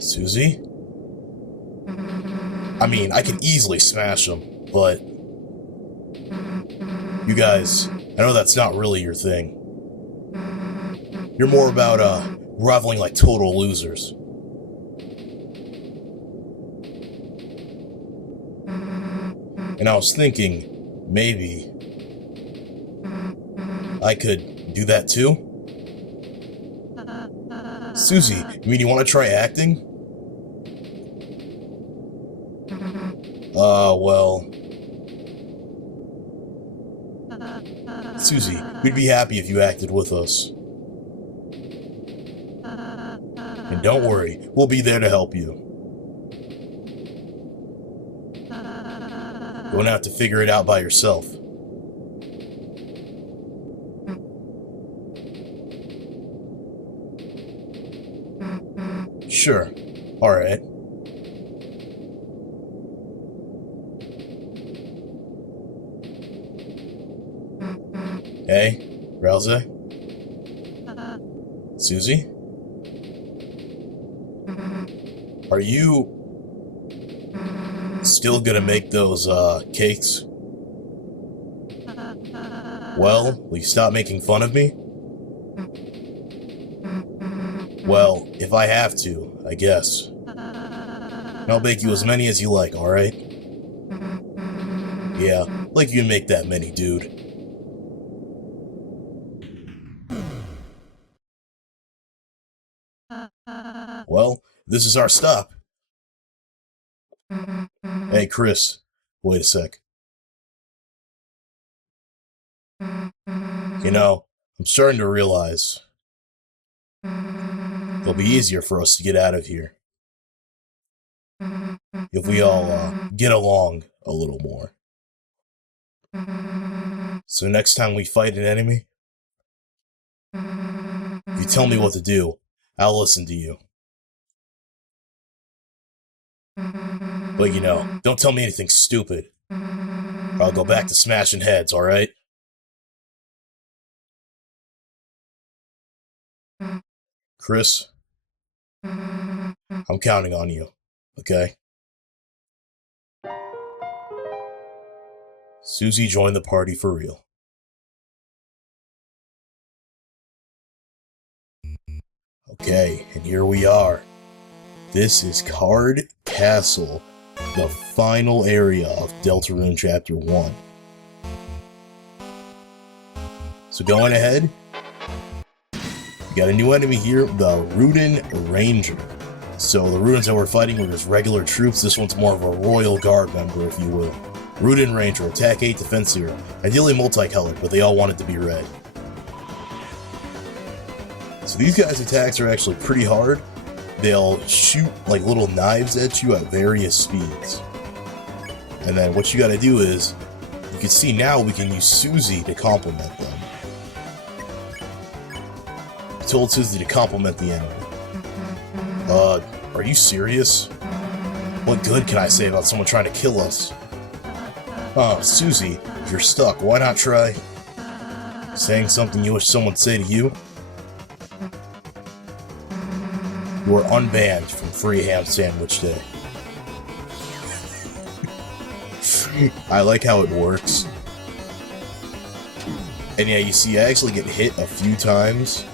Susie? I mean, I can easily smash him, but... you guys, I know that's not really your thing. You're more about, groveling like total losers. And I was thinking, maybe... I could do that too? Susie, you mean you want to try acting? Well... Susie, we'd be happy if you acted with us. And don't worry, we'll be there to help you. You won't have to figure it out by yourself. Sure. Alright. Hey, Ralsei? Susie? Are you still gonna make those, cakes? Well, will you stop making fun of me? Well, if I have to, I guess. And I'll bake you as many as you like, alright? Yeah, like you can make that many, dude. Well, this is our stop. Hey, Kris. Wait a sec. You know, I'm starting to realize it'll be easier for us to get out of here if we all, get along a little more. So next time we fight an enemy, if you tell me what to do, I'll listen to you. But you know, don't tell me anything stupid, or I'll go back to smashing heads, alright? Kris, I'm counting on you, okay? Susie joined the party for real. Okay, and here we are. This is Card Castle, the final area of Deltarune Chapter 1. So going ahead, we got a new enemy here, the Rudin Ranger. So the Rudins that we're fighting were just regular troops. This one's more of a Royal Guard member, if you will. Rudin Ranger, attack 8, defense 0. Ideally multicolored, but they all want it to be red. So these guys' attacks are actually pretty hard. They'll shoot like little knives at you at various speeds. And then what you gotta do is, you can see now we can use Susie to complement them. I told Susie to complement the enemy. Are you serious? What good can I say about someone trying to kill us? Susie, if you're stuck, why not try saying something you wish someone would say to you? You are unbanned from Free Ham Sandwich Day. I like how it works. And yeah, you see, I actually get hit a few times.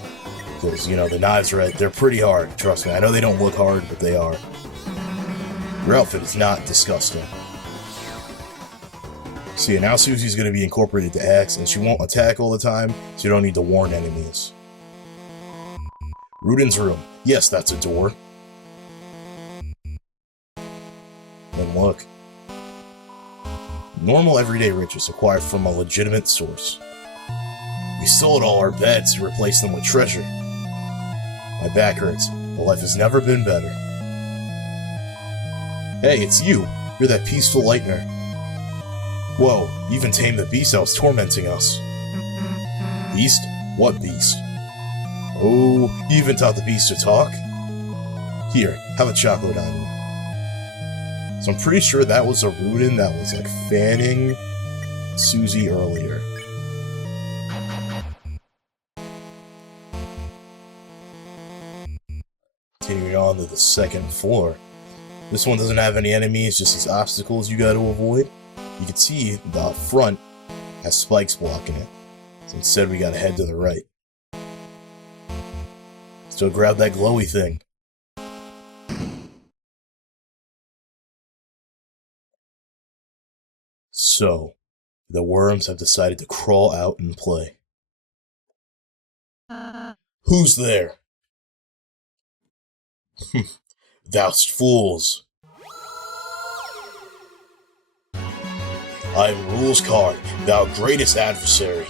Because, you know, the knives are, they're pretty hard, trust me. I know they don't look hard, but they are. Your outfit is not disgusting. See, now Susie's going to be incorporated to Axe, and she won't attack all the time, so you don't need to warn enemies. Rudin's room. Yes, that's a door. Then look. Normal everyday riches acquired from a legitimate source. We sold all our beds to replace them with treasure. My back hurts, but life has never been better. Hey, it's you! You're that peaceful lightener. Whoa, you even tamed the beast that was tormenting us. Beast? What beast? Oh, you even taught the beast to talk? Here, have a chocolate on you. So I'm pretty sure that was a Rudin that was like fanning Susie earlier. Continuing on to the second floor. This one doesn't have any enemies, just these obstacles you gotta avoid. You can see the front has spikes blocking it. So instead we gotta head to the right. So grab that glowy thing. So, the worms have decided to crawl out and play. Who's there? Thou'st fools. I am Rule's card, thou greatest adversary.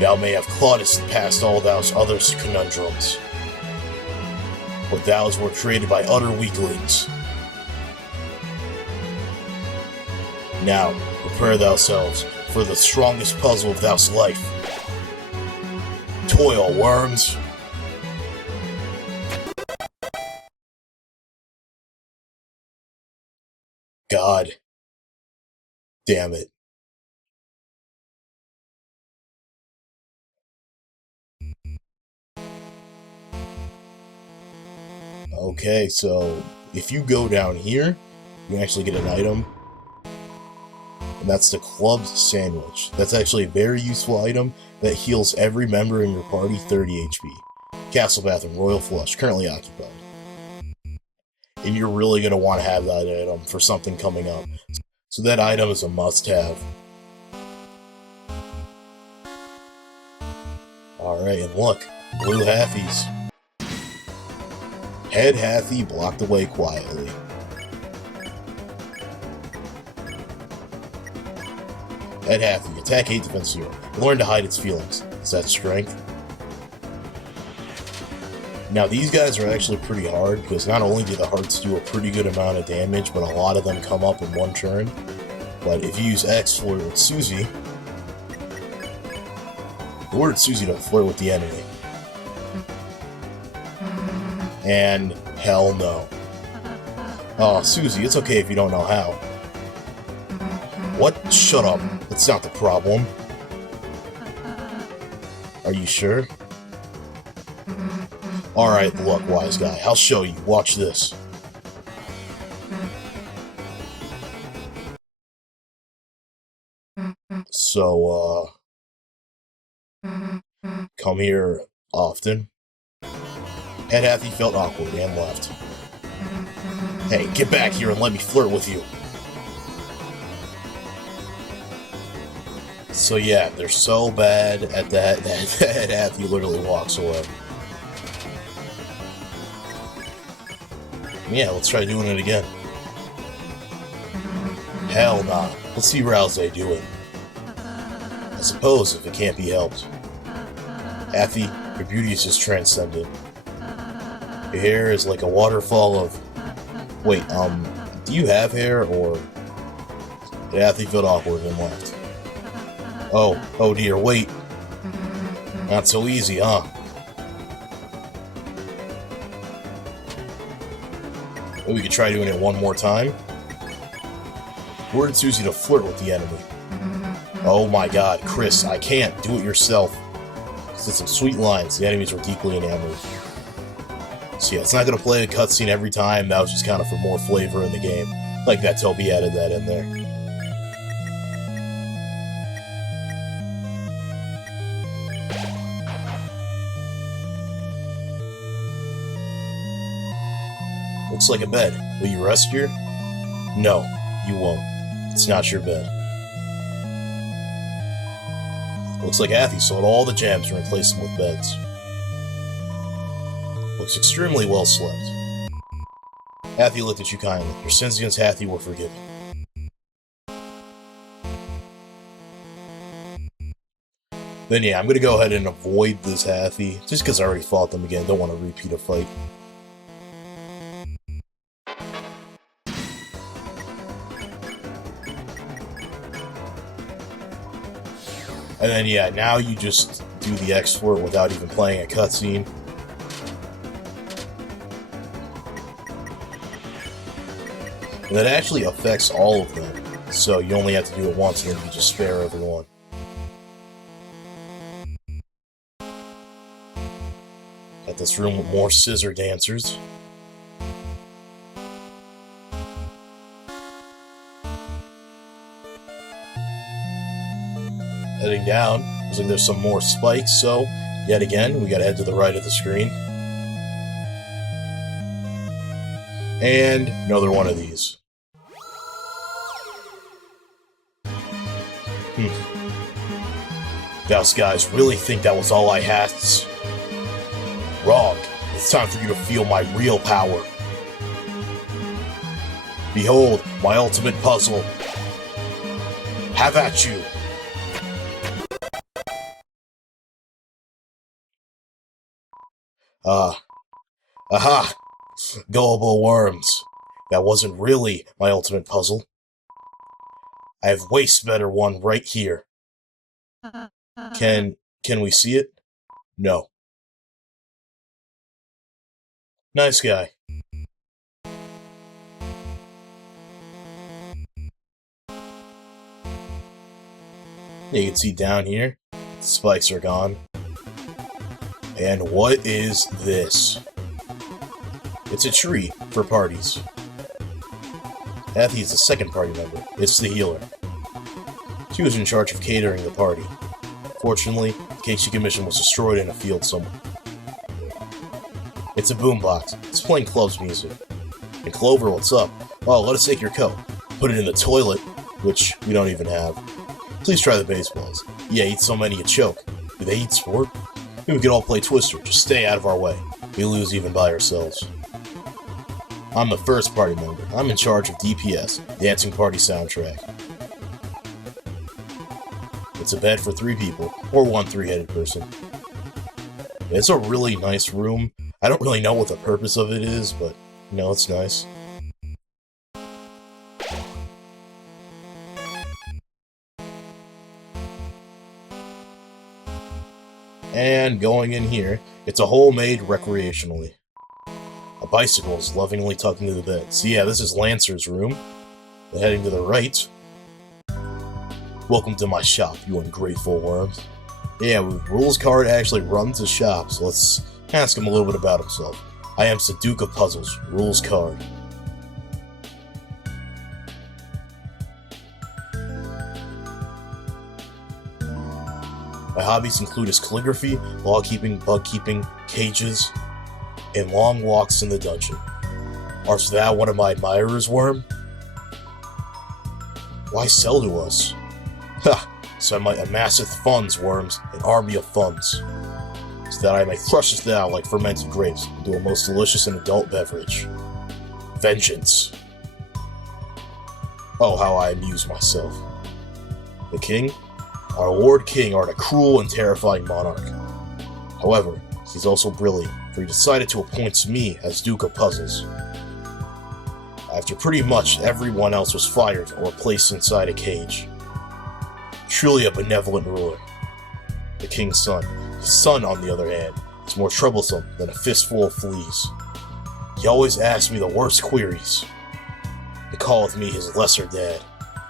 Thou may have claudest past all thou's others conundrums. But thous were created by utter weaklings. Now, prepare thyself for the strongest puzzle of thou's life. Toil, worms! God damn it. Okay, so if you go down here, you can actually get an item. And that's the Club Sandwich. That's actually a very useful item that heals every member in your party 30 HP. Castle Bathroom, Royal Flush, currently occupied. And you're really going to want to have that item for something coming up. So that item is a must-have. Alright, and look, blue halfies. Head halfie blocked away quietly. Head halfie, attack 8, defense 0. Learn to hide its feelings. Is that strength? Now these guys are actually pretty hard, because not only do the hearts do a pretty good amount of damage, but a lot of them come up in one turn. But if you use X flirt with Susie, ordered Susie to flirt with the enemy. And hell no. Oh, Susie, it's okay if you don't know how. What? Shut up. That's not the problem. Are you sure? Alright, look, wise guy. I'll show you. Watch this. So, come here often. Head halfie felt awkward and left. Hey, get back here and let me flirt with you. So yeah, they're so bad at that head halfie literally walks away. Yeah, let's try doing it again. Hell nah. Let's see Ralsei do it. I suppose if it can't be helped. Halfie, your beauty is just transcendent. Your hair is like a waterfall of... Wait, do you have hair, or... The Halfie felt awkward and left. Oh dear, wait. Not so easy, huh? Maybe we could try doing it one more time. Ordered Susie to flirt with the enemy. Oh my god, Kris, I can't. Do it yourself. Said some sweet lines. The enemies were deeply enamored. So yeah, it's not going to play a cutscene every time. That was just kind of for more flavor in the game. Like that Toby added that in there. Looks like a bed. Will you rest here? No, you won't. It's not your bed. Looks like Athy sold all the gems and replaced them with beds. Looks extremely well slept. Athy looked at you kindly. Your sins against Athy were forgiven. Then yeah, I'm gonna go ahead and avoid this Athy, just because I already fought them again. Don't want to repeat a fight. And then yeah, now you just do the X for it without even playing a cutscene. And that actually affects all of them, so you only have to do it once and then you just spare everyone. Got this room with more scissor dancers. Heading down, looks like there's some more spikes, so yet again, we gotta head to the right of the screen. And another one of these. Those guys really think that was all I had? Wrong. It's time for you to feel my real power. Behold, my ultimate puzzle. Have at you. Aha! Gullible worms. That wasn't really my ultimate puzzle. I have way better one right here. Can we see it? No. Nice guy. You can see down here, the spikes are gone. And what is this? It's a tree for parties. Hathy is the second party member. It's the healer. She was in charge of catering the party. Fortunately, the cake she commissioned was destroyed in a field somewhere. It's a boombox. It's playing club's music. And Clover, what's up? Oh, let us take your coat. Put it in the toilet, which we don't even have. Please try the baseballs. Yeah, eat so many you choke. Do they eat sport? Maybe we could all play Twister. Just stay out of our way. We lose even by ourselves. I'm the first party member. I'm in charge of DPS, Dancing Party Soundtrack. It's a bed for 3 people, or 1 3-headed person. It's a really nice room. I don't really know what the purpose of it is, but, you know, it's nice. And going in here, it's a homemade recreationally. A bicycle is lovingly tucked into the bed. So yeah, this is Lancer's room. Then heading to the right. Welcome to my shop, you ungrateful worms. Yeah, Rules Card actually runs the shop, so let's ask him a little bit about himself. I am Duke of Puzzles, Rules Card. My hobbies include his calligraphy, law-keeping, bug-keeping, cages, and long walks in the dungeon. Art thou one of my admirers, Worm? Why sell to us? Ha! So I might amasseth funds, Worms, an army of funds, so that I may crusheth thou like fermented grapes into a most delicious and adult beverage. Vengeance. Oh, how I amuse myself. The king? Our Lord King art a cruel and terrifying monarch. However, he's also brilliant, for he decided to appoint me as Duke of Puzzles. After pretty much everyone else was fired or placed inside a cage. Truly a benevolent ruler. The king's son. His son, on the other hand, is more troublesome than a fistful of fleas. He always asks me the worst queries. He calleth me his lesser dad.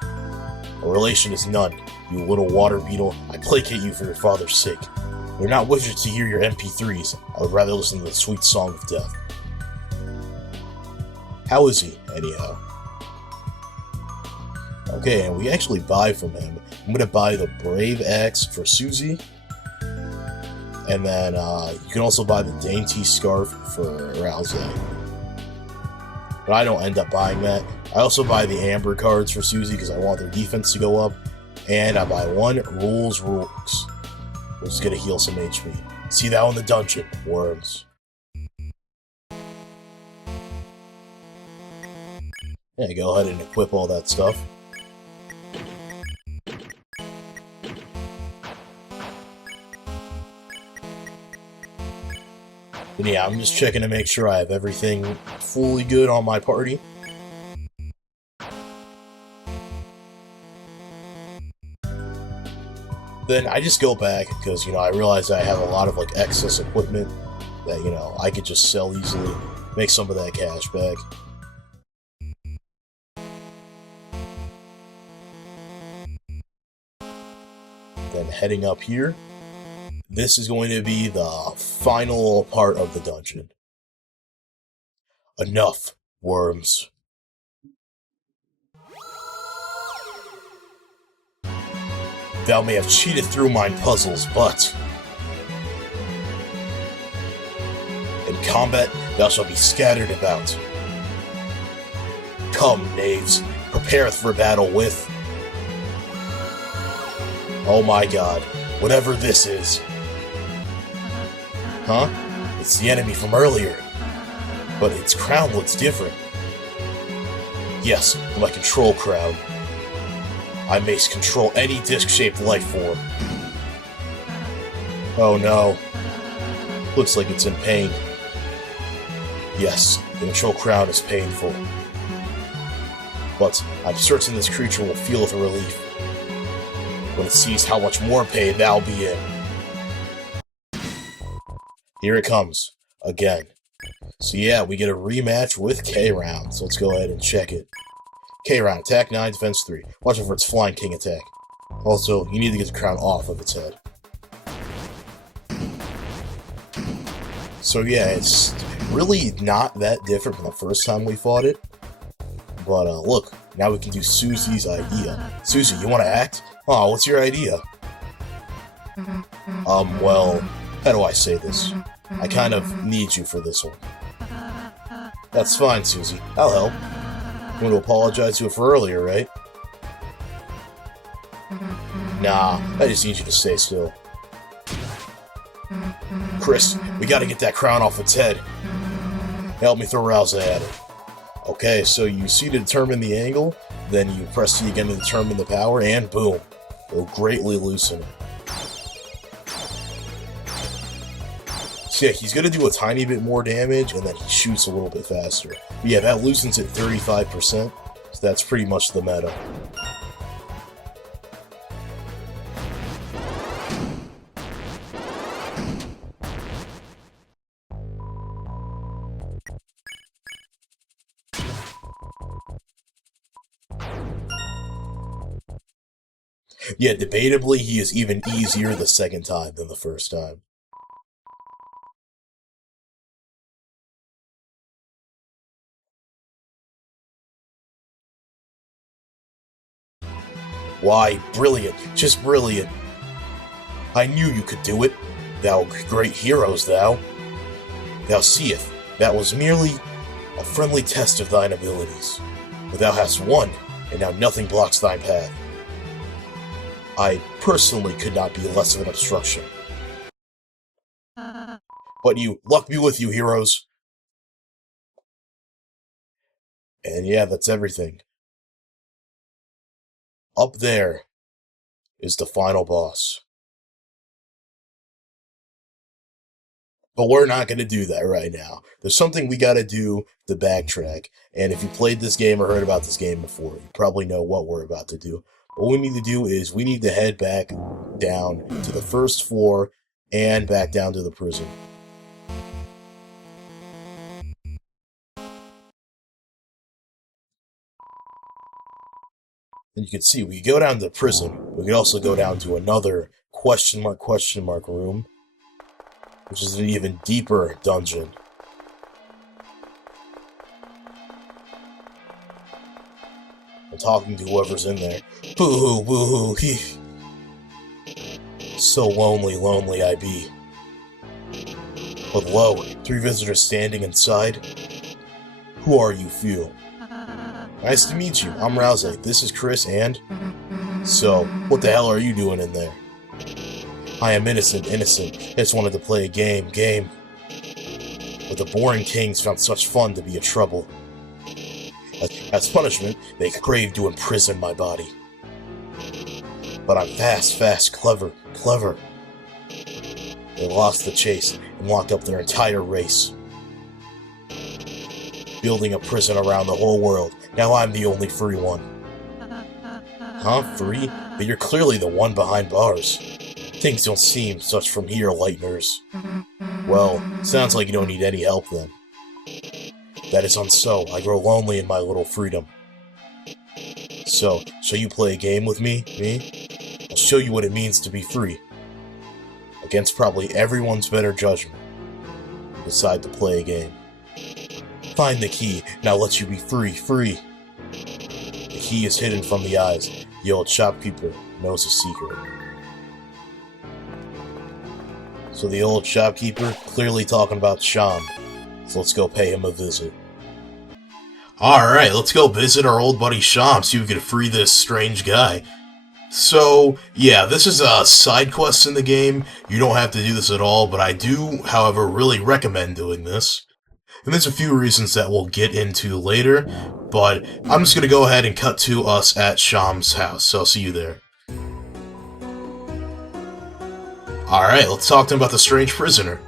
A relation is none, you little water beetle. I placate you for your father's sake. You're not wished to hear your MP3s. I would rather listen to the sweet song of death. How is he, anyhow? Okay, and we actually buy from him. I'm gonna buy the Brave Axe for Susie. And then, you can also buy the Dainty Scarf for Ralsei. But I don't end up buying that. I also buy the Amber cards for Susie because I want their defense to go up. And I buy 1 Rules, which is gonna heal some HP. See thou in the dungeon, Worms. Yeah, go ahead and equip all that stuff. And yeah, I'm just checking to make sure I have everything fully good on my party. Then I just go back because, you know, I realize I have a lot of, like, excess equipment that, you know, I could just sell easily, make some of that cash back. Then heading up here, this is going to be the final part of the dungeon. Enough, Worms. Thou may have cheated through mine puzzles, but in combat thou shalt be scattered about. Come, knaves, prepareth for battle with... Oh my god, whatever this is. Huh? It's the enemy from earlier. But its crown looks different. Yes, my control crown. I may control any disc-shaped life form. Oh no. Looks like it's in pain. Yes, the control crown is painful. But I'm certain this creature will feel the relief when it sees how much more pain thou be in. Here it comes. Again. So yeah, we get a rematch with K.ROUND. So let's go ahead and check it. K.ROUND, attack 9, defense 3. Watch out for its flying king attack. Also, you need to get the crown off of its head. So yeah, it's really not that different from the first time we fought it. But look, now we can do Susie's idea. Susie, you want to act? Oh, what's your idea? Well, how do I say this? I kind of need you for this one. That's fine, Susie. I'll help. You want to apologize to her for earlier, right? Nah, I just need you to stay still. Kris, we gotta get that crown off its head. Help me throw Ralsei at it. Okay, so you C to determine the angle, then you press C again to determine the power, and boom. It'll greatly loosen it. So yeah, he's gonna do a tiny bit more damage, and then he shoots a little bit faster. But yeah, that loosens it 35%, so that's pretty much the meta. Yeah, debatably, he is even easier the second time than the first time. Why, brilliant, just brilliant. I knew you could do it, thou great heroes thou. Thou seest, that was merely a friendly test of thine abilities. But thou hast won, and now nothing blocks thine path. I personally could not be less of an obstruction. But luck be with you, heroes. And yeah, that's everything. Up there is the final boss. But we're not going to do that right now. There's something we got to do to backtrack. And if you played this game or heard about this game before, you probably know what we're about to do. What we need to do is we need to head back down to the first floor and back down to the prison. And you can see, we go down to the prison. We can also go down to another question mark room, which is an even deeper dungeon. I'm talking to whoever's in there. Boo-hoo, boo-hoo, So lonely I be. But lo, 3 visitors standing inside. Who are you, few? Nice to meet you, I'm Ralsei, this is Kris, and... So, what the hell are you doing in there? I am innocent, I just wanted to play a game. But the boring kings found such fun to be a trouble. As punishment, they craved to imprison my body. But I'm fast, clever. They lost the chase and locked up their entire race. Building a prison around the whole world. Now I'm the only free one. Huh? Free? But you're clearly the one behind bars. Things don't seem such from here, Lightners. Well, sounds like you don't need any help then. That is unso. I grow lonely in my little freedom. So, shall you play a game with me? I'll show you what it means to be free. Against probably everyone's better judgment. Decide to play a game. Find the key, now let you be free. The key is hidden from the eyes. The old shopkeeper knows a secret. So the old shopkeeper, clearly talking about Sham. So let's go pay him a visit. Alright, let's go visit our old buddy Sham, see if we can free this strange guy. So, yeah, this is a side quest in the game. You don't have to do this at all, but I do, however, really recommend doing this. And there's a few reasons that we'll get into later, but I'm just going to go ahead and cut to us at Sham's house, so I'll see you there. Alright, let's talk to him about the strange prisoner.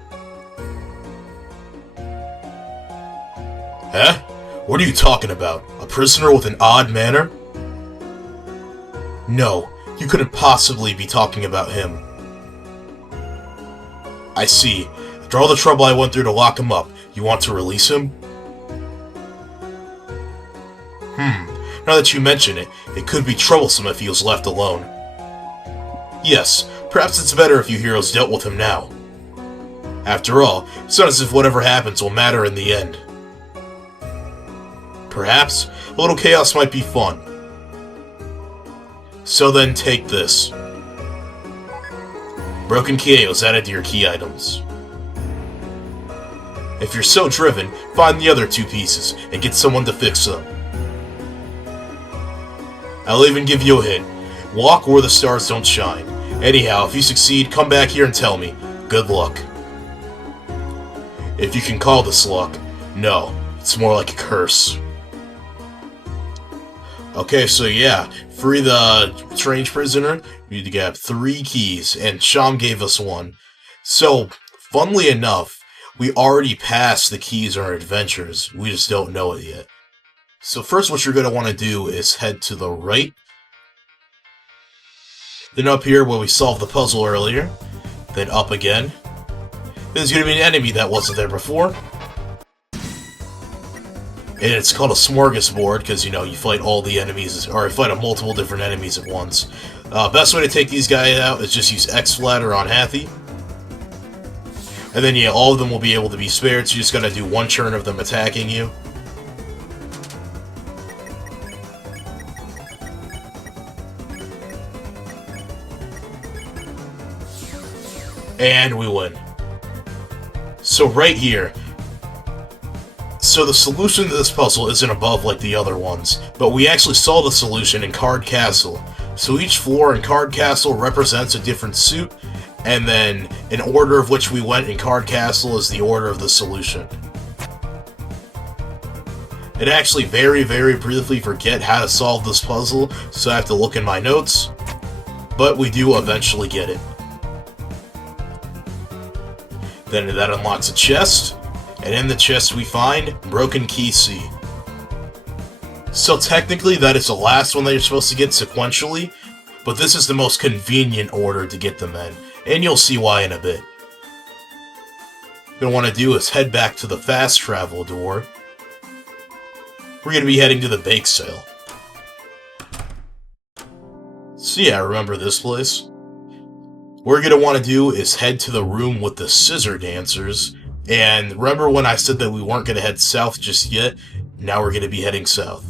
Huh? What are you talking about? A prisoner with an odd manner? No, you couldn't possibly be talking about him. I see. After all the trouble I went through to lock him up, you want to release him? Now that you mention it, it could be troublesome if he was left alone. Yes, perhaps it's better if you heroes dealt with him now. After all, it's not as if whatever happens will matter in the end. Perhaps a little chaos might be fun. So then take this. Broken key was added to your key items. If you're so driven, find the other 2 pieces and get someone to fix them. I'll even give you a hint. Walk where the stars don't shine. Anyhow, if you succeed, come back here and tell me. Good luck. If you can call this luck. No, it's more like a curse. Okay, so yeah, free the strange prisoner, you need to get 3 keys, and Sham gave us 1. So, funnily enough, we already passed the keys in our adventures, we just don't know it yet. So first what you're going to want to do is head to the right. Then up here where we solved the puzzle earlier. Then up again. There's going to be an enemy that wasn't there before. And it's called a smorgasbord, because, you know, you fight all the enemies, or you fight multiple different enemies at once. Best way to take these guys out is just use X-Flat or on Hathy. And then, yeah, all of them will be able to be spared, so you just gotta do 1 turn of them attacking you. And we win. So right here, so the solution to this puzzle isn't above like the other ones, but we actually saw the solution in Card Castle. So each floor in Card Castle represents a different suit, and then in order of which we went in Card Castle is the order of the solution. I'd actually very, very briefly forget how to solve this puzzle, so I have to look in my notes, but we do eventually get it. Then that unlocks a chest, and in the chest we find Broken Key C. So technically that is the last one that you're supposed to get sequentially, but this is the most convenient order to get them in, and you'll see why in a bit. What you're going to want to do is head back to the fast travel door. We're going to be heading to the bake sale. So yeah, remember this place? What we're going to want to do is head to the room with the scissor dancers. And remember when I said that we weren't going to head south just yet? Now we're going to be heading south.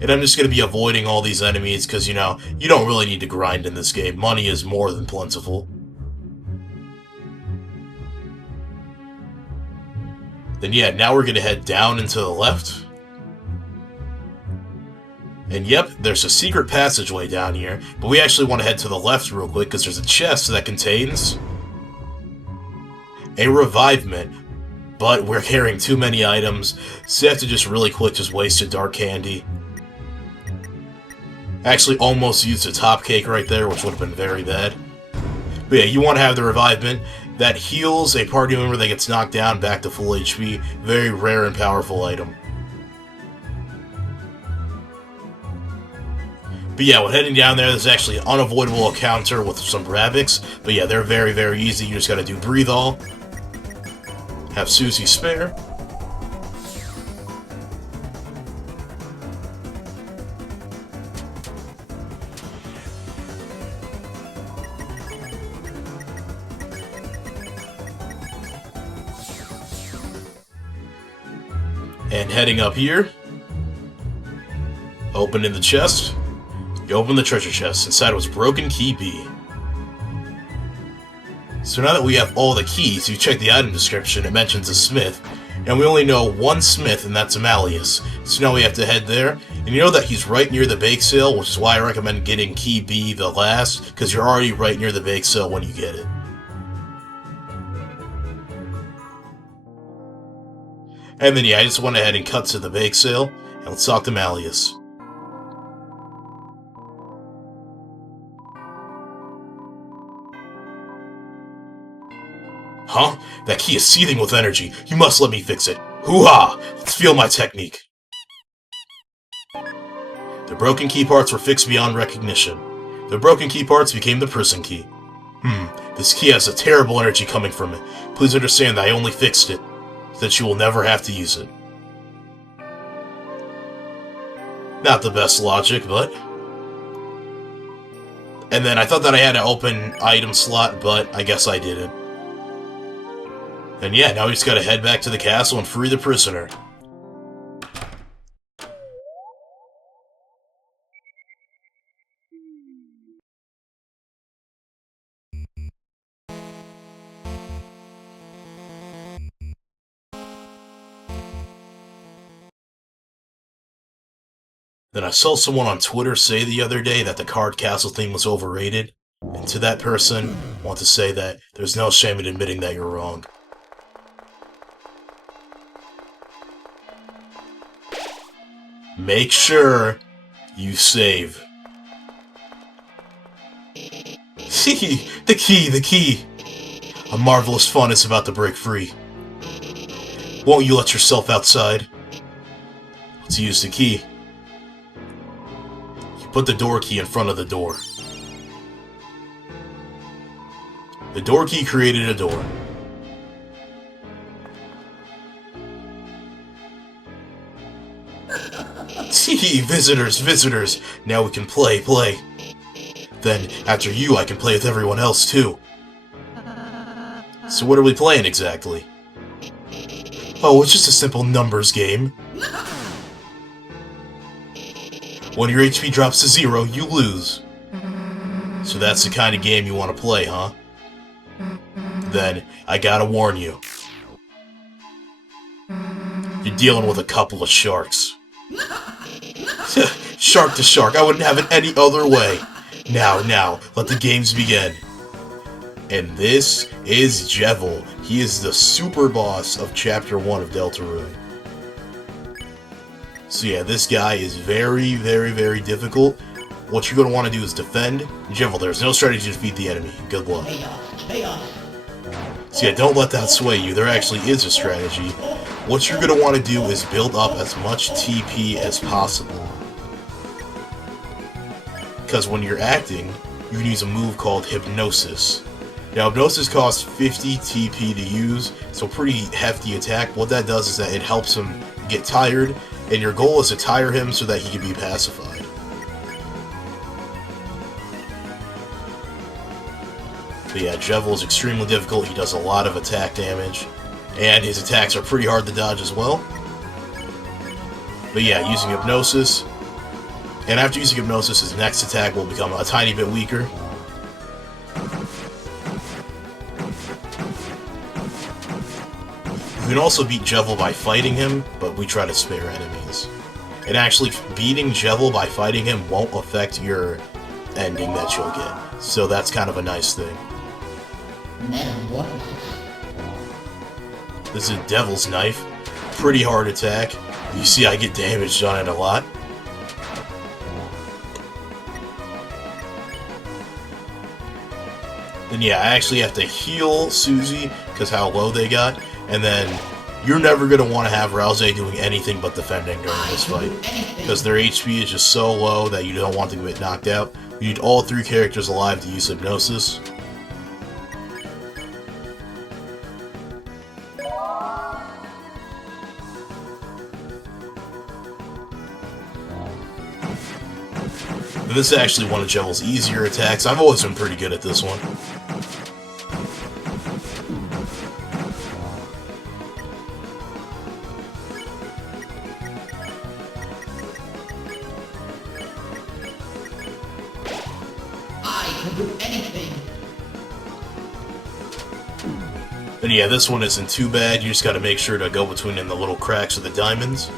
And I'm just going to be avoiding all these enemies because, you know, you don't really need to grind in this game. Money is more than plentiful. Then yeah, now we're going to head down and to the left. And yep, there's a secret passageway down here, but we actually want to head to the left real quick because there's a chest that contains a revivement, but we're carrying too many items, so you have to just really quick just waste a dark candy. Actually almost used a top cake right there, which would have been very bad. But yeah, you want to have the revivement that heals a party member that gets knocked down back to full HP. Very rare and powerful item. But yeah, when heading down there, there's actually an unavoidable encounter with some Rabbits. But yeah, they're very, very easy. You just gotta do Breathe All. Have Susie spare. And heading up here, open in the chest. You open the treasure chest. Inside was Broken Key B. So now that we have all the keys, you check the item description, it mentions a smith, and we only know one smith, and that's Malleus. So now we have to head there, and you know that he's right near the bake sale, which is why I recommend getting Key B the last, because you're already right near the bake sale when you get it. And then yeah, I just went ahead and cut to the bake sale, and let's talk to Malleus. Huh? That key is seething with energy. You must let me fix it. Hoo-ha! Let's feel my technique. The broken key parts were fixed beyond recognition. The broken key parts became the prison key. This key has a terrible energy coming from it. Please understand that I only fixed it, so that you will never have to use it. Not the best logic, but And then I thought that I had an open item slot, but I guess I didn't. And yeah, now we just gotta head back to the castle and free the prisoner. Then I saw someone on Twitter say the other day that the card castle thing was overrated. And to that person, I want to say that there's no shame in admitting that you're wrong. Make sure you save. The key! A marvelous fun is about to break free. Won't you let yourself outside? Let's use the key. You put the door key in front of the door. The door key created a door. Visitors! Now we can play. Then, after you, I can play with everyone else, too. So what are we playing, exactly? Oh, it's just a simple numbers game. When your HP drops to 0, you lose. So that's the kind of game you want to play, huh? Then, I gotta warn you. You're dealing with a couple of sharks. Shark to shark, I wouldn't have it any other way. Now, let the games begin. And this is Jevil. He is the super boss of Chapter 1 of Deltarune. So yeah, this guy is very difficult. What you're going to want to do is defend. Jevil, there's no strategy to defeat the enemy. Good luck. So yeah, don't let that sway you. There actually is a strategy. What you're going to want to do is build up as much TP as possible. Because when you're acting, you can use a move called Hypnosis. Now, Hypnosis costs 50 TP to use, so pretty hefty attack. What that does is that it helps him get tired, and your goal is to tire him so that he can be pacified. But yeah, Jevil is extremely difficult. He does a lot of attack damage, and his attacks are pretty hard to dodge as well. But yeah, using Hypnosis, and after using Hypnosis, his next attack will become a tiny bit weaker. You can also beat Jevil by fighting him, but we try to spare enemies. And actually, beating Jevil by fighting him won't affect your ending that you'll get. So that's kind of a nice thing. This is Devil's Knife. Pretty hard attack. You see I get damaged on it a lot. Then yeah, I actually have to heal Susie because how low they got. And then you're never going to want to have Ralsei doing anything but defending during this fight. Because their HP is just so low that you don't want them to get knocked out. You need all 3 characters alive to use Hypnosis. And this is actually one of Jevil's easier attacks. I've always been pretty good at this one. And yeah, this one isn't too bad. You just gotta make sure to go between the little cracks of the diamonds.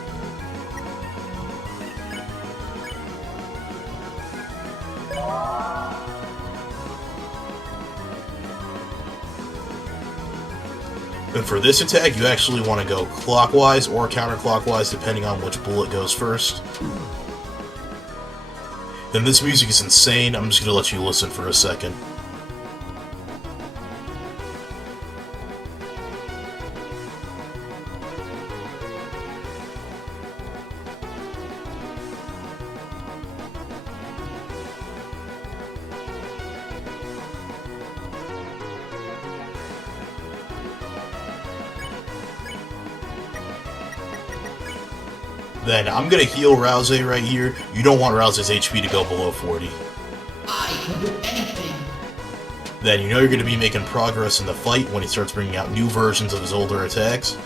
And for this attack, you actually want to go clockwise or counterclockwise, depending on which bullet goes first. Then this music is insane. I'm just gonna let you listen for a second. Then I'm gonna heal Ralsei right here. You don't want Ralsei's HP to go below 40. can do anything. Then you know you're going to be making progress in the fight when he starts bringing out new versions of his older attacks.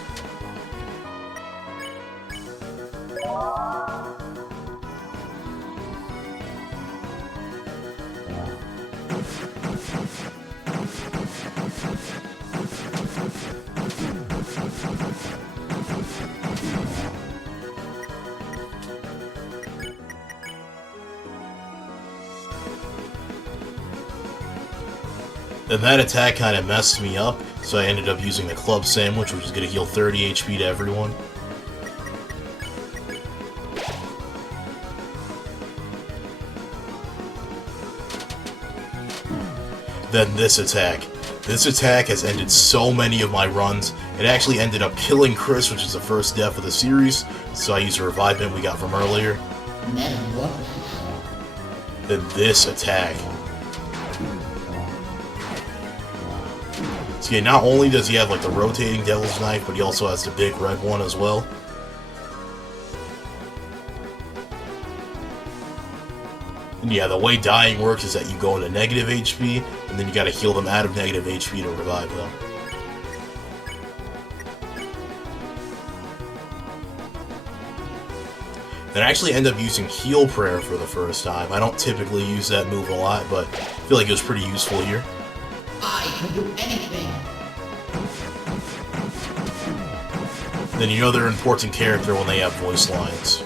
Then that attack kind of messed me up, so I ended up using the club sandwich, which is going to heal 30 HP to everyone. Then this attack. This attack has ended so many of my runs. It actually ended up killing Kris, which is the first death of the series, so I used a revivement we got from earlier. Then this attack. So yeah, not only does he have like the rotating Devil's Knife, but he also has the big red one as well. And yeah, the way dying works is that you go into negative HP, and then you gotta heal them out of negative HP to revive them. Then I actually end up using Heal Prayer for the first time. I don't typically use that move a lot, but I feel like it was pretty useful here. I can do anything. Then you know they're an important character when they have voice lines.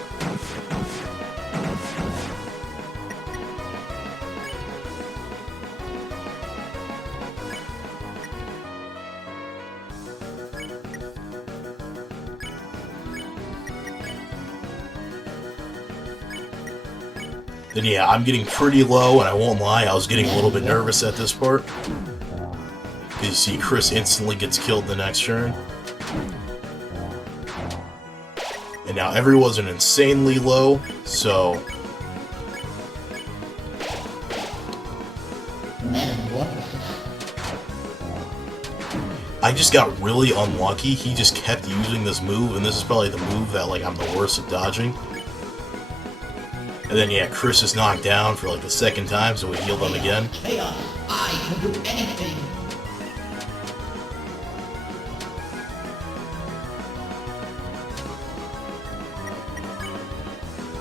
Then yeah, I'm getting pretty low, and I won't lie, I was getting a little bit nervous at this part. You see Kris instantly gets killed the next turn. And now everyone's an insanely low, so... I just got really unlucky. He just kept using this move, and this is probably the move that like I'm the worst at dodging. And then yeah, Kris is knocked down for like the second time, so we heal them again. Chaos. I can do anything.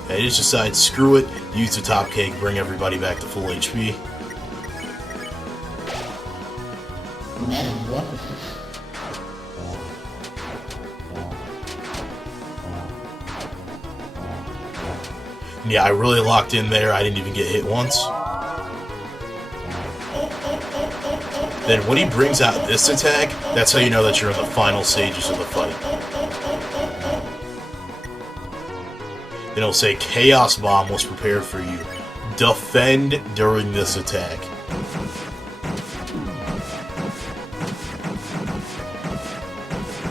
I just decided, screw it, use the top cake, bring everybody back to full HP. Yeah, I really locked in there, I didn't even get hit once. Then when he brings out this attack, that's how you know that you're in the final stages of the fight. Then it'll say, Chaos Bomb was prepared for you. Defend during this attack.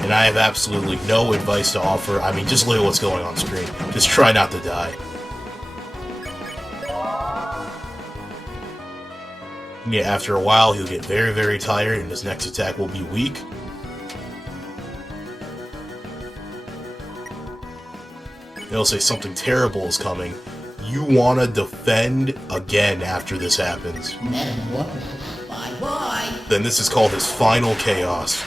And I have absolutely no advice to offer. I mean, just look at what's going on screen. Just try not to die. And yeah, after a while, he'll get very, very tired, and his next attack will be weak. It'll say something terrible is coming. You want to defend again after this happens. Bye-bye. Then this is called his final chaos.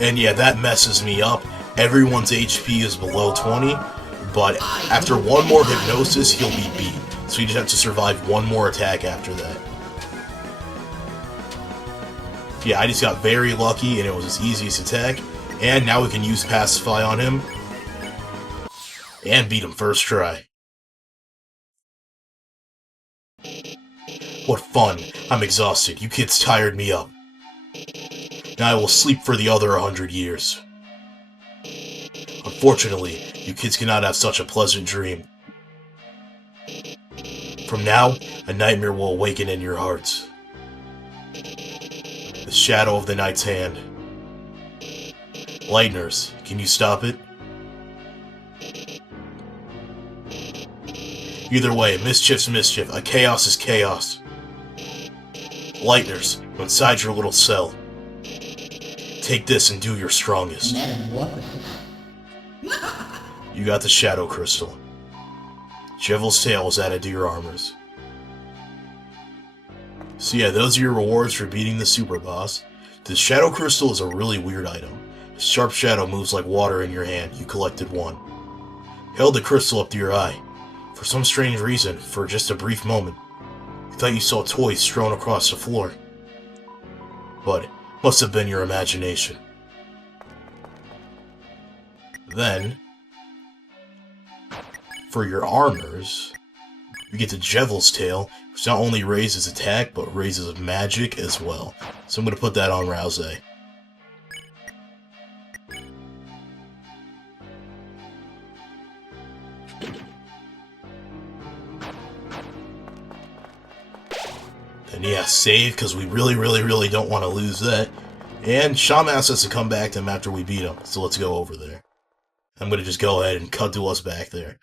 And yeah, that messes me up. Everyone's HP is below 20, but after one more hypnosis, he'll be beat. So you just have to survive one more attack after that. Yeah, I just got very lucky, and it was his easiest attack. And now we can use Pacify on him. And beat him first try. What fun. I'm exhausted. You kids tired me up. Now I will sleep for the other 100 years. Unfortunately, you kids cannot have such a pleasant dream. From now, a nightmare will awaken in your hearts. The shadow of the night's hand. Lightners, can you stop it? Either way, mischief's mischief. A chaos is chaos. Lightners, I'm inside your little cell. Take this and do your strongest. You got the Shadow Crystal. Jevil's tail was added to your armors. So yeah, those are your rewards for beating the super boss. The Shadow Crystal is a really weird item. A sharp shadow moves like water in your hand. You collected one. Held the crystal up to your eye. For some strange reason, for just a brief moment, you thought you saw toys strewn across the floor. But it must have been your imagination. Then, for your armors, you get the Jevil's tail, which not only raises attack, but raises magic as well. So I'm going to put that on Ralsei. And yeah, save, because we really don't want to lose that. And Shaman asks us to come back to him after we beat him, so let's go over there. I'm going to just go ahead and cut to us back there.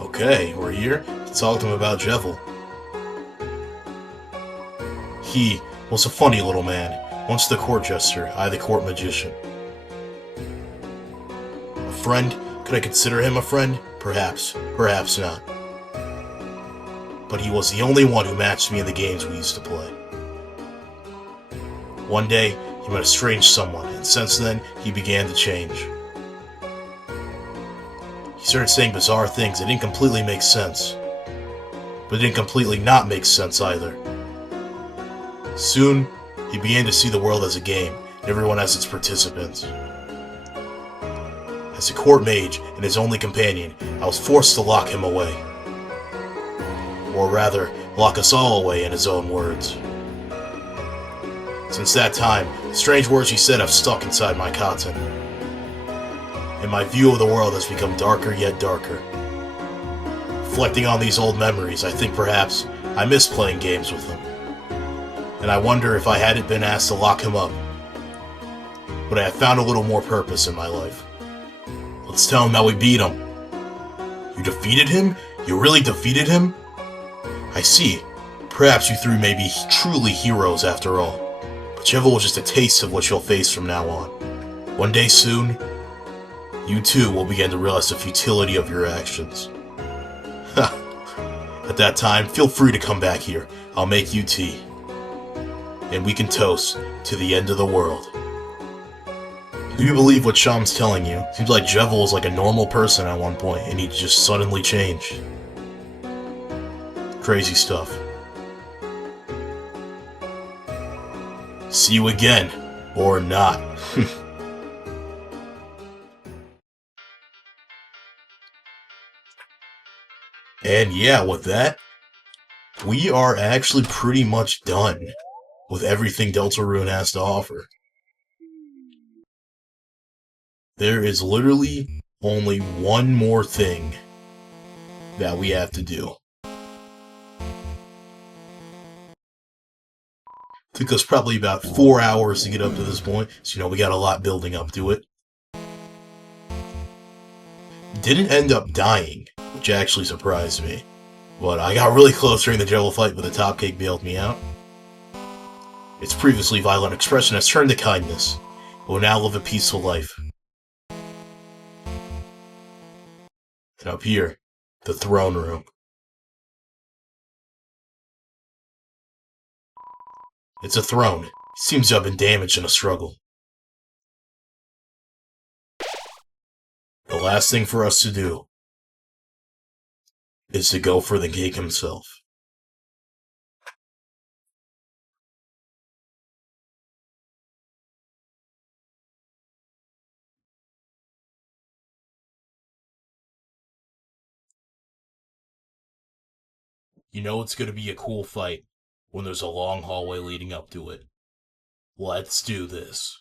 Okay, we're here to talk to him about Jevil. He was a funny little man, once the court jester, I the court magician. A friend? Could I consider him a friend? Perhaps, perhaps not. But he was the only one who matched me in the games we used to play. One day, he met a strange someone, and since then, he began to change. He started saying bizarre things that didn't completely make sense, but didn't completely not make sense either. Soon, he began to see the world as a game, and everyone as its participants. As a court mage and his only companion, I was forced to lock him away. Or rather, lock us all away in his own words. Since that time, the strange words he said have stuck inside my cotton. And my view of the world has become darker yet darker. Reflecting on these old memories, I think perhaps I miss playing games with him. And I wonder if I hadn't been asked to lock him up, would I have found a little more purpose in my life. Let's tell him how we beat him. You defeated him? You really defeated him? I see. Perhaps you three may be truly heroes after all. But Jevil was just a taste of what you'll face from now on. One day soon, you too will begin to realize the futility of your actions. At that time, feel free to come back here. I'll make you tea. And we can toast to the end of the world. Do you believe what Sham's telling you? Seems like Jevil was like a normal person at one point, and he just suddenly changed. Crazy stuff. See you again, or not. And yeah, with that, we are actually pretty much done with everything Deltarune has to offer. There is literally only one more thing that we have to do. Took us probably about 4 hours to get up to this point, so we got a lot building up to it. Didn't end up dying, which actually surprised me. But I got really close during the Jevil fight, but the Top Cake bailed me out. Its previously violent expression has turned to kindness. It will now live a peaceful life. And up here, the throne room. It's a throne. It seems to have been damaged in a struggle. The last thing for us to do is to go for the cake himself. You know it's going to be a cool fight when there's a long hallway leading up to it. Let's do this.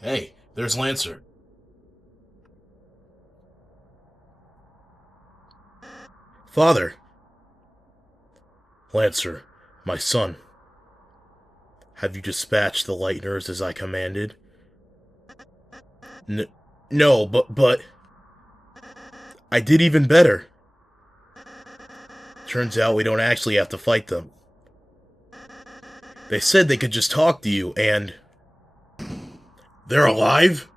Hey, there's Lancer. Father! Lancer, my son. Have you dispatched the Lightners as I commanded? No, but... I did even better. Turns out we don't actually have to fight them. They said they could just talk to you, and... They're alive?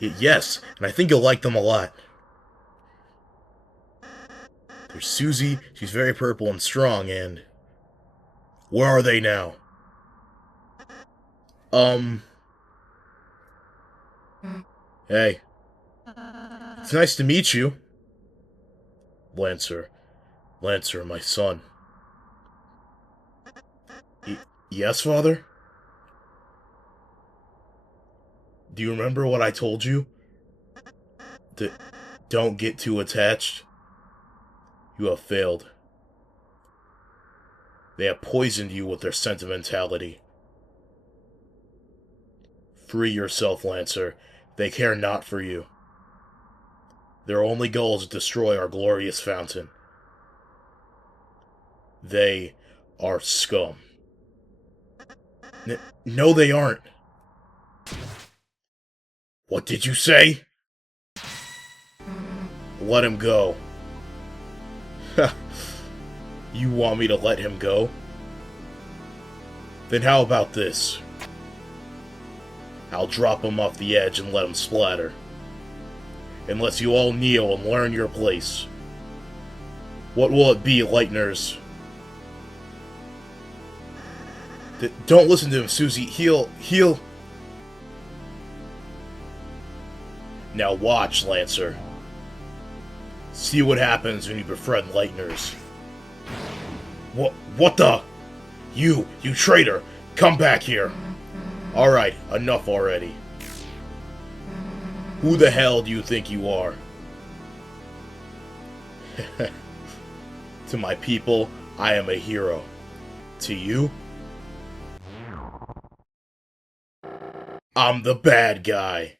Yes, and I think you'll like them a lot. There's Susie, she's very purple and strong, and... Where are they now? Hey. It's nice to meet you. Lancer, my son. Yes, father? Do you remember what I told you? Don't get too attached. You have failed. They have poisoned you with their sentimentality. Free yourself, Lancer. They care not for you. Their only goal is to destroy our glorious fountain. They are scum. No, they aren't. What did you say? Let him go. You want me to let him go? Then how about this? I'll drop him off the edge and let him splatter. Unless you all kneel and learn your place. What will it be, Lightners? Don't listen to him, Susie. He'll... Now watch, Lancer. See what happens when you befriend Lightners. What the? You traitor! Come back here! Alright, enough already. Who the hell do you think you are? To my people, I am a hero. To you? I'm the bad guy.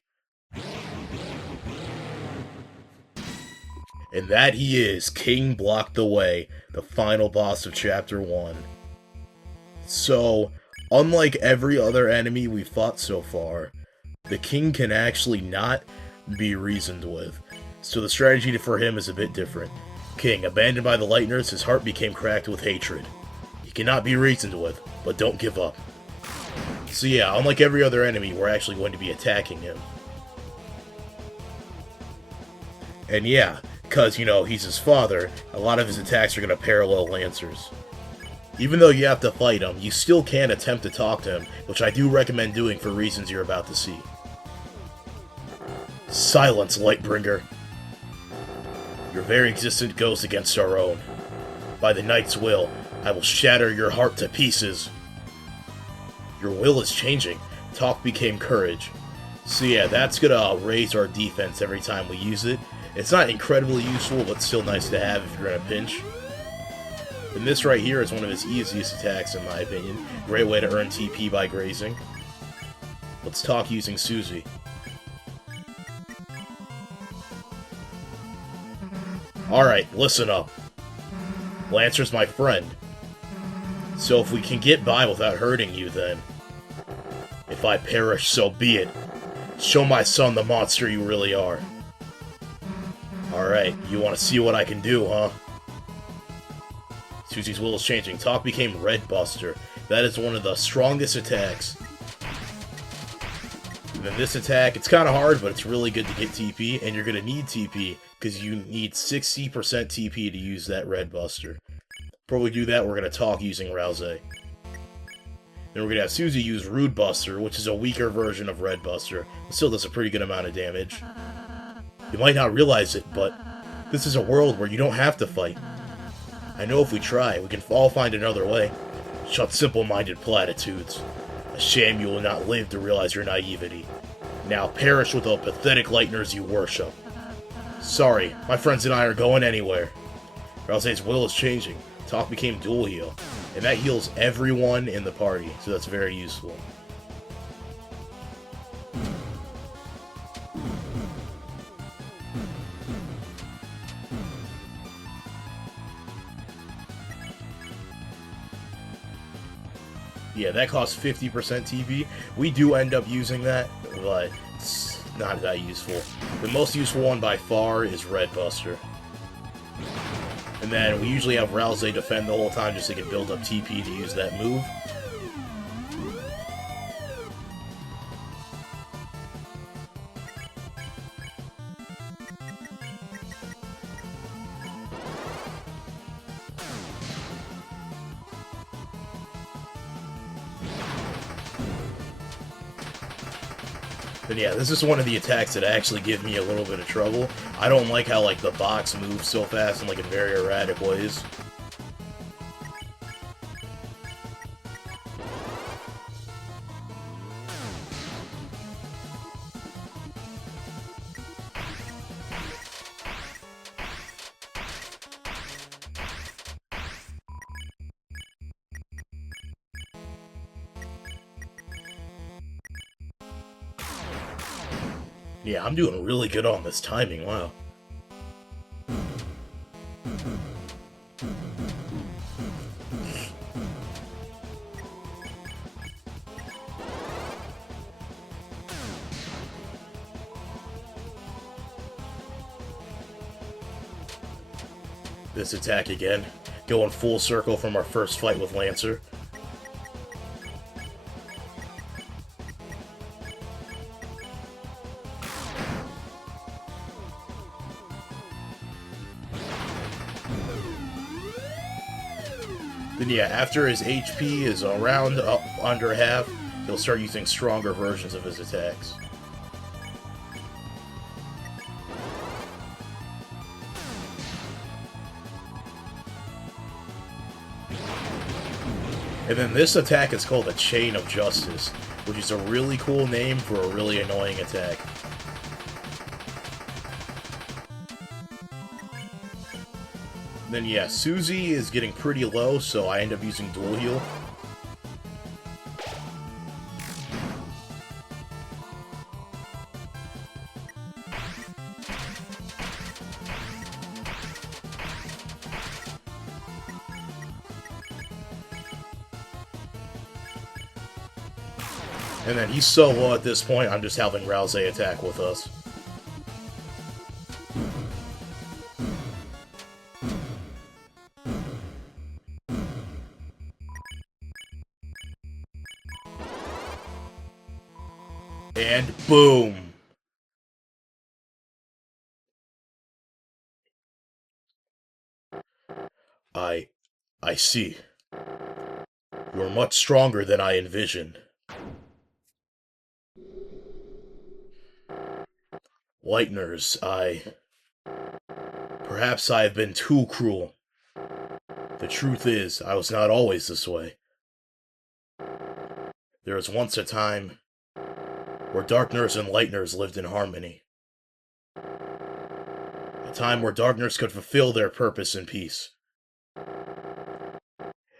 And that he is, King Blocked the Way, the final boss of Chapter 1. So, unlike every other enemy we've fought so far, the King can actually not be reasoned with. So the strategy for him is a bit different. King, abandoned by the Lightners, his heart became cracked with hatred. He cannot be reasoned with, but don't give up. So yeah, unlike every other enemy, we're actually going to be attacking him. And yeah, because, you know, he's his father, a lot of his attacks are going to parallel Lancers. Even though you have to fight him, you still can attempt to talk to him, which I do recommend doing for reasons you're about to see. Silence, Lightbringer. Your very existence goes against our own. By the Knight's will, I will shatter your heart to pieces. Your will is changing. Talk became courage. So yeah, that's gonna raise our defense every time we use it. It's not incredibly useful, but still nice to have if you're in a pinch. And this right here is one of his easiest attacks, in my opinion. Great way to earn TP by grazing. Let's talk using Susie. Alright, listen up. Lancer's my friend. So if we can get by without hurting you, then... If I perish, so be it. Show my son the monster you really are. Alright, you want to see what I can do, huh? Susie's will is changing. Talk became Red Buster. That is one of the strongest attacks. And then this attack, it's kind of hard, but it's really good to get TP, and you're going to need TP, because you need 60% TP to use that Red Buster. Before we do that, we're going to talk using Ralsei. Then we're going to have Susie use Rude Buster, which is a weaker version of Red Buster. It still does a pretty good amount of damage. You might not realize it, but this is a world where you don't have to fight. I know if we try, we can all find another way. Shut simple-minded platitudes. A shame you will not live to realize your naivety. Now perish with the pathetic Lightners you worship. Sorry, my friends and I are going anywhere. Ralsei's will is changing. Talk became dual heal, and that heals everyone in the party, so that's very useful. Yeah, that costs 50% TP. We do end up using that, but it's not that useful. The most useful one by far is Red Buster. And then we usually have Ralsei defend the whole time just so they can build up TP to use that move. But yeah, this is one of the attacks that actually give me a little bit of trouble. I don't like how, like, the box moves so fast and, like, in very erratic ways. Yeah, I'm doing really good on this timing, wow. This attack again, going full circle from our first fight with Lancer. Then yeah, after his HP is around under half, he'll start using stronger versions of his attacks. And then this attack is called a Chain of Justice, which is a really cool name for a really annoying attack. Then yeah, Susie is getting pretty low, so I end up using Dual Heal. And then he's so low at this point, I'm just having Ralsei attack with us. And boom! I see. You're much stronger than I envisioned. Lightners, perhaps I have been too cruel. The truth is, I was not always this way. There was once a time where Darkners and Lightners lived in harmony. A time where Darkners could fulfill their purpose in peace.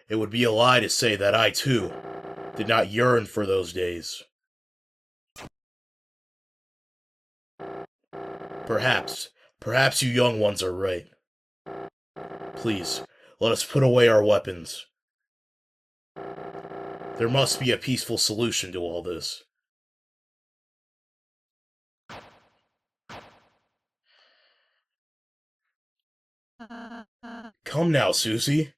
It would be a lie to say that I, too, did not yearn for those days. Perhaps you young ones are right. Please, let us put away our weapons. There must be a peaceful solution to all this. Come now, Susie.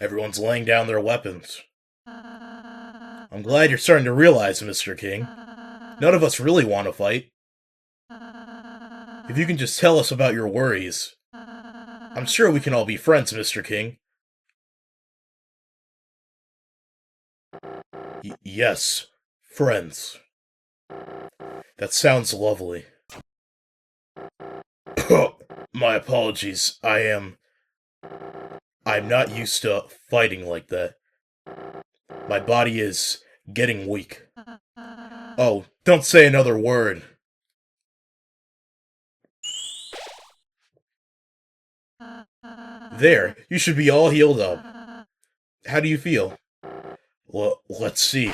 Everyone's laying down their weapons. I'm glad you're starting to realize, Mr. King. None of us really want to fight. If you can just tell us about your worries, I'm sure we can all be friends, Mr. King. Yes, friends. That sounds lovely. My apologies, I'm not used to fighting like that. My body is getting weak. Oh, don't say another word. There, you should be all healed up. How do you feel? Well, let's see.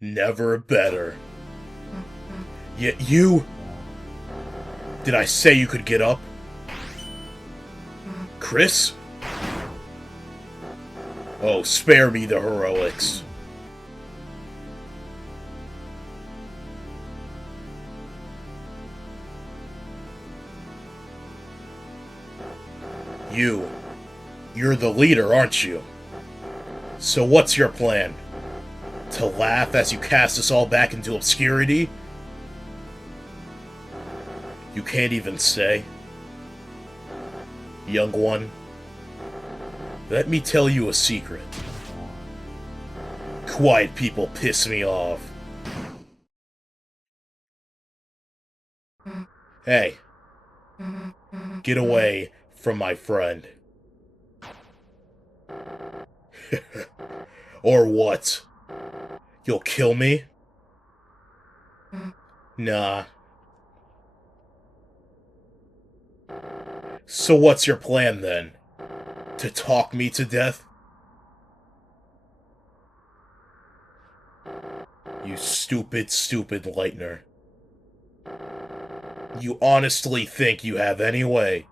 Never better. Yet you... Did I say you could get up? Kris? Oh, spare me the heroics. You're the leader, aren't you? So what's your plan? To laugh as you cast us all back into obscurity? You can't even say. Young one, let me tell you a secret. Quiet people piss me off. Hey, get away from my friend. Or what? You'll kill me? Nah. So what's your plan then? To talk me to death? You stupid, stupid Lightner. You honestly think you have any way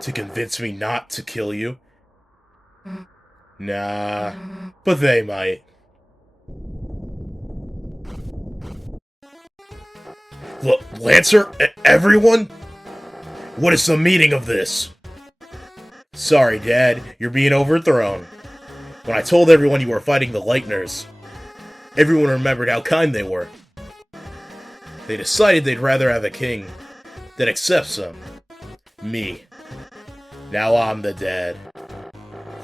to convince me not to kill you? Nah, but they might. Look, Lancer, everyone? What is the meaning of this? Sorry, Dad, you're being overthrown. When I told everyone you were fighting the Lightners, everyone remembered how kind they were. They decided they'd rather have a king that accepts them. Me. Now I'm the dad.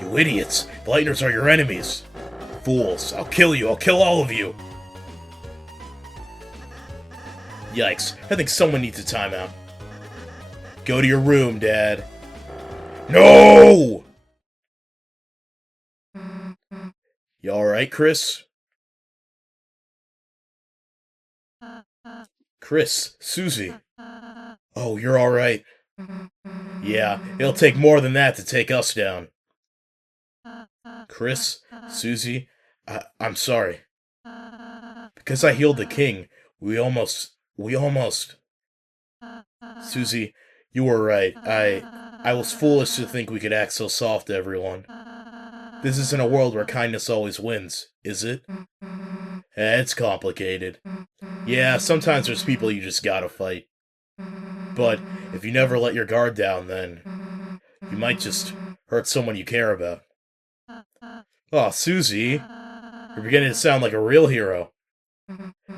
You idiots! The Lightners are your enemies! Fools! I'll kill you! I'll kill all of you! Yikes, I think someone needs a timeout. Go to your room, Dad. No! You alright, Kris? Kris, Susie. Oh, you're alright. Yeah, it'll take more than that to take us down. Kris, Susie, I'm sorry. Because I healed the king, we almost... Susie, you were right. I was foolish to think we could act so soft to everyone. This isn't a world where kindness always wins, is it? It's complicated. Yeah, sometimes there's people you just gotta fight. But if you never let your guard down, then you might just hurt someone you care about. Oh, Susie, you're beginning to sound like a real hero.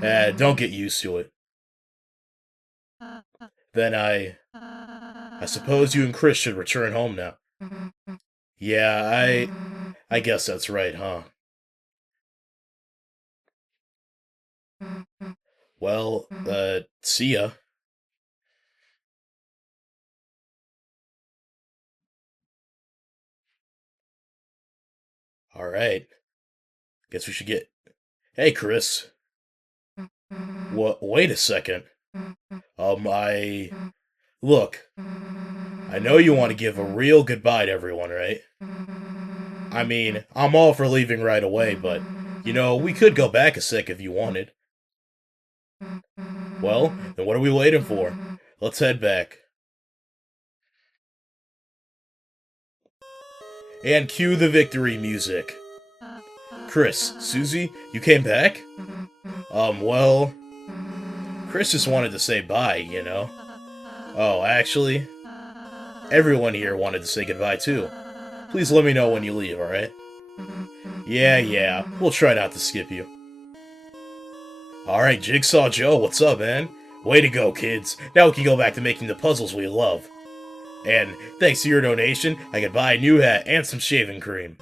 Don't get used to it. Then I suppose you and Kris should return home now. Yeah, I guess that's right, huh? Well, see ya. Alright. Guess we should get... Hey, Kris. Wait a second. Look. I know you want to give a real goodbye to everyone, right? I mean, I'm all for leaving right away, but, you know, we could go back a sec if you wanted. Well, then what are we waiting for? Let's head back. And cue the victory music. Kris, Susie, you came back? Well... Kris just wanted to say bye, you know? Oh, actually... Everyone here wanted to say goodbye, too. Please let me know when you leave, alright? Yeah, we'll try not to skip you. Alright, Jigsaw Joe, what's up, man? Way to go, kids. Now we can go back to making the puzzles we love. And thanks to your donation, I could buy a new hat and some shaving cream.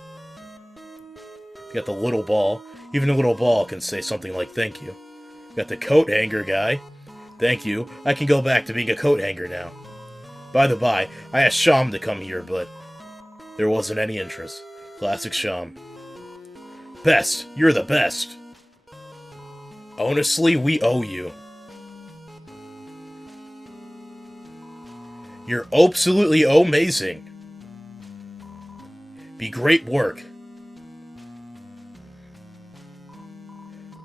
Got the little ball. Even a little ball can say something like thank you. Got the coat hanger guy. Thank you. I can go back to being a coat hanger now. By the by, I asked Sham to come here, but there wasn't any interest. Classic Sham. Best. You're the best. Honestly, we owe you. You're absolutely amazing. Be great work.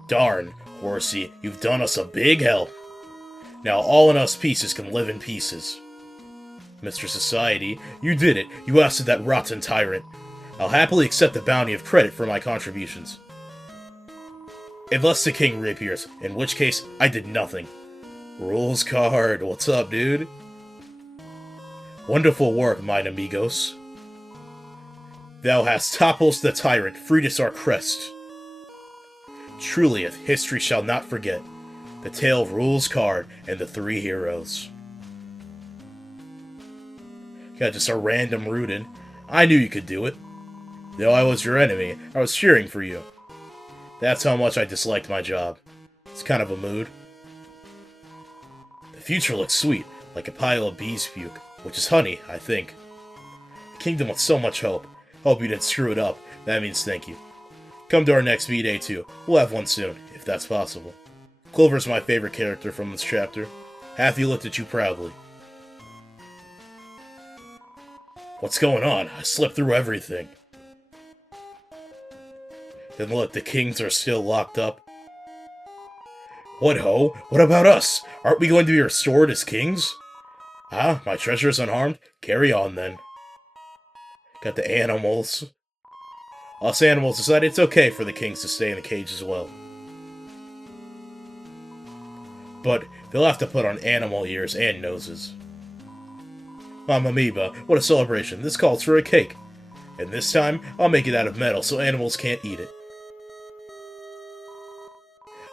Darn, Horsey, you've done us a big help. Now all in us pieces can live in pieces. Mr. Society, you did it. You ousted that rotten tyrant. I'll happily accept the bounty of credit for my contributions. Unless the king reappears, in which case, I did nothing. Rules card, what's up, dude? Wonderful work, mine amigos. Thou hast toppled the tyrant, freed us our crest. Truly, if history shall not forget the tale of Rules card and the 3 heroes. Got just a random rooted. I knew you could do it. Though I was your enemy, I was cheering for you. That's how much I disliked my job. It's kind of a mood. The future looks sweet, like a pile of bees puke, which is honey, I think. The kingdom with so much hope. Hope you didn't screw it up. That means thank you. Come to our next V-Day too. We'll have one soon, if that's possible. Clover's my favorite character from this chapter. Hathi looked at you proudly. What's going on? I slipped through everything. Then look, the kings are still locked up. What ho? What about us? Aren't we going to be restored as kings? Ah, my treasure is unharmed? Carry on then. Got the animals. Us animals decided it's okay for the kings to stay in the cage as well. But they'll have to put on animal ears and noses. Mamma Mia, what a celebration. This calls for a cake. And this time, I'll make it out of metal so animals can't eat it.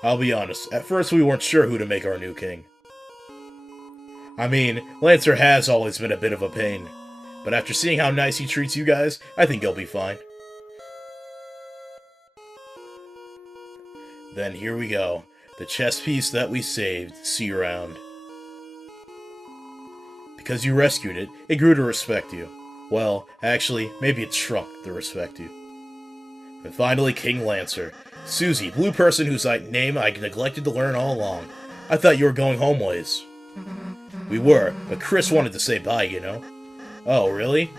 I'll be honest, at first we weren't sure who to make our new king. I mean, Lancer has always been a bit of a pain. But after seeing how nice he treats you guys, I think he'll be fine. Then here we go. The chess piece that we saved, K.ROUND. Because you rescued it, it grew to respect you. Well, actually, maybe it shrunk to respect you. And finally, King Lancer. Susie, blue person whose name I neglected to learn all along. I thought you were going homeways. We were, but Kris wanted to say bye, you know. Oh, really?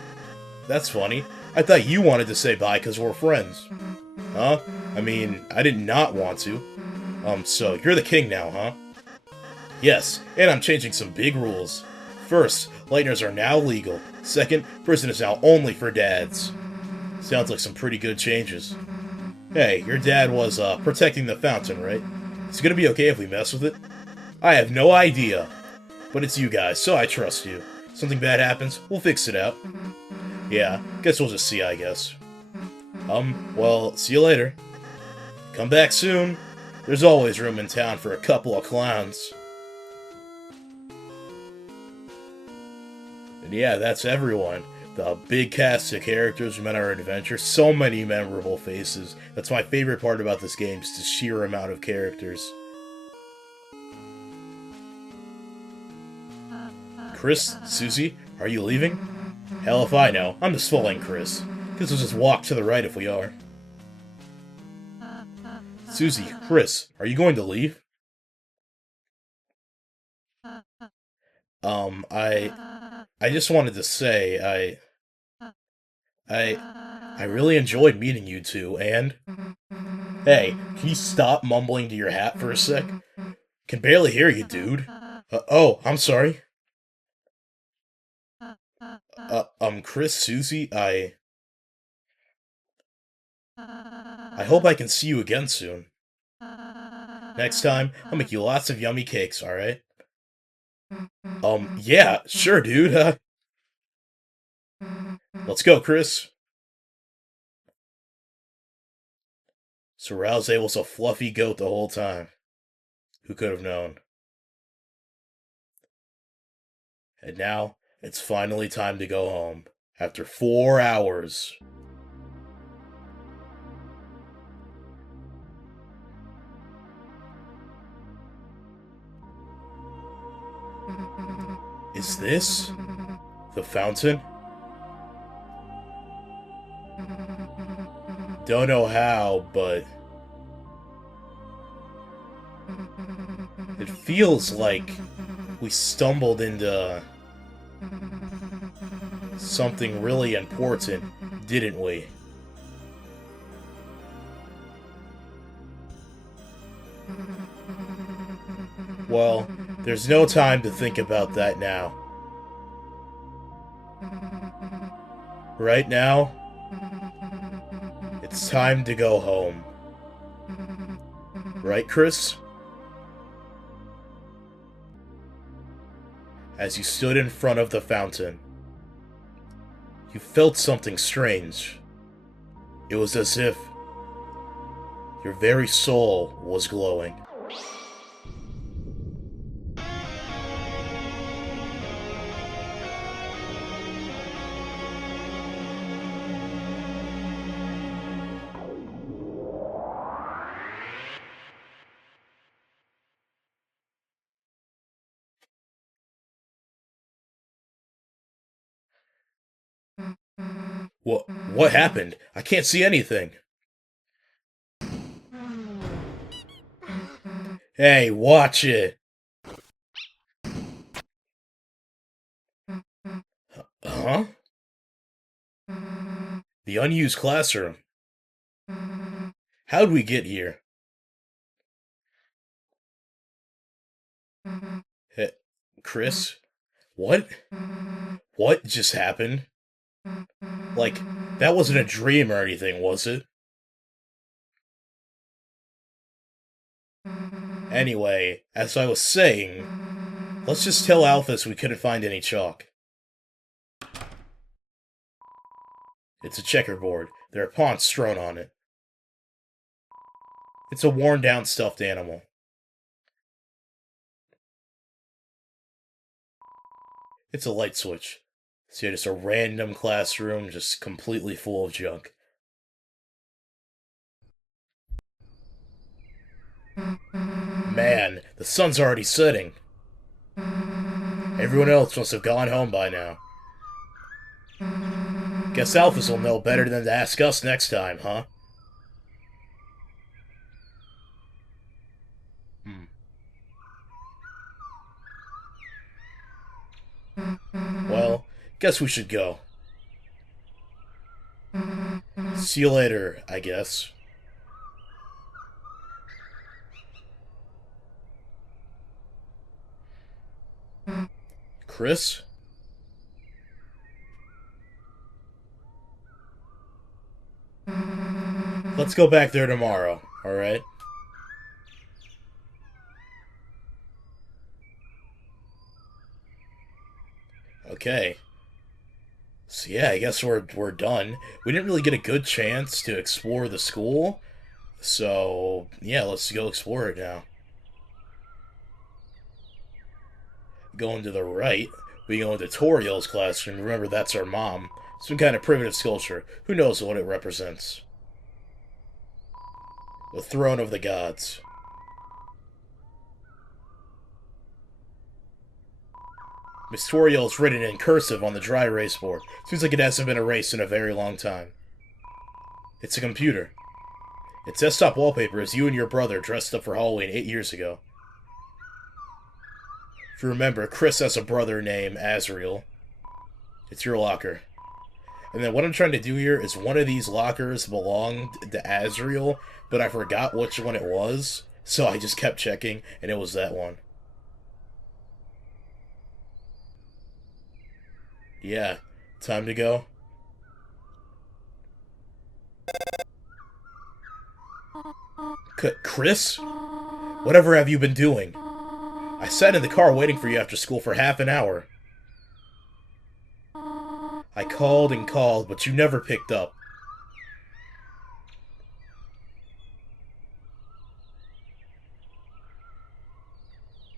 That's funny. I thought you wanted to say bye because we're friends. Huh? I mean, I did not want to. So you're the king now, huh? Yes, and I'm changing some big rules. First, Lightners are now legal. Second, prison is now only for dads. Sounds like some pretty good changes. Hey, your dad was, protecting the fountain, right? Is it gonna be okay if we mess with it? I have no idea. But it's you guys, so I trust you. Something bad happens, we'll fix it out. Yeah, guess we'll just see, I guess. Well, see you later. Come back soon. There's always room in town for a couple of clowns. And yeah, that's everyone. The big cast of characters from our adventure. So many memorable faces. That's my favorite part about this game, is the sheer amount of characters. Kris? Susie? Are you leaving? Hell if I know. I'm just following Kris. Guess we'll just walk to the right if we are. Susie, Kris, are you going to leave? I just wanted to say, I really enjoyed meeting you two, and... Hey, can you stop mumbling to your hat for a sec? Can barely hear you, dude. Oh, I'm sorry. Kris, Susie, I hope I can see you again soon. Next time, I'll make you lots of yummy cakes, alright? Yeah, sure, dude, Let's go, Kris. So Ralsei was a fluffy goat the whole time. Who could have known? And now, it's finally time to go home. After 4 hours. Is this the fountain? Don't know how, but it feels like we stumbled into something really important, didn't we? Well, there's no time to think about that now. Right now, It's time to go home. Right, Kris? As you stood in front of the fountain, you felt something strange. It was as if your very soul was glowing. What happened? I can't see anything. Hey, watch it. Huh? The unused classroom. How'd we get here? Hey, Kris? What? What just happened? Like, that wasn't a dream or anything, was it? Anyway, as I was saying, let's just tell Alphys we couldn't find any chalk. It's a checkerboard. There are pawns strewn on it. It's a worn-down stuffed animal. It's a light switch. So yeah, just a random classroom just completely full of junk. Man, the sun's already setting. Everyone else must have gone home by now. Guess Alphys will know better than to ask us next time, huh? Well, guess we should go. See you later, I guess. Kris? Let's go back there tomorrow, alright? Okay. So yeah, I guess we're done. We didn't really get a good chance to explore the school. So, yeah, let's go explore it now. Going to the right, we go into Toriel's classroom. Remember, that's our mom. Some kind of primitive sculpture. Who knows what it represents? The throne of the gods. Miss Toriel is written in cursive on the dry erase board. Seems like it hasn't been erased in a very long time. It's a computer. Its desktop wallpaper is you and your brother dressed up for Halloween 8 years ago. If you remember, Kris has a brother named Azrael. It's your locker. And then what I'm trying to do here is one of these lockers belonged to Azrael, but I forgot which one it was, so I just kept checking, and it was that one. Yeah, time to go. Kris? Whatever have you been doing? I sat in the car waiting for you after school for half an hour. I called and called, but you never picked up.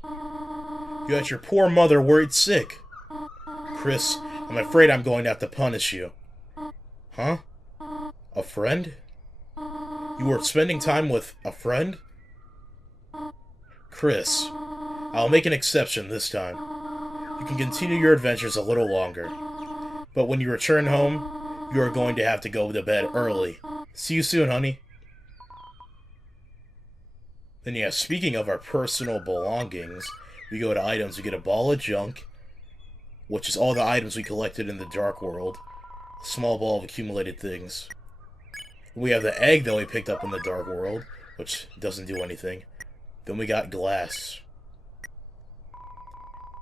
You had your poor mother worried sick. Kris, I'm afraid I'm going to have to punish you. Huh? A friend? You were spending time with a friend? Kris, I'll make an exception this time. You can continue your adventures a little longer. But when you return home, you are going to have to go to bed early. See you soon, honey. Then yeah, speaking of our personal belongings, we go to items, we get a ball of junk, which is all the items we collected in the Dark World. A small ball of accumulated things. We have the egg that we picked up in the Dark World, which doesn't do anything. Then we got glass.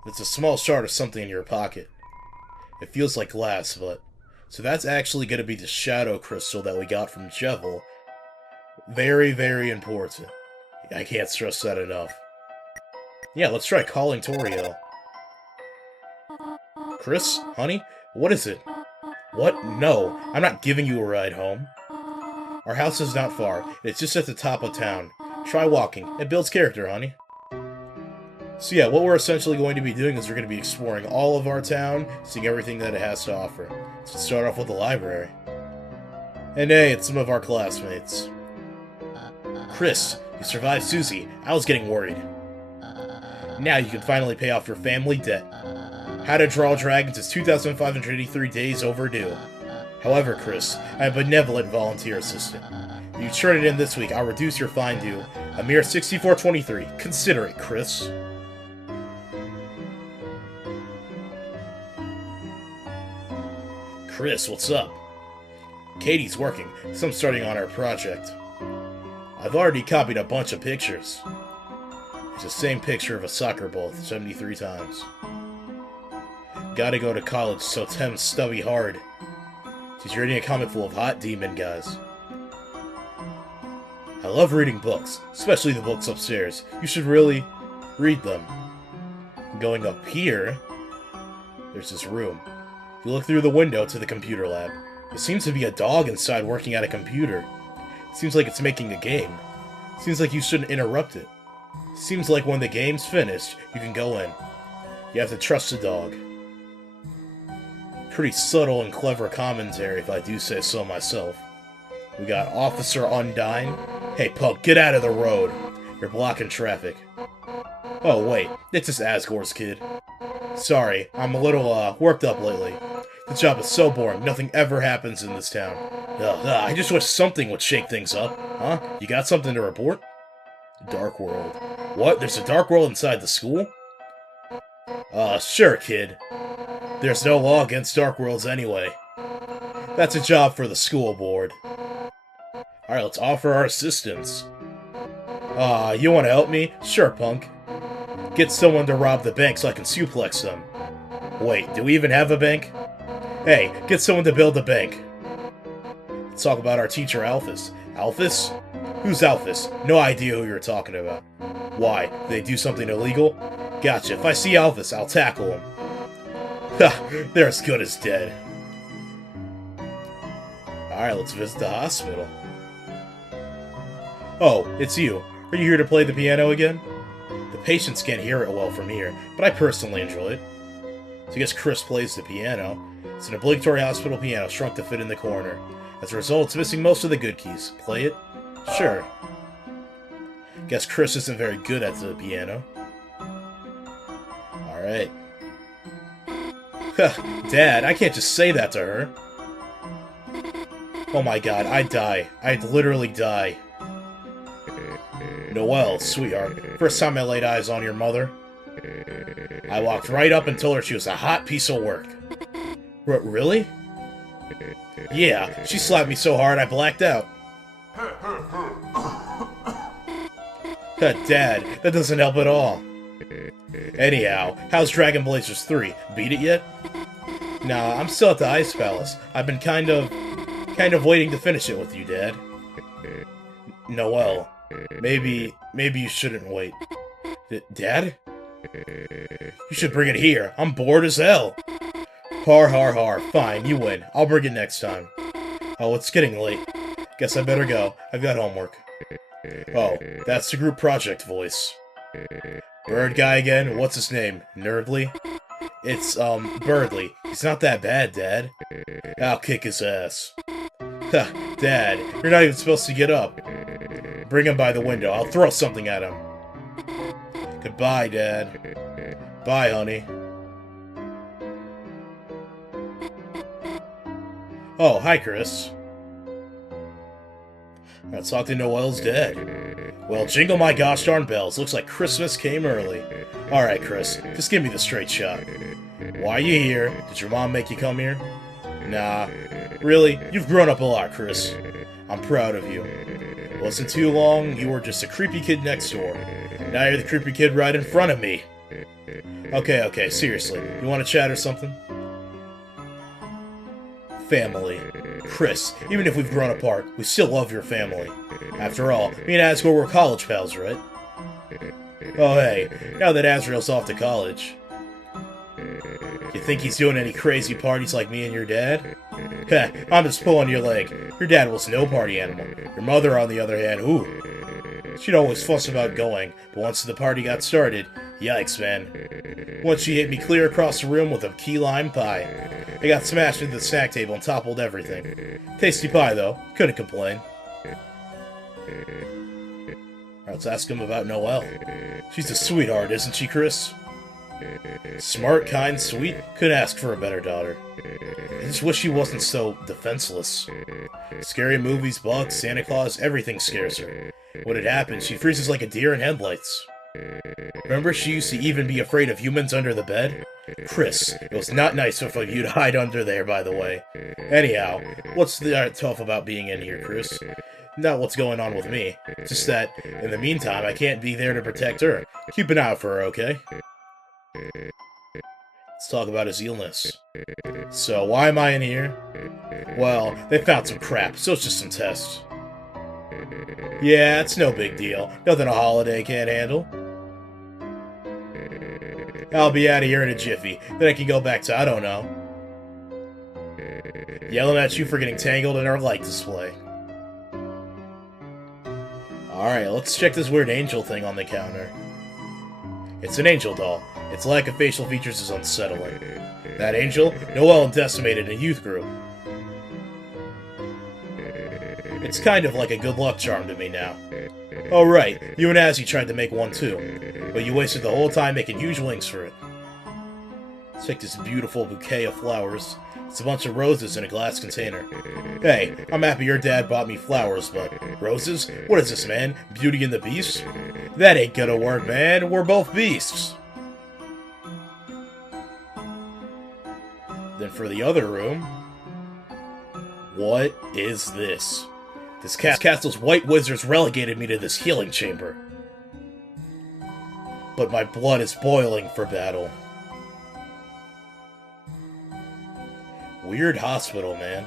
It's a small shard of something in your pocket. It feels like glass, but So that's actually going to be the shadow crystal that we got from Jevil. Very, very important. I can't stress that enough. Yeah, let's try calling Toriel. Kris? Honey? What is it? What? No, I'm not giving you a ride home. Our house is not far. It's just at the top of town. Try walking. It builds character, honey. So yeah, what we're essentially going to be doing is we're going to be exploring all of our town, seeing everything that it has to offer. So let's start off with the library. And hey, it's some of our classmates. Kris, you survived Susie. I was getting worried. Now you can finally pay off your family debt. How to Draw Dragons is 2,583 days overdue. However, Kris, I'm a benevolent volunteer assistant. If you turn it in this week, I'll reduce your fine due a mere $64.23. Consider it, Kris. Kris, what's up? Katie's working, so I'm starting on our project. I've already copied a bunch of pictures. It's the same picture of a soccer ball 73 times. Gotta go to college, so Tem's stubby hard. She's reading a comic full of hot demon guys. I love reading books, especially the books upstairs. You should really read them. Going up here, there's this room. If you look through the window to the computer lab, there seems to be a dog inside working at a computer. It seems like it's making a game. It seems like you shouldn't interrupt it. It seems like when the game's finished, you can go in. You have to trust the dog. Pretty subtle and clever commentary, if I do say so myself. We got Officer Undyne. Hey, punk, get out of the road. You're blocking traffic. Oh, wait. It's just Asgore's kid. Sorry, I'm a little, worked up lately. The job is so boring. Nothing ever happens in this town. I just wish something would shake things up. Huh? You got something to report? Dark World. What? There's a Dark World inside the school? Sure, kid. There's no law against Dark Worlds anyway. That's a job for the school board. Alright, let's offer our assistance. You wanna help me? Sure, punk. Get someone to rob the bank so I can suplex them. Wait, do we even have a bank? Hey, get someone to build a bank. Let's talk about our teacher, Alphys. Alphys? Who's Alphys? No idea who you're talking about. Why? Did they do something illegal? Gotcha. If I see Alphys, I'll tackle him. Ha! They're as good as dead. Alright, let's visit the hospital. Oh, it's you. Are you here to play the piano again? The patients can't hear it well from here, but I personally enjoy it. So I guess Kris plays the piano. It's an obligatory hospital piano shrunk to fit in the corner. As a result, it's missing most of the good keys. Play it? Sure. Guess Kris isn't very good at the piano. Alright. Dad, I can't just say that to her. Oh my god, I'd die. I'd literally die. Noelle, sweetheart, first time I laid eyes on your mother. I walked right up and told her she was a hot piece of work. Really? Yeah, she slapped me so hard I blacked out. Dad, that doesn't help at all. Anyhow, how's Dragon Blazers 3? Beat it yet? Nah, I'm still at the Ice Palace. I've been kind of waiting to finish it with you, Dad. Noelle, maybe you shouldn't wait. Dad? You should bring it here. I'm bored as hell. Har har har. Fine, you win. I'll bring it next time. Oh, it's getting late. Guess I better go. I've got homework. Oh, that's the group project voice. Bird guy again? What's his name? Nerdly? It's, Birdly. He's not that bad, Dad. I'll kick his ass. Ha, Dad, you're not even supposed to get up. Bring him by the window. I'll throw something at him. Goodbye, Dad. Bye, honey. Oh, hi, Kris. Let's talk to Noelle's dad. Well, jingle my gosh darn bells. Looks like Christmas came early. Alright, Kris, just give me the straight shot. Why are you here? Did your mom make you come here? Nah. Really? You've grown up a lot, Kris. I'm proud of you. It wasn't too long, you were just a creepy kid next door. Now you're the creepy kid right in front of me. Okay, seriously. You want to chat or something? family. Kris, even if we've grown apart, we still love your family. After all, me and Asgore were college pals, right? Oh hey, now that Asriel's off to college, you think he's doing any crazy parties like me and your dad? Heh, I'm just pulling your leg. Your dad was no party animal. Your mother, on the other hand, ooh. She'd always fuss about going, but once the party got started, yikes, man. Once she hit me clear across the room with a key lime pie. I got smashed into the snack table and toppled everything. Tasty pie, though. Couldn't complain. Alright, let's ask him about Noelle. She's a sweetheart, isn't she, Kris? Smart, kind, sweet. Couldn't ask for a better daughter. I just wish she wasn't so defenseless. Scary movies, bugs, Santa Claus, everything scares her. When it happens, she freezes like a deer in headlights. Remember, she used to even be afraid of humans under the bed? Kris, it was not nice of you to hide under there, by the way. Anyhow, what's tough about being in here, Kris? Not what's going on with me. Just that, in the meantime, I can't be there to protect her. Keep an eye out for her, okay? Let's talk about his illness. So, why am I in here? Well, they found some crap, so it's just some tests. Yeah, it's no big deal. Nothing a holiday can't handle. I'll be out of here in a jiffy. Then I can go back to, I don't know, yelling at you for getting tangled in our light display. Alright, let's check this weird angel thing on the counter. It's an angel doll. Its lack of facial features is unsettling. That angel? Noelle decimated in a youth group. It's kind of like a good luck charm to me now. Oh right, you and Azzy tried to make one too, but you wasted the whole time making huge wings for it. Let's take this beautiful bouquet of flowers. It's a bunch of roses in a glass container. Hey, I'm happy your dad bought me flowers, but roses? What is this, man? Beauty and the Beast? That ain't gonna work, man. We're both beasts. Then for the other room... What is this? This castle's white wizards relegated me to this healing chamber. But my blood is boiling for battle. Weird hospital, man.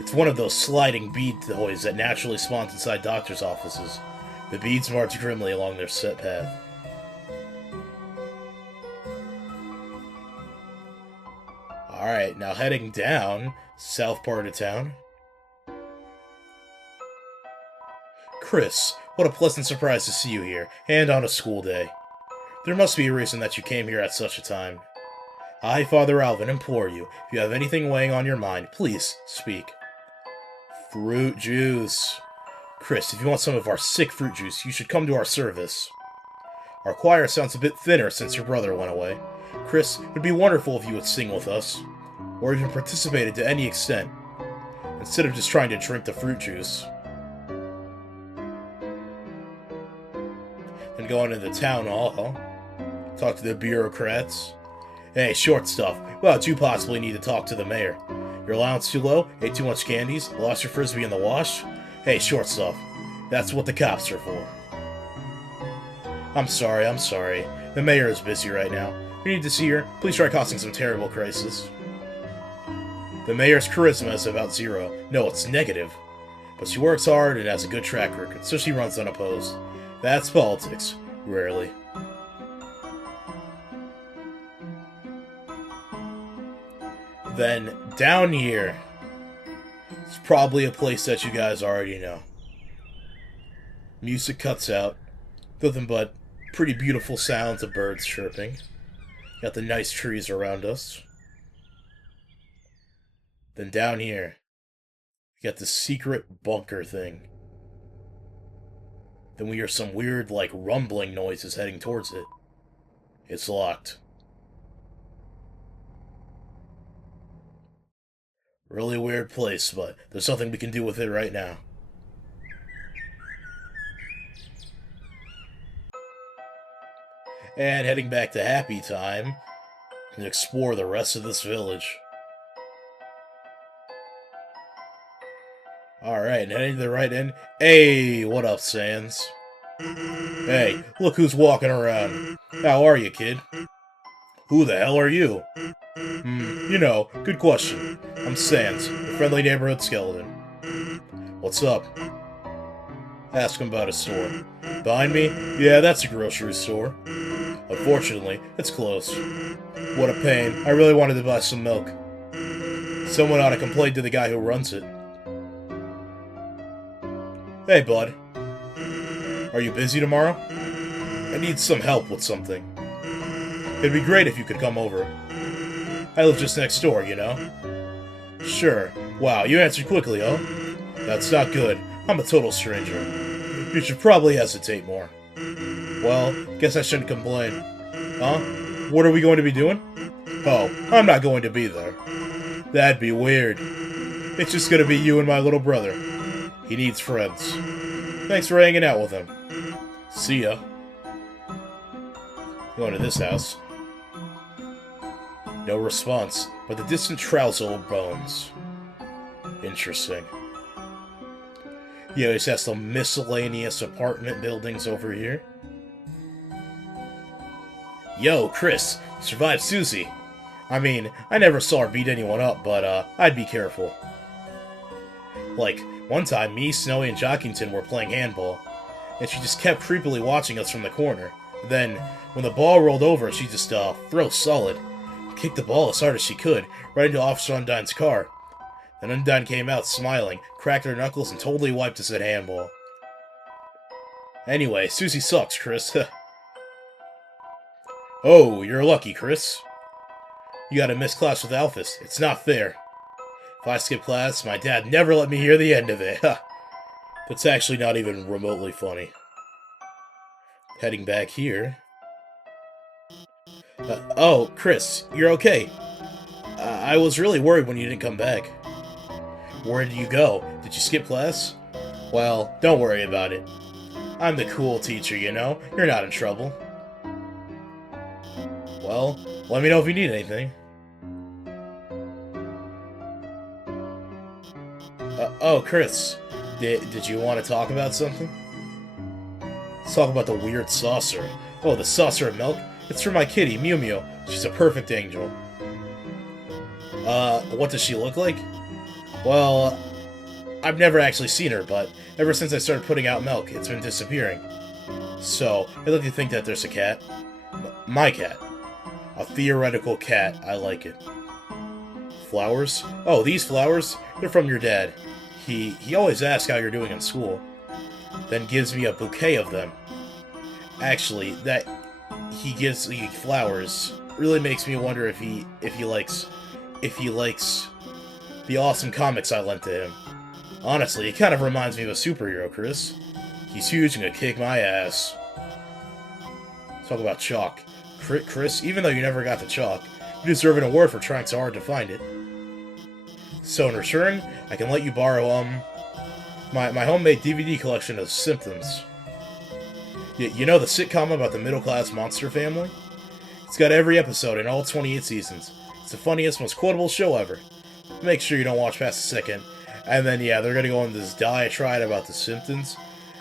It's one of those sliding bead toys that naturally spawns inside doctors' offices. The beads march grimly along their set path. Alright, now heading down, south part of town. Kris, what a pleasant surprise to see you here, and on a school day. There must be a reason that you came here at such a time. I, Father Alvin, implore you, if you have anything weighing on your mind, please speak. Fruit juice. Kris, if you want some of our sick fruit juice, you should come to our service. Our choir sounds a bit thinner since your brother went away. Kris, it would be wonderful if you would sing with us, or even participated to any extent, instead of just trying to drink the fruit juice. Then go into the town hall, talk to the bureaucrats. Hey, short stuff, well, you possibly need to talk to the mayor. Your allowance too low? Ate too much candies? Lost your frisbee in the wash? Hey, short stuff. That's what the cops are for. I'm sorry. The mayor is busy right now. If you need to see her, please try causing some terrible crisis. The mayor's charisma is about 0. No, it's negative. But she works hard and has a good track record, so she runs unopposed. That's politics. Rarely. Then, down here, it's probably a place that you guys already know. Music cuts out. Nothing but pretty beautiful sounds of birds chirping. Got the nice trees around us. Then down here, we got the secret bunker thing. Then we hear some weird, like, rumbling noises heading towards it. It's locked. Really weird place, but there's nothing we can do with it right now. And heading back to Happy Time and explore the rest of this village. Alright, and heading to the right end. Hey, what up, Sans? Hey, look who's walking around. How are you, kid? Who the hell are you? You know, good question. I'm Sans, the friendly neighborhood skeleton. What's up? Ask him about his store. Behind me? Yeah, that's a grocery store. Unfortunately, it's closed. What a pain. I really wanted to buy some milk. Someone ought to complain to the guy who runs it. Hey, bud. Are you busy tomorrow? I need some help with something. It'd be great if you could come over. I live just next door, you know? Sure. Wow, you answered quickly, huh? That's not good. I'm a total stranger. You should probably hesitate more. Well, guess I shouldn't complain. Huh? What are we going to be doing? Oh, I'm not going to be there. That'd be weird. It's just gonna be you and my little brother. He needs friends. Thanks for hanging out with him. See ya. Going to this house. No response, but the distant Ralsei bones. Interesting. You always have some miscellaneous apartment buildings over here. Yo, Kris, you survived Susie. I mean, I never saw her beat anyone up, but I'd be careful. Like, one time me, Snowy, and Jockington were playing handball, and she just kept creepily watching us from the corner. Then, when the ball rolled over, she just throw solid, kicked the ball as hard as she could, right into Officer Undyne's car. Then Undyne came out smiling, cracked her knuckles, and totally wiped us at handball. Anyway, Susie sucks, Kris. Oh, you're lucky, Kris. You gotta miss class with Alphys. It's not fair. If I skip class, my dad never let me hear the end of it. That's actually not even remotely funny. Heading back here. Oh, Kris, you're okay. I was really worried when you didn't come back. Where did you go? Did you skip class? Well, don't worry about it. I'm the cool teacher, you know? You're not in trouble. Well, let me know if you need anything. Oh, Kris, did you want to talk about something? Let's talk about the weird saucer. Oh, the saucer of milk? It's for my kitty, Mew Mew. She's a perfect angel. What does she look like? Well, I've never actually seen her, but ever since I started putting out milk, it's been disappearing. So, I'd like to think that there's a cat. My cat. A theoretical cat. I like it. Flowers? Oh, these flowers? They're from your dad. He always asks how you're doing in school. Then gives me a bouquet of them. Actually, that he gives me flowers really makes me wonder if he likes the awesome comics I lent to him. Honestly, he kind of reminds me of a superhero, Kris. He's huge and gonna kick my ass. Talk about chalk. Kris, even though you never got the chalk, you deserve an award for trying so hard to find it. So in return, I can let you borrow, my homemade DVD collection of Symptoms. You know the sitcom about the middle-class monster family? It's got every episode in all 28 seasons. It's the funniest, most quotable show ever. Make sure you don't watch past the second. And then, yeah, they're gonna go on this diatribe about the Simpsons.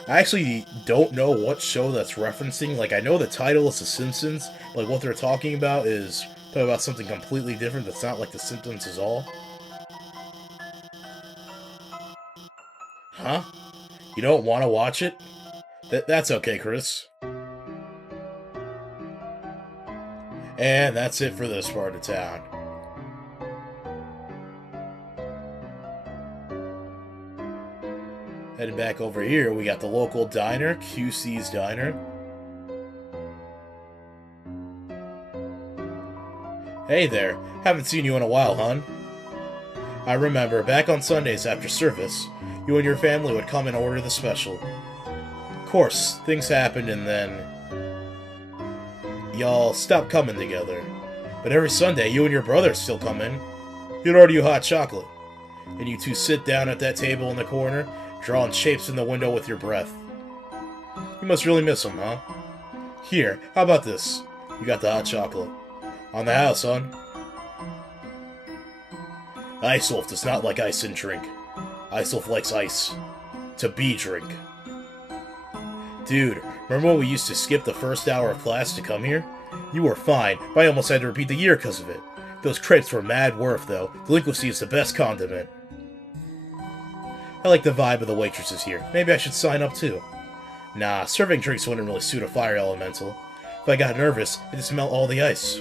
I actually don't know what show that's referencing. Like, I know the title is The Simpsons. Like, what they're talking about is talking about something completely different that's not like The Simpsons is all. Huh? You don't want to watch it? That's okay, Kris. And that's it for this part of town. Heading back over here, we got the local diner, QC's Diner. Hey there, haven't seen you in a while, hon. I remember, back on Sundays after service, you and your family would come and order the special. Of course, things happened and then y'all stopped coming together. But every Sunday, you and your brother still come in. He'd order you hot chocolate. And you two sit down at that table in the corner, drawing shapes in the window with your breath. You must really miss him, huh? Here, how about this? You got the hot chocolate. On the house, son. Isolf does not like ice and drink. Isolf likes ice. To be drink. Dude, remember when we used to skip the first hour of class to come here? You were fine, but I almost had to repeat the year because of it. Those crepes were mad worth, though. Delinquency is the best condiment. I like the vibe of the waitresses here. Maybe I should sign up too. Nah, serving drinks wouldn't really suit a fire elemental. If I got nervous, I'd just melt all the ice.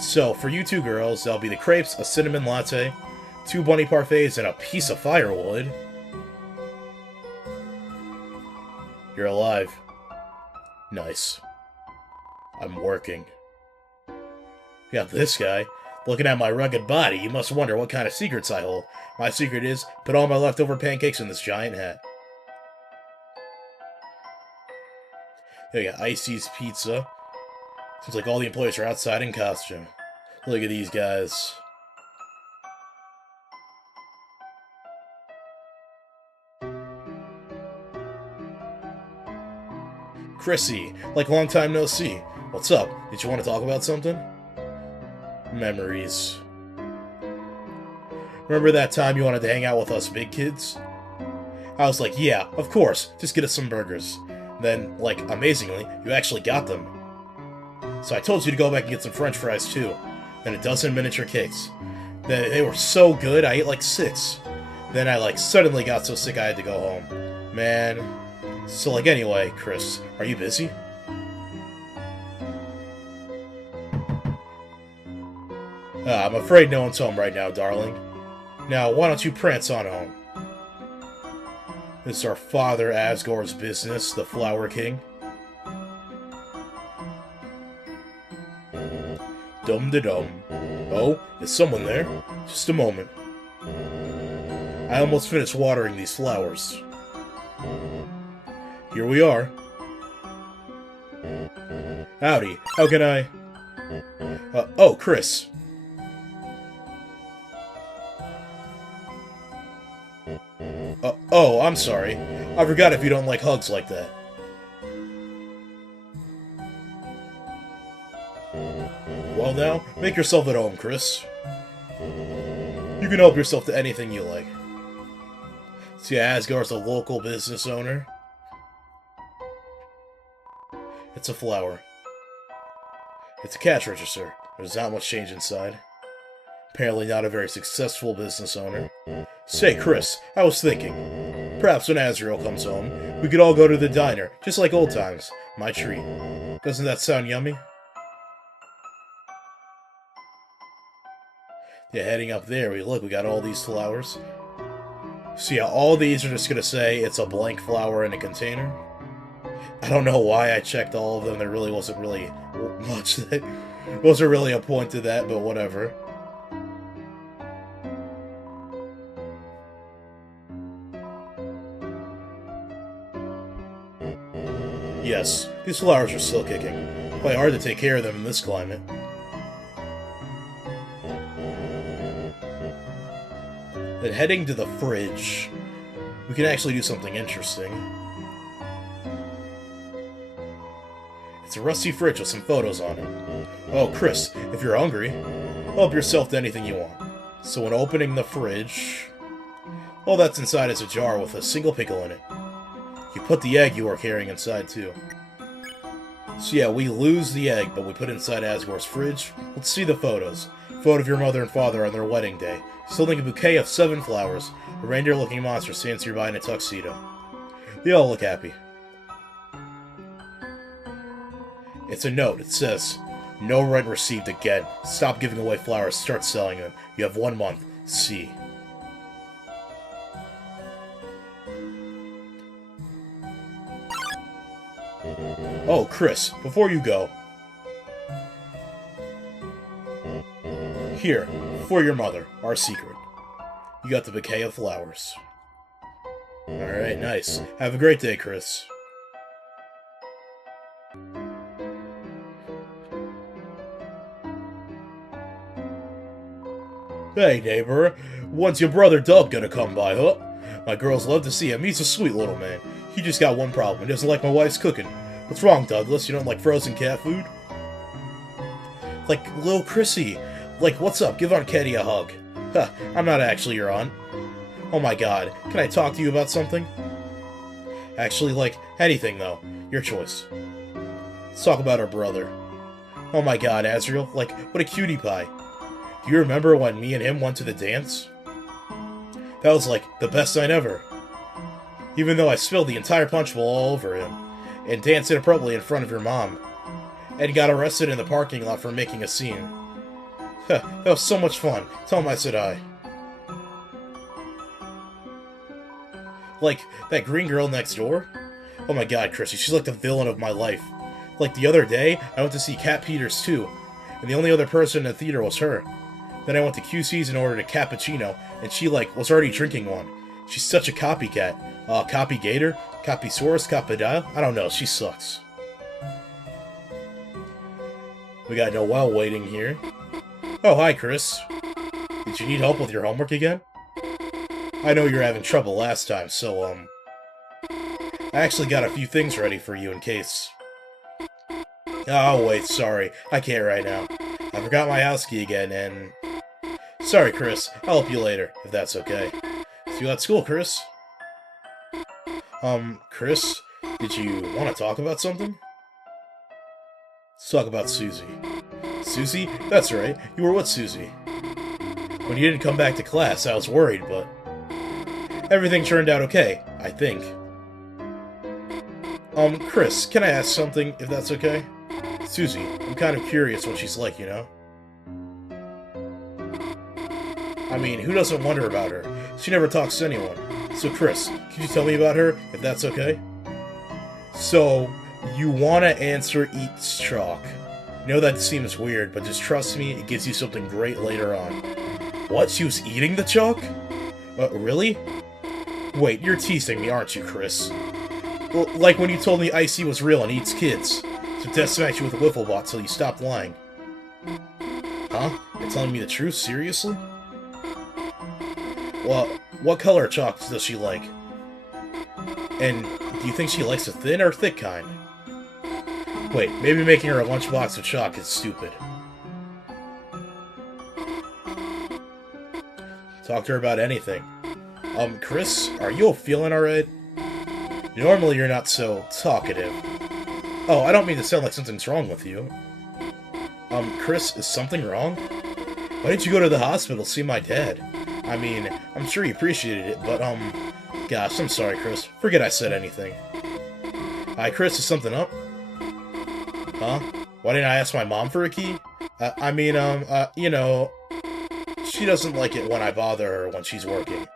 So, for you two girls, that'll be the crepes, a cinnamon latte, 2 bunny parfaits, and a piece of firewood. You're alive. Nice. I'm working. We got this guy. Looking at my rugged body, you must wonder what kind of secrets I hold. My secret is, put all my leftover pancakes in this giant hat. There you got Icy's Pizza. Seems like all the employees are outside in costume. Look at these guys. Chrissy, like long time no see. What's up? Did you want to talk about something? Memories. Remember that time you wanted to hang out with us big kids? I was like, yeah, of course, just get us some burgers. Then, like, amazingly, you actually got them. So I told you to go back and get some french fries too. Then a dozen miniature cakes. They were so good, I ate like 6. Then I, like, suddenly got so sick I had to go home. Man. So, like, anyway, Kris, are you busy? I'm afraid no one's home right now, darling. Now, why don't you prance on home? This is our father Asgore's business, the Flower King. Dum-de-dum. Oh, is someone there? Just a moment. I almost finished watering these flowers. Here we are. Howdy, how can I... oh, Kris. Oh, I'm sorry. I forgot if you don't like hugs like that. Well now, make yourself at home, Kris. You can help yourself to anything you like. See, Asgore's a local business owner. It's a flower. It's a cash register. There's not much change inside. Apparently not a very successful business owner. Say, Kris, I was thinking, perhaps when Azrael comes home, we could all go to the diner, just like old times. My treat. Doesn't that sound yummy? Yeah, heading up there, we got all these flowers. So yeah, all these are just gonna say it's a blank flower in a container. I don't know why I checked all of them. There really wasn't really much that wasn't really a point to that, but whatever. Yes, these flowers are still kicking. Quite hard to take care of them in this climate. Then heading to the fridge, we can actually do something interesting. It's a rusty fridge with some photos on it. Oh, Kris, if you're hungry, help yourself to anything you want. So when opening the fridge, all that's inside is a jar with a single pickle in it. You put the egg you are carrying inside, too. So yeah, we lose the egg, but we put it inside Asgore's fridge. Let's see the photos. Photo of your mother and father on their wedding day. He's holding a bouquet of 7 flowers. A reindeer-looking monster stands nearby in a tuxedo. They all look happy. It's a note. It says, "No rent received again. Stop giving away flowers. Start selling them. You have 1 month. See." Oh, Kris, before you go. Here, for your mother, our secret. You got the bouquet of flowers. Alright, nice. Have a great day, Kris. Hey, neighbor. When's your brother Dub gonna come by, huh? My girls love to see him. He's a sweet little man. He just got one problem. He doesn't like my wife's cooking. What's wrong, Douglas? You don't like frozen cat food? Like, little Chrissy. Like, what's up? Give Aunt Ketty a hug. Huh, I'm not actually your aunt. Oh my god. Can I talk to you about something? Actually, like, anything, though. Your choice. Let's talk about our brother. Oh my god, Azrael, like, what a cutie pie. Do you remember when me and him went to the dance? That was, like, the best night ever. Even though I spilled the entire punch bowl all over him, and danced inappropriately in front of your mom, and got arrested in the parking lot for making a scene. That was so much fun. Tell him I said hi. Like, that green girl next door? Oh my god, Chrissy, she's like the villain of my life. Like, the other day, I went to see Cat Peters 2, and the only other person in the theater was her. Then I went to QC's and ordered a cappuccino, and she, like, was already drinking one. She's such a copycat. Copy Gator? Copysaurus? Copydile? I don't know, she sucks. We got Noelle waiting here. Oh, hi, Kris. Did you need help with your homework again? I know you were having trouble last time, so, I actually got a few things ready for you in case. Oh, wait, sorry. I can't right now. I forgot my house key again, and... Sorry, Kris. I'll help you later, if that's okay. See you at school, Kris. Kris, did you want to talk about something? Let's talk about Susie. Susie? That's right. You were with Susie. When you didn't come back to class, I was worried, but... everything turned out okay, I think. Kris, can I ask something, if that's okay? Susie, I'm kind of curious what she's like, you know? I mean, who doesn't wonder about her? She never talks to anyone. So, Kris, can you tell me about her, if that's okay? So, you want to answer eats chalk. I know that seems weird, but just trust me, it gives you something great later on. What? She was eating the chalk? Really? Wait, you're teasing me, aren't you, Kris? Well, like when you told me Icy was real and eats kids. So test smack you with a wiffle ball till you stopped lying. Huh? You're telling me the truth? Seriously? Well, what color chalk does she like? And do you think she likes the thin or thick kind? Wait, maybe making her a lunchbox of chalk is stupid. Talk to her about anything. Kris, are you feeling alright? Normally you're not so talkative. Oh, I don't mean to sound like something's wrong with you. Kris, is something wrong? Why didn't you go to the hospital to see my dad? I mean, I'm sure he appreciated it, but, gosh, I'm sorry, Kris. Forget I said anything. Hi, Kris, is something up? Huh? Why didn't I ask my mom for a key? You know, she doesn't like it when I bother her when she's working.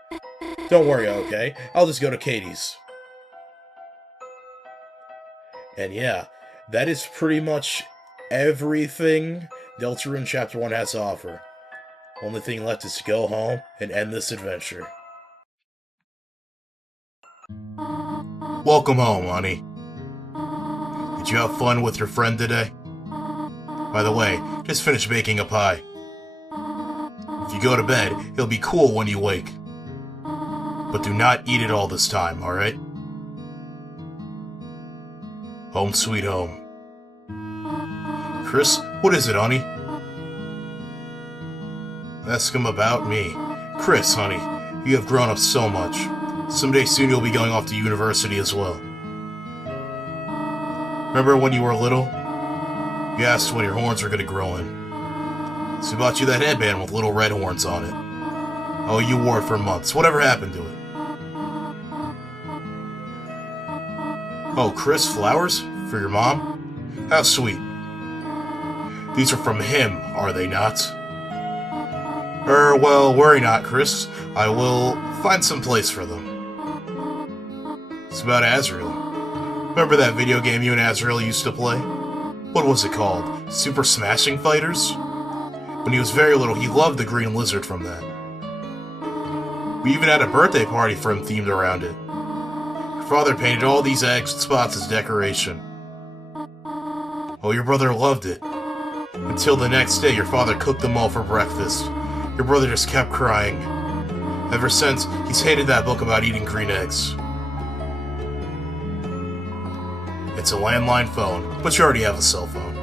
Don't worry, okay? I'll just go to Katie's. And yeah, that is pretty much everything Deltarune Chapter 1 has to offer. Only thing left is to go home and end this adventure. Welcome home, honey. Did you have fun with your friend today? By the way, just finished baking a pie. If you go to bed, it'll be cool when you wake. But do not eat it all this time, alright? Home sweet home. Kris, what is it, honey? Ask him about me. Kris, honey, you have grown up so much. Someday soon you'll be going off to university as well. Remember when you were little? You asked when your horns were going to grow in. So we bought you that headband with little red horns on it. Oh, you wore it for months. Whatever happened to it? Oh, Kris, flowers? For your mom? How sweet. These are from him, are they not? Well, worry not, Kris. I will find some place for them. It's about Azrael. Remember that video game you and Azrael used to play? What was it called? Super Smashing Fighters? When he was very little, he loved the green lizard from that. We even had a birthday party for him themed around it. Your father painted all these eggs and spots as decoration. Oh, your brother loved it. Until the next day, your father cooked them all for breakfast. Your brother just kept crying. Ever since, he's hated that book about eating green eggs. It's a landline phone, but you already have a cell phone.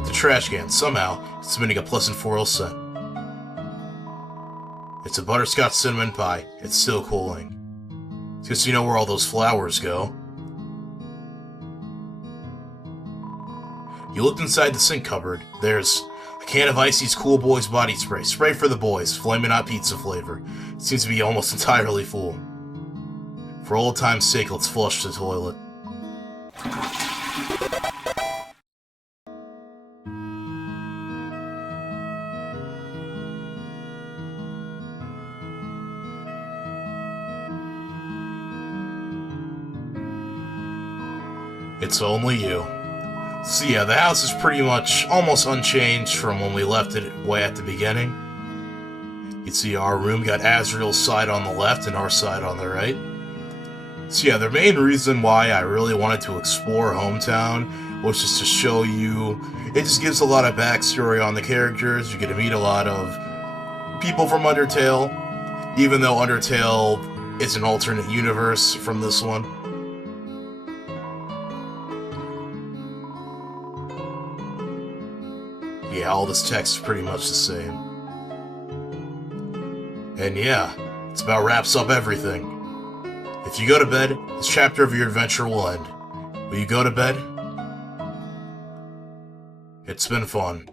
It's a trash can, somehow, it's emitting a pleasant floral scent. It's a butterscotch cinnamon pie, it's still cooling. It's just you know where all those flowers go. You looked inside the sink cupboard. There's a can of Icy's Cool Boys body spray. Spray for the boys. Flamin' Hot pizza flavor. It seems to be almost entirely full. For old time's sake, let's flush the toilet. It's only you. So yeah, the house is pretty much almost unchanged from when we left it way at the beginning. You can see our room got Azrael's side on the left and our side on the right. So yeah, the main reason why I really wanted to explore Hometown was just to show you, it just gives a lot of backstory on the characters. You get to meet a lot of people from Undertale, even though Undertale is an alternate universe from this one. Yeah, all this text is pretty much the same. And yeah, it's about wraps up everything. If you go to bed, this chapter of your adventure will end. Will you go to bed? It's been fun.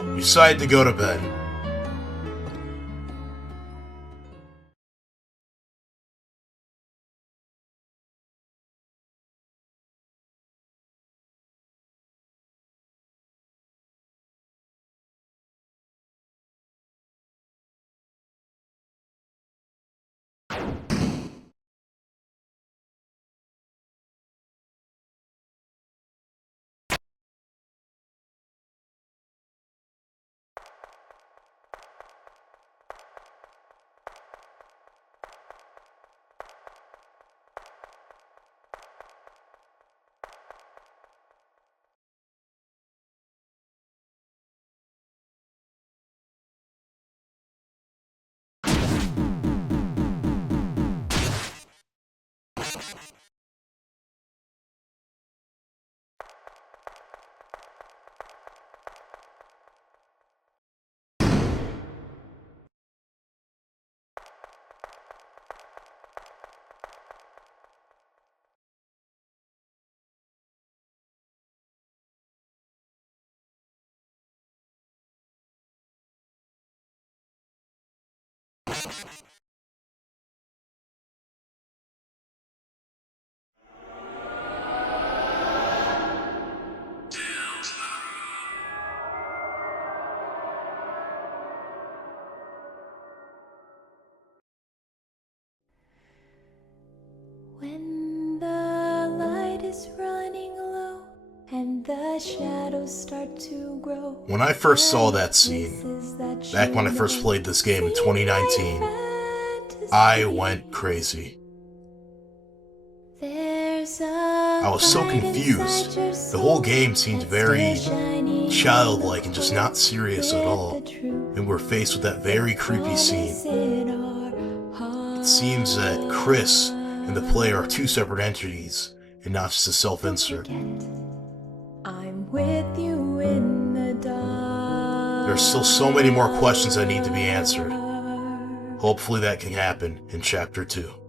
You decided to go to bed. When the light is running low and the shadows start to grow. When I first saw that scene, back when I first played this game in 2019, I went crazy. I was so confused. The whole game seemed very childlike and just not serious at all. And we're faced with that very creepy scene. It seems that Kris and the player are two separate entities, and not just a self-insert. I'm with you in the dark. There's still so many more questions that need to be answered. Hopefully that can happen in Chapter 2.